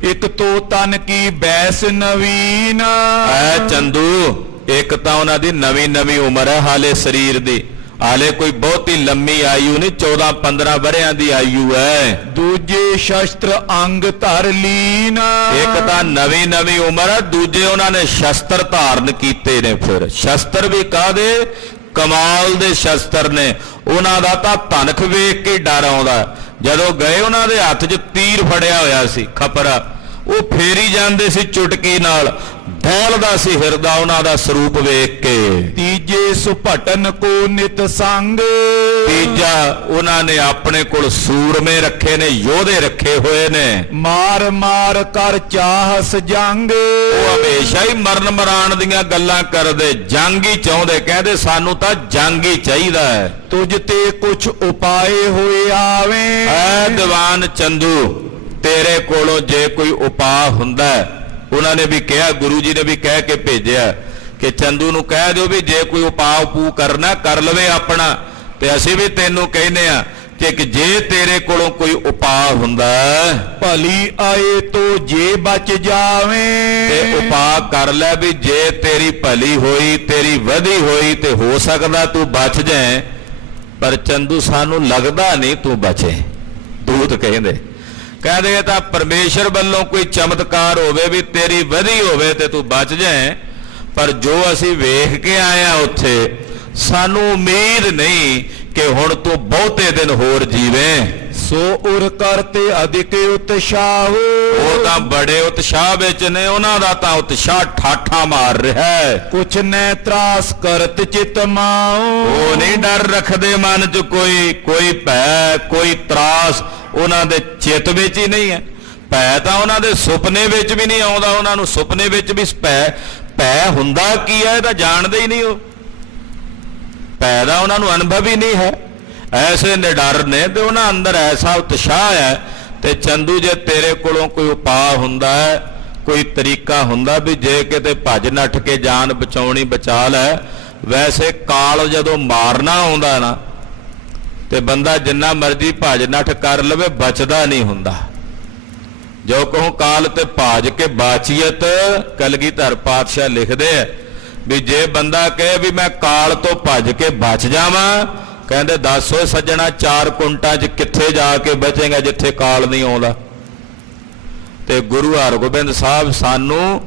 ਇੱਕ ਤੋ ਤਨ ਕੀ ਬੈਸ ਨਵੀਨ, ਐ ਚੰਦੂ ਇੱਕ ਤਾਂ ਉਹਨਾਂ ਦੀ ਨਵੀਂ ਨਵੀਂ ਉਮਰ ਹੈ ਹਾਲੇ ਸਰੀਰ ਦੀ, ਹਾਲੇ ਕੋਈ ਬਹੁਤੀ ਲੰਮੀ ਆਯੂ ਨਹੀਂ, 14-15 ਵਰਿਆਂ ਦੀ ਆਯੂ ਹੈ। ਦੂਜੇ ਸ਼ਸਤਰ ਅੰਗ ਧਰ ਲੀਨ, ਇੱਕ ਤਾਂ ਨਵੀਂ ਨਵੀਂ ਉਮਰ ਹੈ, ਦੂਜੇ ਉਹਨਾਂ ਨੇ ਸ਼ਸਤਰ ਧਾਰਨ ਕੀਤੇ ਨੇ। ਫਿਰ ਸ਼ਸਤਰ ਵੀ ਕਾਹਦੇ, ਕਮਾਲ ਦੇ ਸ਼ਸਤਰ ਨੇ। ਉਹਨਾਂ ਦਾ ਤਾਂ ਧਨਖ ਵੇਖ ਕੇ ਡਰ ਆਉਂਦਾ। ਜਦੋਂ ਗਏ ਉਹਨਾਂ ਦੇ ਹੱਥ 'ਚ ਤੀਰ ਫੜਿਆ ਹੋਇਆ ਸੀ, ਖਪਰਾ, ਉਹ ਫੇਰੀ ਜਾਂਦੇ ਸੀ ਚੁਟਕੀ ਨਾਲ, ਡੋਲਦਾ ਸੀ ਹਿਰਦਾ ਉਹਨਾਂ ਦਾ ਸਰੂਪ ਵੇਖ ਕੇ। ਤੀਜੇ ਸੁਭਟਨ ਕੋ ਨਿਤ ਸੰਗ, ਤੀਜਾ ਉਹਨਾਂ ਨੇ ਆਪਣੇ ਕੋਲ ਸੂਰਮੇ ਰੱਖੇ ਨੇ, ਯੋਧੇ ਰੱਖੇ ਹੋਏ ਨੇ, ਮਾਰ ਮਾਰ ਕਰ ਚਾਹਸ ਜੰਗ। ਉਹ ਹਮੇਸ਼ਾ ਹੀ ਮਰਨ ਮਰਾਣ ਦੀਆਂ ਗੱਲਾਂ ਕਰਦੇ, ਜੰਗ ਹੀ ਚਾਹੁੰਦੇ, ਕਹਿੰਦੇ ਸਾਨੂੰ ਤਾਂ ਜੰਗ ਹੀ ਚਾਹੀਦਾ ਹੈ। ਤੁਝ ਤੇ ਕੁਛ ਉਪਾਏ ਹੋਏ ਆਵੇ, ਐ ਦੀਵਾਨ ਚੰਦੂ ਤੇਰੇ ਕੋਲੋਂ ਜੇ ਕੋਈ ਉਪਾਅ ਹੁੰਦਾ, ਉਹਨਾਂ ਨੇ ਵੀ ਕਿਹਾ, ਗੁਰੂ ਜੀ ਨੇ ਵੀ ਕਹਿ ਕੇ ਭੇਜਿਆ ਕਿ ਚੰਦੂ ਨੂੰ ਕਹਿ ਦਿਓ ਵੀ ਜੇ ਕੋਈ ਉਪਾਅ ਉਪੂ ਕਰਨਾ ਕਰ ਲਵੇ ਆਪਣਾ, ਤੇ ਅਸੀਂ ਵੀ ਤੈਨੂੰ ਕਹਿੰਦੇ ਆ ਕਿ ਜੇ ਤੇਰੇ ਕੋਲੋਂ ਕੋਈ ਉਪਾਅ ਹੁੰਦਾ, ਭਲੀ ਆਏ ਤੋ ਜੇ ਬਚ ਜਾਵੇ, ਤੇ ਉਪਾਅ ਕਰ ਲੈ ਵੀ ਜੇ ਤੇਰੀ ਭਲੀ ਹੋਈ, ਤੇਰੀ ਵਧੀ ਹੋਈ, ਤੇ ਹੋ ਸਕਦਾ ਤੂੰ ਬਚ ਜਾਏ, ਪਰ ਚੰਦੂ ਸਾਨੂੰ ਲੱਗਦਾ ਨਹੀਂ ਤੂੰ ਬਚੇ। ਦੂਤ ਕਹਿੰਦੇ ਤਾਂ ਪਰਮੇਸ਼ਰ ਵੱਲੋਂ ਕੋਈ ਚਮਤਕਾਰ ਹੋਵੇ ਵੀ ਤੇਰੀ ਵਧੀ ਹੋਵੇ ਤੇ ਤੂੰ ਬਚ ਜਾਏ, ਪਰ ਜੋ ਅਸੀਂ ਵੇਖ ਕੇ ਆਏ ਆ ਉੱਥੇ, ਸਾਨੂੰ ਉਮੀਦ ਨਹੀਂ ਕਿ ਹੁਣ ਤੂੰ ਬਹੁਤੇ ਦਿਨ ਹੋਰ ਜੀਵੇਂ। ਸੋ ਉਰ ਕਰਤੇ ਅਧਿਕ ਉਤਸ਼ਾਹ, ਉਹ ਤਾਂ ਬੜੇ ਉਤਸ਼ਾਹ ਵਿੱਚ ਨੇ, ਉਹਨਾਂ ਦਾ ਤਾਂ ਉਤਸ਼ਾਹ ਠਾਠਾ ਮਾਰ ਰਿਹਾ ਹੈ। ਕੁਛ ਨੈ ਤਰਾਸ ਕਰਤ ਚਿਤ ਮਾਉ, ਉਹ ਨਹੀਂ ਡਰ ਰੱਖਦੇ ਮਨ 'ਚ ਕੋਈ ਭੈ, ਕੋਈ ਤਰਾਸ ਉਹਨਾਂ ਦੇ ਚਿੱਤ ਵਿੱਚ ਹੀ ਨਹੀਂ ਹੈ। ਭੈ ਤਾਂ ਉਹਨਾਂ ਦੇ ਸੁਪਨੇ ਵਿੱਚ ਵੀ ਨਹੀਂ ਆਉਂਦਾ, ਉਹਨਾਂ ਨੂੰ ਸੁਪਨੇ ਵਿੱਚ ਵੀ ਭੈ ਹੁੰਦਾ ਕੀ ਹੈ ਇਹ ਤਾਂ ਜਾਣਦੇ ਹੀ ਨਹੀਂ। ਉਹ ਭੈ ਦਾ ਉਹਨਾਂ ਨੂੰ ਅਨੁਭਵ ਹੀ ਨਹੀਂ ਹੈ। ਐਸੇ ਨਿਡਰ ਨੇ ਤੇ ਉਹਨਾਂ ਅੰਦਰ ਐਸਾ ਉਤਸ਼ਾਹ ਹੈ ਤੇ ਚੰਦੂ ਜੇ ਤੇਰੇ ਕੋਲੋਂ ਕੋਈ ਉਪਾਅ ਹੁੰਦਾ ਹੈ, ਕੋਈ ਤਰੀਕਾ ਹੁੰਦਾ ਵੀ ਜੇ ਕਿਤੇ ਭੱਜ ਨੱਠ ਕੇ ਜਾਨ ਬਚਾਉਣੀ ਬਚਾ ਲੈ। ਵੈਸੇ ਕਾਲ ਜਦੋਂ ਮਾਰਨਾ ਆਉਂਦਾ ਨਾ ਤੇ ਬੰਦਾ ਜਿੰਨਾ ਮਰਜ਼ੀ ਭੱਜ ਨੱਠ ਕਰ ਲਵੇ ਬਚਦਾ ਨਹੀਂ ਹੁੰਦਾ। ਜੋ ਕਹੂੰ ਕਾਲ ਤੇ ਭਾਜ ਕੇ ਬਾਚੀਅਤ, ਕਲਗੀਧਰ ਪਾਤਸ਼ਾਹ ਲਿਖਦੇ ਆ ਵੀ ਜੇ ਬੰਦਾ ਕਹੇ ਵੀ ਮੈਂ ਕਾਲ ਤੋਂ ਭੱਜ ਕੇ ਬਚ ਜਾਵਾਂ, ਕਹਿੰਦੇ ਦੱਸ ਓਏ ਸੱਜਣਾ 4 ਕੁੰਟਾਂ 'ਚ ਕਿੱਥੇ ਜਾ ਕੇ ਬਚੇਗਾ ਜਿੱਥੇ ਕਾਲ ਨਹੀਂ ਆਉਂਦਾ। ਤੇ ਗੁਰੂ ਹਰਗੋਬਿੰਦ ਸਾਹਿਬ ਸਾਨੂੰ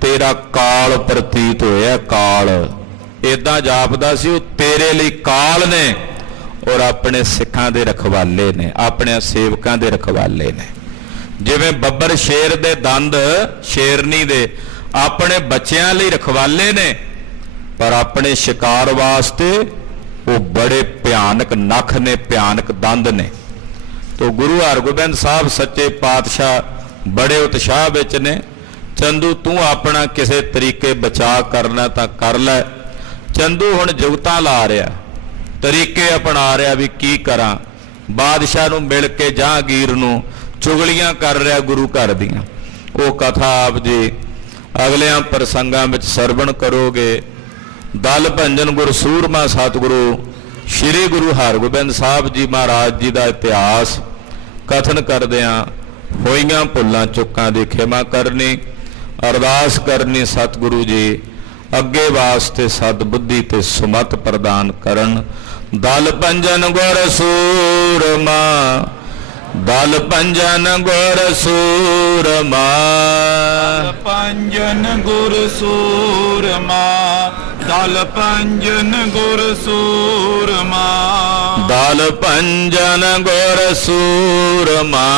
ਤੇਰਾ ਕਾਲ ਪ੍ਰਤੀਤ ਹੋਇਆ। ਕਾਲ ਇਦਾਂ ਜਾਪਦਾ ਸੀ ਉਹ ਤੇਰੇ ਲਈ ਕਾਲ ਨੇ ਔਰ ਆਪਣੇ ਸਿੱਖਾਂ ਦੇ ਰਖਵਾਲੇ ਨੇ, ਆਪਣੇ ਸੇਵਕਾਂ ਦੇ ਰਖਵਾਲੇ ਨੇ। ਜਿਵੇਂ ਬੱਬਰ ਸ਼ੇਰ ਦੇ ਦੰਦ ਸ਼ੇਰਨੀ ਦੇ ਆਪਣੇ ਬੱਚਿਆਂ ਲਈ ਰਖਵਾਲੇ ਨੇ, ਪਰ ਆਪਣੇ ਸ਼ਿਕਾਰ ਵਾਸਤੇ ਉਹ ਬੜੇ ਭਿਆਨਕ ਨਖ ਨੇ, ਭਿਆਨਕ ਦੰਦ ਨੇ। ਤੋ ਗੁਰੂ ਹਰਗੋਬਿੰਦ ਸਾਹਿਬ ਸੱਚੇ ਪਾਤਸ਼ਾਹ ਬੜੇ ਉਤਸ਼ਾਹ ਵਿੱਚ ਨੇ। ਚੰਦੂ ਤੂੰ ਆਪਣਾ ਕਿਸੇ ਤਰੀਕੇ ਬਚਾਅ ਕਰਨਾ ਤਾਂ ਕਰ ਲੈ। ਚੰਦੂ ਹੁਣ ਜੁਗਤਾਂ ਲਾ ਰਿਹਾ, ਤਰੀਕੇ ਅਪਣਾ ਰਿਹਾ ਵੀ ਕੀ ਕਰਾਂ। ਬਾਦਸ਼ਾਹ ਨੂੰ ਮਿਲ ਕੇ ਜਹਾਂਗੀਰ ਨੂੰ ਚੁਗਲੀਆਂ ਕਰ ਰਿਹਾ ਗੁਰੂ ਘਰ ਦੀਆਂ। ਉਹ ਕਥਾ ਆਪ ਜੀ ਅਗਲਿਆਂ ਪ੍ਰਸੰਗਾਂ ਵਿੱਚ ਸਰਵਣ ਕਰੋਗੇ। ਦਲ ਭੰਜਨ ਗੁਰ ਸੂਰਮਾ ਸਤਿਗੁਰੂ ਸ਼੍ਰੀ ਗੁਰੂ ਹਰਗੋਬਿੰਦ ਸਾਹਿਬ ਜੀ ਮਹਾਰਾਜ ਜੀ ਦਾ ਇਤਿਹਾਸ ਕਥਨ ਕਰਦਿਆਂ ਹੋਈਆਂ ਭੁੱਲਾਂ ਚੁੱਕਾਂ ਦੀ ਖਿਮਾ ਕਰਨੀ, ਅਰਦਾਸ ਕਰਨੀ ਸਤਿਗੁਰੂ ਜੀ ਅੱਗੇ ਵਾਸਤੇ ਸਦ ਬੁੱਧੀ ਤੇ ਸੁਮਤ ਪ੍ਰਦਾਨ ਕਰਨ। ਦਲ ਭੰਜਨ ਗੁਰ ਸੂਰਮਾ, ਦਲ ਭੰਜਨ ਗੁਰ ਸੂਰਮਾ, ਪੰਜਨ ਗੁਰ ਸੂਰਮਾ, ਦਲ ਪੰਜਨ ਗੁਰ ਸੂਰਮਾ, ਦਲ ਭੰਜਨ ਗੁਰ ਸੂਰਮਾ,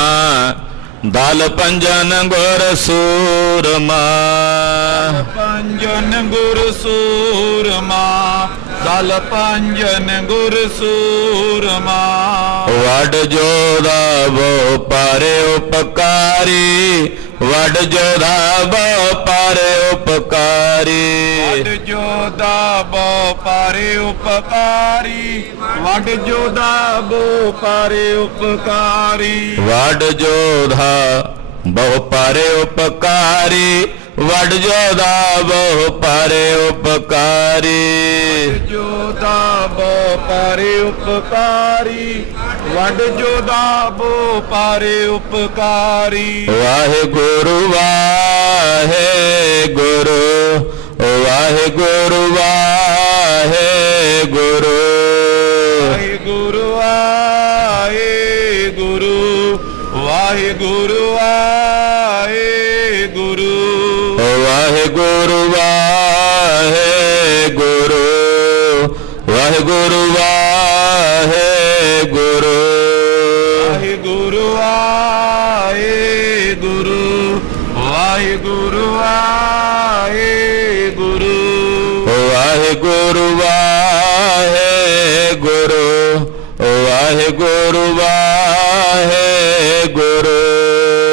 ਦਲ ਭੰਜਨ ਗੁਰ ਸੂਰਮਾ, ਪੰਜਨ ਗੁਰ ਸੂਰਮਾ, ਦਲ ਪੰਜਨ ਗੁਰ ਸੂਰਮਾ। ਵੱਡ ਜੋਧਾ ਬੋ ਪਾਰੇ ਉਪਕਾਰੀ, ਵੱਡ ਜੋਧਾ ਬੋ ਪਾਰੇ ਉਪਕਾਰੀ, ਵੱਡ ਜੋਧਾ ਬੋ ਪਾਰੇ ਉਪਕਾਰੀ, ਵੱਡ ਜੋਧਾ ਬੋ ਪਾਰੇ ਉਪਕਾਰੀ, ਵੱਡ ਜੋਧਾ ਬਹੁ ਪਾਰੇ ਉਪਕਾਰੀ, ਵੱਡ ਜੋਧਾ ਬਹੁ ਪਾਰੇ ਉਪਕਾਰੀ, ਜੋਧਾ ਬੋ ਪਾਰੇ ਉਪਕਾਰੀ, ਵੱਡ ਜੋਧਾ ਬੋ ਪਾਰੇ ਉਪਕਾਰੀ। ਵਾਹਿਗੁਰੂ ਵਾਹਿਗੁਰੂ, ਵਾਹਿਗੁਰੂ ਵਾਹਿਗੁਰੂ, ਵਾਹਿਗੁਰੂ ਵਾਹਿਗੁਰੂ, ਵਾਹਿਗੁਰੂ ਵਾਹਿਗੁਰੂ, ਵਾਹਿਗੁਰੂ ਵਾਹਿਗੁਰੂ, ਵਾਹਿਗੁਰੂ ਵਾਹਿਗੁਰੂ, ਵਾਹਿਗੁਰੂ ਵਾਹਿਗੁਰੂ, ਵਾਹਿਗੁਰੂ ਵਾਹਿਗੁਰੂ, ਵਾਹਿਗੁਰੂ ਵਾਹਿਗੁਰੂ, ਵਾਹਿਗੁਰੂ ਵਾਹਿਗੁਰੂ,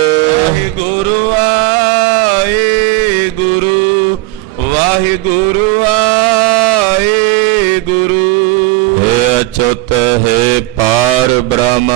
ਵਾਹਿਗੁਰੂ ਵਾਹਿਗੁਰੂ, ਵਾਹਿਗੁਰੂ ਵਾਹਿਗੁਰੂ। ਹੇ ਅਚੁੱਤ ਹੈ ਪਾਰ ਬ੍ਰਹਮ,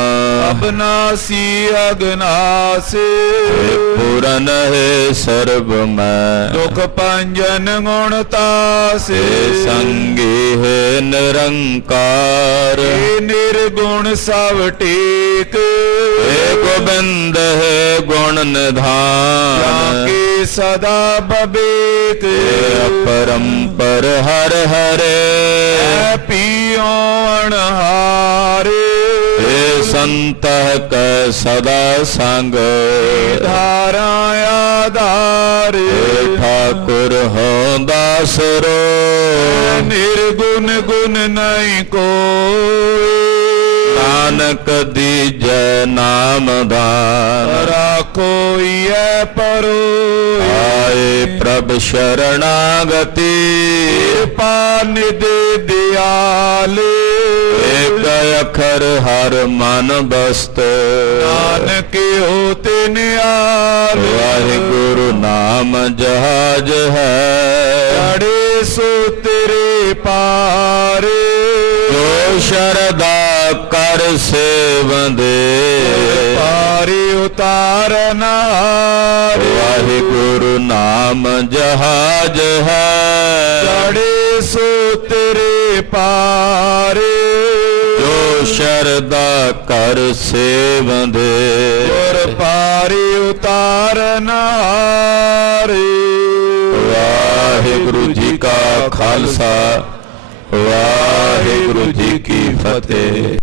ਅਬਨਾਸੀ ਅਗਨਾਸੀ, ਹੇ ਪੂਰਨ ਹੈ ਸਰਬ ਮੈਂ, ਦੁਖ ਪੰਜਨ ਗੁਣ ਤਾਸੇ, ਹੇ ਸੰਗੀ ਹੈ ਨਿਰੰਕਾਰ, ਏ ਨਿਰਗੁਣ ਸਭ ਟੇਕ, ਹੇ ਗੋਬਿੰਦ ਹੈ ਗੁਣ ਨਿਧਾਨ, ਜਾਕੇ ਸਦਾ ਬਬੇਕ, ਅਪਰੰਪਰ ਹਰ ਹਰੇ, ਐ ਪੀਓ ਅਣਹਾਰੇ, ਹੇ ਸੰਤਹ ਕੈ ਸਦਾ ਸੰਗ, ਧਾਰਾ ਆਧਾਰ, ਹੇ ਠਾਕੁਰ ਹੋਂ ਦਾਸਰੋ, ਨਿਰਗੁਣ ਗੁਣ ਨਹੀਂ ਕੋਈ, ਨਾਨਕ ਦੀਜੈ ਨਾਮ ਦਾਨ, ਰਾਖੋਈ ਐ ਪਰੋਈ, ਆਏ ਪ੍ਰਭ ਸ਼ਰਣਾਗਤੀ, ਕਿਰਪਾ ਨਿਧ ਦਿਆਲੇ, ਏਕ ਅਖਰ ਹਰ ਮਨ ਬਸਤ, ਨਾਨਕ ਹੋਤੇ ਨਿਆਲ, ਵਾਹਿਗੁਰੂ ਨਾਮ ਜਹਾਜ ਹੈ, ਚੜੇ ਸੋ ਤੇਰੇ ਪਾਰੇ, ਜੋ ਸ਼ਰਧਾ ਕਰ ਸੇਵੰਦੇ ਪਾਰੀ ਉਤਾਰਨ ਹਾਰੇ ਵਾਹਿਗੁਰੂ ਨਾਮ ਜਹਾਜ ਹੈ ਚੜੇ ਸੋ ਤੇਰੇ ਪਾਰੇ ਜੋ ਸ਼ਰਦਾ ਕਰ ਸੇਵੰਦੇ ਗੁਰ ਪਾਰੀ ਉਤਾਰਨ ਹਾਰੇ ਵਾਹਿਗੁਰੂ ਜੀ ਕਾ ਖਾਲਸਾ ਵਾਹਿਗੁਰੂ ਜੀ ਕੀ ਫਤਿਹ।